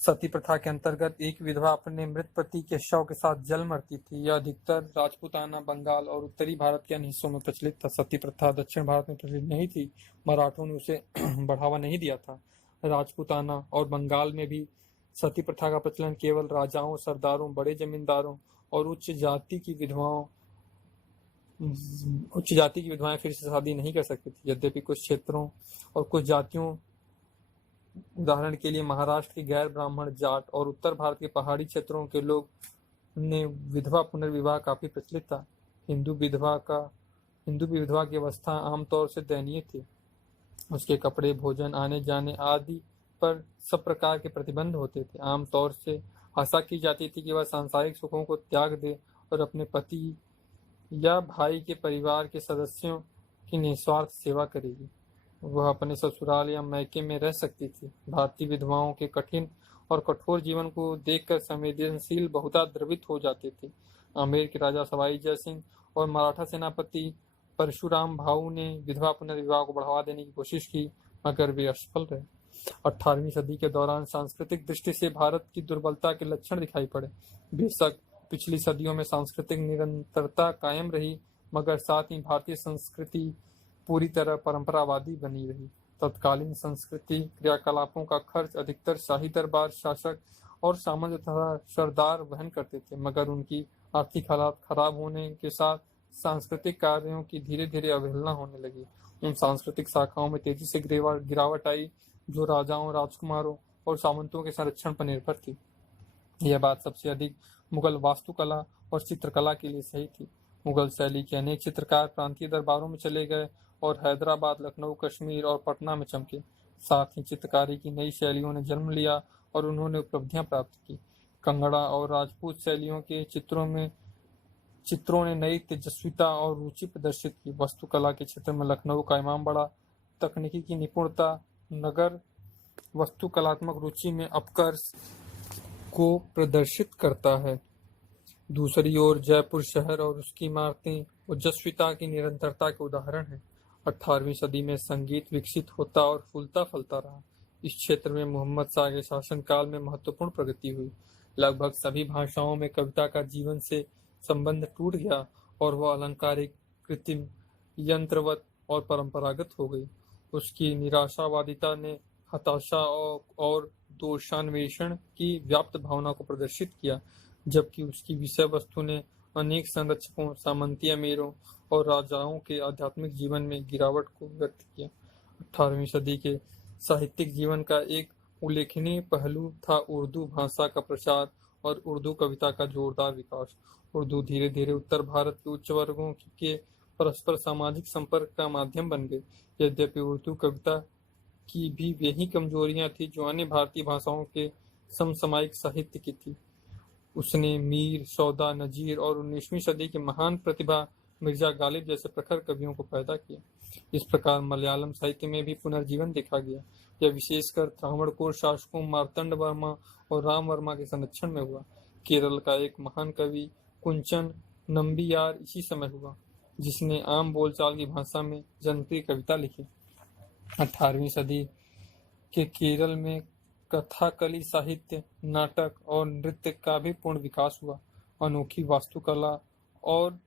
सती प्रथा के अंतर्गत एक विधवा अपने मृत पति के शव के साथ जल मरती थी। यह अधिकतर राजपूताना, बंगाल और उत्तरी भारत के अन्य हिस्सों में प्रचलित था। सती प्रथा दक्षिण भारत में प्रचलित नहीं थी। मराठों ने उसे बढ़ावा नहीं दिया था। राजपूताना और बंगाल में भी सती प्रथा का प्रचलन केवल राजाओं, सरदारों, बड़े जमींदारों और उच्च जाति की विधवाएं फिर से शादी नहीं कर सकती थी। यद्यपि कुछ क्षेत्रों और कुछ जातियों, उदाहरण के लिए महाराष्ट्र के गैर ब्राह्मण, जाट और उत्तर भारत के पहाड़ी क्षेत्रों के लोग ने विधवा पुनर्विवाह काफी प्रचलित था। हिंदू भी विधवा की अवस्था आमतौर से दयनीय थी। उसके कपड़े, भोजन, आने जाने आदि पर सब प्रकार के प्रतिबंध होते थे। आमतौर से आशा की जाती थी कि वह सांसारिक सुखों को त्याग दे और अपने पति या भाई के परिवार के सदस्यों की निस्वार्थ सेवा करेगी। वह अपने ससुराल या मैके में रह सकती थी। भारतीय विधवाओं के कठिन और कठोर जीवन को देखकर संवेदनशील बहुधा द्रवित हो जाते थे। आमेर के राजा सवाई जय सिंह और मराठा सेनापति परशुराम भाऊ ने विधवा पुनर्विवाह को बढ़ावा देने की कोशिश की, मगर वे असफल रहे। 18वीं सदी के दौरान सांस्कृतिक दृष्टि से भारत की दुर्बलता के लक्षण दिखाई पड़े। बेशक पिछली सदियों में सांस्कृतिक निरंतरता कायम रही, मगर साथ ही भारतीय संस्कृति पूरी तरह परंपरावादी बनी रही। तत्कालीन संस्कृति क्रियाकलापों का खर्च अधिकतर शाही दरबार, शासक और सामंत तथा सरदार वहन करते थे, मगर उनकी आर्थिक हालात खराब होने के साथ सांस्कृतिक कार्यों की धीरे धीरे अवहेलना होने लगी। उन सांस्कृतिक शाखाओं में तेजी से गिरावट आई जो राजाओं, राजकुमारों और सामंतों के संरक्षण पर निर्भर थी। यह बात सबसे अधिक मुगल वास्तुकला और चित्रकला के लिए सही थी। मुगल शैली के अनेक चित्रकार प्रांतीय दरबारों में चले गए और हैदराबाद, लखनऊ, कश्मीर और पटना में चमके। साथ ही चित्रकारी की नई शैलियों ने जन्म लिया और उन्होंने उपलब्धियां प्राप्त की। कंगड़ा और राजपूत शैलियों के चित्रों ने नई तेजस्विता और रुचि प्रदर्शित की। वास्तुकला के क्षेत्र में लखनऊ का इमामबाड़ा तकनीकी की निपुणता, नगर वास्तुकलात्मक रुचि में अपकर्ष को प्रदर्शित करता है। दूसरी ओर जयपुर शहर और उसकी इमारतें ओजस्विता की निरंतरता के उदाहरण हैं। 18वीं सदी में संगीत विकसित होता और फूलता फलता रहा। इस क्षेत्र में मोहम्मद शाह के शासनकाल में महत्वपूर्ण प्रगति हुई। लगभग सभी भाषाओं में कविता का जीवन से संबंध टूट गया और वह अलंकारिक, कृत्रिम, यंत्रवत और परंपरागत हो गई। उसकी निराशावादिता ने हताशा और दोषान्वेषण की व्याप्त भावना को प्रदर्शित किया, जबकि उसकी विषय वस्तु ने अनेक संरक्षकों, सामंती अमीरों और राजाओं के आध्यात्मिक जीवन में गिरावट को व्यक्त किया। 18वीं सदी के साहित्यिक जीवन का एक उल्लेखनीय पहलू था उर्दू भाषा का प्रचार और उर्दू कविता का जोरदार विकास। उर्दू धीरे धीरे उत्तर भारत के उच्च वर्गों के परस्पर सामाजिक संपर्क का माध्यम बन गई। यद्यपि उर्दू कविता की भी वही कमजोरियां थी जो अन्य भारतीय भाषाओं के समसामयिक साहित्य की थी। उसने मीर, सौदा, नजीर और 19वीं सदी के महान प्रतिभा मिर्जा गालिब जैसे प्रखर कवियों को पैदा किया। इस प्रकार मलयालम साहित्य में भी पुनर्जीवन देखा गया। यह विशेषकर त्रावणकोर शासकों मार्तंड वर्मा और राम वर्मा के संरक्षण में हुआ। केरल का एक महान कवि कुंचन नंबियार इसी समय हुआ, जिसने आम बोलचाल की भाषा में जनप्रिय कविता लिखी। 18वीं सदी के केरल में कथाकली साहित्य, नाटक और नृत्य का भी पूर्ण विकास हुआ। अनोखी वास्तुकला और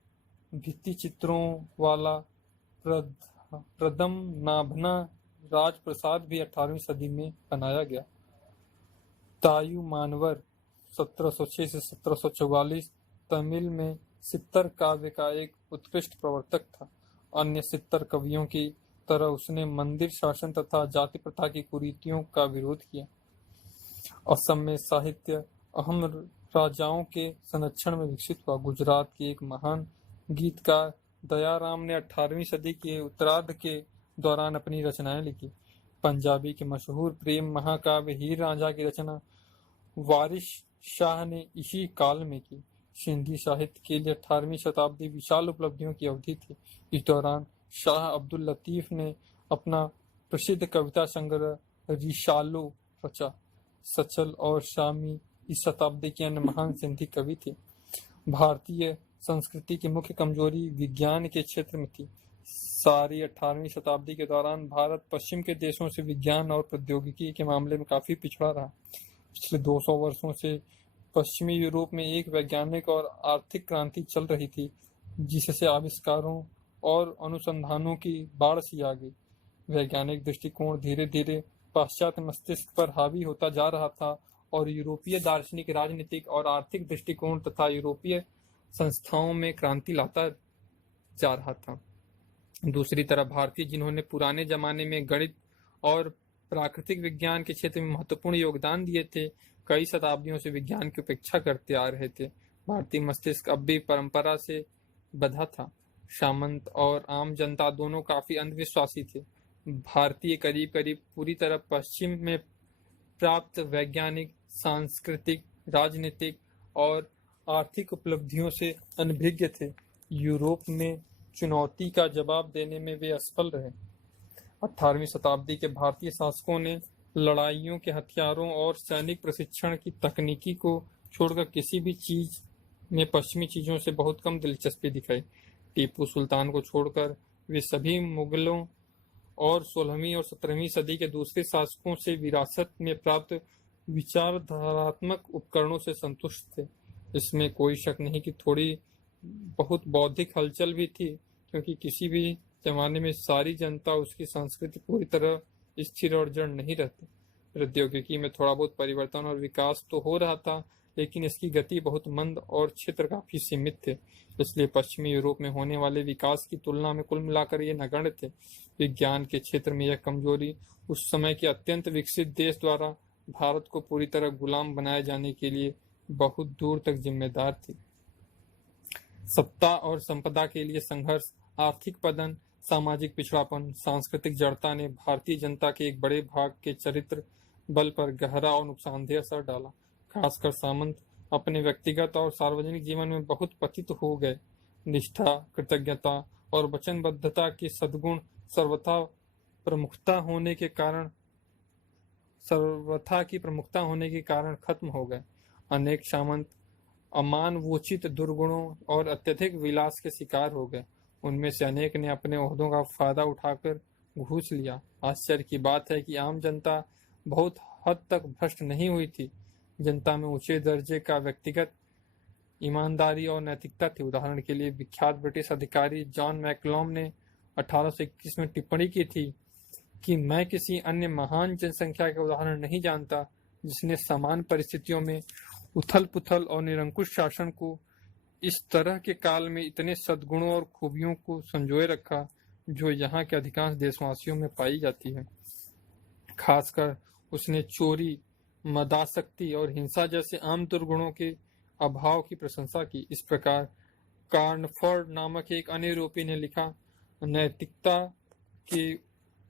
भित्ति चित्रों वाला प्रदमनाभना राजप्रसाद भी 18वीं सदी में बनाया गया। तायु मानवर 1706 से 1744 तमिल में सित्तर काव्य का एक उत्कृष्ट प्रवर्तक था। अन्य सित्तर कवियों की तरह उसने मंदिर शासन तथा जाति प्रथा की कुरीतियों का विरोध किया। असम में साहित्य अहम राजाओं के संरक्षण में विकसित हुआ। गुजरात की एक महान गीतकार दयाराम ने 18वीं सदी के उत्तरार्ध के दौरान अपनी रचनाएं लिखी। पंजाबी के मशहूर प्रेम महाकाव्य हीर रांझा की रचना वारिस शाह ने इसी काल में की। सिंधी साहित्य के लिए 18वीं शताब्दी विशाल उपलब्धियों की अवधि थी। इस दौरान शाह अब्दुल लतीफ ने अपना प्रसिद्ध कविता संग्रह रिसालो रचा। सचल और शामी इस शताब्दी के अन्य महान सिंधी कवि थे। भारतीय संस्कृति की मुख्य कमजोरी विज्ञान के क्षेत्र में थी। सारी 18वीं शताब्दी के दौरान भारत पश्चिम के देशों से विज्ञान और प्रौद्योगिकी के मामले में काफी पिछड़ा रहा। पिछले 200 वर्षों से पश्चिमी यूरोप में एक वैज्ञानिक और आर्थिक क्रांति चल रही थी, जिससे आविष्कारों और अनुसंधानों की बाढ़ सी आ गई। वैज्ञानिक दृष्टिकोण धीरे धीरे पाश्चात्य मस्तिष्क पर हावी होता जा रहा था और यूरोपीय दार्शनिक, राजनीतिक और आर्थिक दृष्टिकोण तथा यूरोपीय संस्थाओं में क्रांति लाता जा रहा था। दूसरी तरफ भारतीय, जिन्होंने पुराने जमाने में गणित और प्राकृतिक विज्ञान के क्षेत्र में महत्वपूर्ण योगदान दिए थे, कई शताब्दियों से विज्ञान की उपेक्षा करते आ रहे थे। भारतीय मस्तिष्क अब भी परंपरा से बंधा था। सामंत और आम जनता दोनों काफी अंधविश्वासी थे। भारतीय करीब करीब पूरी तरह पश्चिम में प्राप्त वैज्ञानिक, सांस्कृतिक, राजनीतिक और आर्थिक उपलब्धियों से अनभिज्ञ थे। यूरोप में चुनौती का जवाब देने में वे असफल रहे। 18वीं शताब्दी के भारतीय शासकों ने लड़ाइयों के हथियारों और सैनिक प्रशिक्षण की तकनीकी को छोड़कर किसी भी चीज में पश्चिमी चीजों से बहुत कम दिलचस्पी दिखाई। टीपू सुल्तान को छोड़कर वे सभी मुगलों और 16वीं और 17वीं सदी के दूसरे शासकों से विरासत में प्राप्त विचारधारात्मक उपकरणों से संतुष्ट थे। इसमें कोई शक नहीं कि थोड़ी बहुत बौद्धिक हलचल भी थी, क्योंकि किसी भी जमाने में सारी जनता, उसकी संस्कृति पूरी तरह स्थिर और जड़ नहीं रहती। प्रौद्योगिकी में थोड़ा बहुत परिवर्तन और विकास तो हो रहा था, लेकिन इसकी गति बहुत मंद और क्षेत्र काफी सीमित थे। इसलिए पश्चिमी यूरोप में होने वाले विकास की तुलना में कुल मिलाकर ये नगण्य थे। विज्ञान के क्षेत्र में यह कमजोरी उस समय के अत्यंत विकसित देश द्वारा भारत को पूरी तरह गुलाम बनाए जाने के लिए बहुत दूर तक जिम्मेदार थी। सत्ता और संपदा के लिए संघर्ष, आर्थिक पतन, सामाजिक पिछड़ापन, सांस्कृतिक जड़ता ने भारतीय जनता के एक बड़े भाग के चरित्र बल पर गहरा और नुकसानदेह असर डाला। खासकर सामंत अपने व्यक्तिगत और सार्वजनिक जीवन में बहुत पतित हो गए। निष्ठा, कृतज्ञता और वचनबद्धता के सद्गुण सर्वथा की प्रमुखता होने के कारण खत्म हो गए। अनेक सामंत अमानवोचित दुर्गुणों और अत्यधिक विलास के शिकार हो गए। उनमें से अनेक ने अपने ओहदों का फायदा उठाकर घूस लिया। आश्चर्य की बात है कि आम जनता बहुत हद तक भ्रष्ट नहीं हुई थी। जनता में ऊंचे दर्जे का व्यक्तिगत ईमानदारी और नैतिकता थी। उदाहरण के लिए विख्यात ब्रिटिश अधिकारी जॉन मैकलॉम ने 1821 में टिप्पणी की थी कि मैं किसी अन्य महान जनसंख्या का उदाहरण नहीं जानता जिसने समान परिस्थितियों में उथल पुथल और निरंकुश शासन को इस तरह के काल में इतने सद्गुणों और खूबियों को संजोए रखा जो यहाँ के अधिकांश देशवासियों में पाई जाती है। खासकर उसने चोरी, मदासक्ति और हिंसा जैसे आम दुर्गुणों के अभाव की प्रशंसा की। इस प्रकार कार्नफोर्ड नामक एक अन्य यूरोपी ने लिखा, नैतिकता के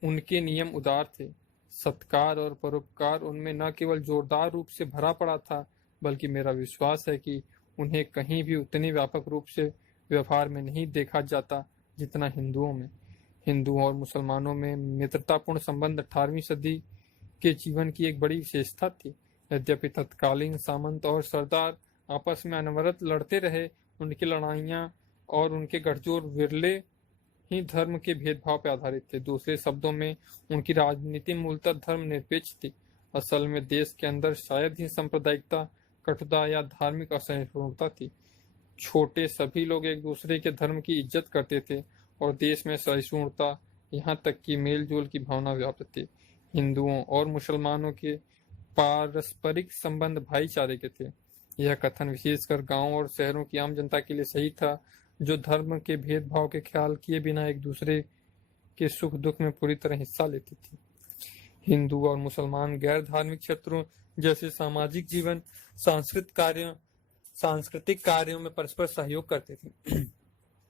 उनके नियम उदार थे। सत्कार और परोपकार उनमें न केवल जोरदार रूप से भरा पड़ा था, बल्कि मेरा विश्वास है कि उन्हें कहीं भी उतने व्यापक रूप से व्यवहार में नहीं देखा जाता जितना हिंदुओं में। हिंदुओं और मुसलमानों में मित्रतापूर्ण संबंध 18वीं सदी के जीवन की एक बड़ी विशेषता थी। यद्यपि तत्कालीन सामंत और सरदार आपस में अनवरत लड़ते रहे, उनकी लड़ाइयाँ और उनके गठजोड़ विरले ही धर्म के भेदभाव पर आधारित थे। दूसरे शब्दों में उनकी राजनीति मूलतः धर्म निरपेक्ष थी। असल में देश के अंदर शायद ही सांप्रदायिकता, कटुता या धार्मिक असहिष्णुता थी। छोटे सभी लोग एक दूसरे के धर्म की इज्जत करते थे और देश में सहिष्णुता, यहाँ तक कि मेलजोल की भावना व्याप्त थी। हिंदुओं और मुसलमानों के पारस्परिक संबंध भाईचारे के थे। यह कथन विशेषकर गांवों और शहरों की आम जनता के लिए सही था, जो धर्म के भेदभाव के ख्याल किए बिना एक दूसरे के सुख दुख में पूरी तरह हिस्सा लेती थी। हिंदू और मुसलमान गैर धार्मिक क्षेत्रों जैसे सामाजिक जीवन, सांस्कृतिक कार्यों में परस्पर सहयोग करते थे।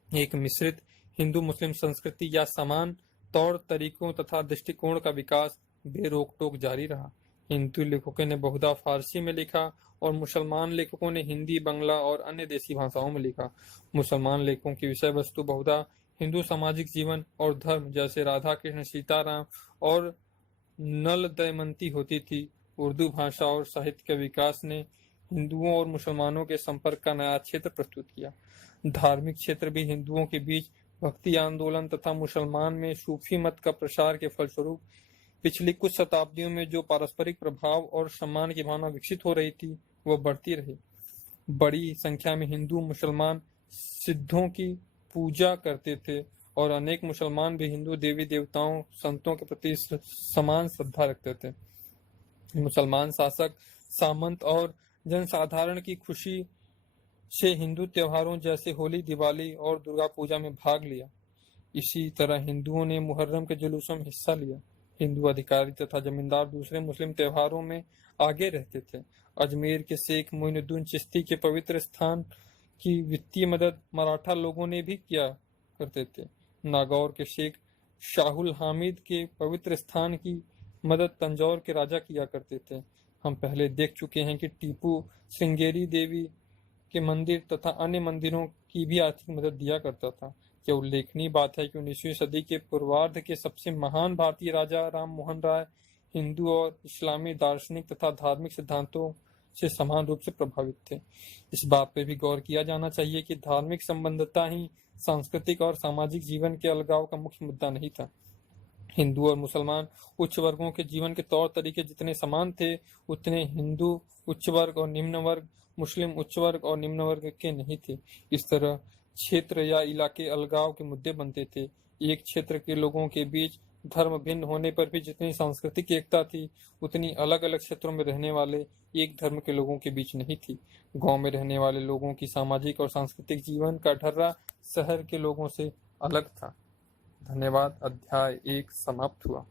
एक मिश्रित हिंदू मुस्लिम संस्कृति या समान तौर तरीकों तथा दृष्टिकोण का विकास बेरोक टोक जारी रहा। हिंदू लेखकों ने बहुधा फारसी में लिखा और मुसलमान लेखकों ने हिंदी, बंगला और अन्य देसी भाषाओं में लिखा। मुसलमान लेखकों की विषय वस्तु बहुधा हिंदू सामाजिक जीवन और धर्म जैसे राधा कृष्ण, सीताराम और नल दमयंती होती थी। उर्दू भाषा और साहित्य के विकास ने हिंदुओं और मुसलमानों के संपर्क का नया क्षेत्र प्रस्तुत किया। धार्मिक क्षेत्र भी हिंदुओं के बीच भक्ति आंदोलन तथा मुसलमान में सूफी मत का प्रसार के फलस्वरूप पिछली कुछ शताब्दियों में जो पारस्परिक प्रभाव और सम्मान की भावना विकसित हो रही थी वह बढ़ती रही। बड़ी संख्या में हिंदू मुसलमान सिद्धों की पूजा करते थे और अनेक मुसलमान भी हिंदू देवी देवताओं संतों के प्रति समान श्रद्धा रखते थे। मुसलमान शासक, सामंत और जनसाधारण की खुशी से हिंदू त्योहारों जैसे होली, दिवाली और दुर्गा पूजा में भाग लिया। इसी तरह हिंदुओं ने मुहर्रम के जुलूसों में हिस्सा लिया। हिंदू अधिकारी तथा जमींदार दूसरे मुस्लिम त्योहारों में आगे रहते थे। अजमेर के शेख मोइनुद्दीन चिश्ती के पवित्र स्थान की वित्तीय मदद मराठा लोगों ने भी किया करते थे। नागौर के शेख शाहुल हामिद के पवित्र स्थान की मदद तंजौर के राजा किया करते थे। हम पहले देख चुके हैं कि टीपू श्रृंगेरी देवी के मंदिर तथा अन्य मंदिरों की भी आर्थिक मदद दिया करता था। यह उल्लेखनीय बात है कि 19वीं सदी के पूर्वार्ध के सबसे महान भारतीय राजा राम मोहन राय हिंदू और इस्लामी दार्शनिक तथा धार्मिक सिद्धांतों से समान रूप से प्रभावित थे। इस बात पर भी गौर किया जाना चाहिए कि धार्मिक संबद्धता ही सांस्कृतिक और सामाजिक जीवन के अलगाव का मुख्य मुद्दा नहीं था। हिंदू और मुसलमान उच्च वर्गों के जीवन के तौर तरीके जितने समान थे उतने हिंदू उच्च वर्ग और निम्न वर्ग, मुस्लिम उच्च वर्ग और निम्न वर्ग के नहीं थे। इस तरह क्षेत्र या इलाके अलगाव के मुद्दे बनते थे। एक क्षेत्र के लोगों के बीच धर्म भिन्न होने पर भी जितनी सांस्कृतिक एकता थी उतनी अलग अलग क्षेत्रों में रहने वाले एक धर्म के लोगों के बीच नहीं थी। गांव में रहने वाले लोगों की सामाजिक और सांस्कृतिक जीवन का ढर्रा शहर के लोगों से अलग था। धन्यवाद। अध्याय 1 समाप्त हुआ।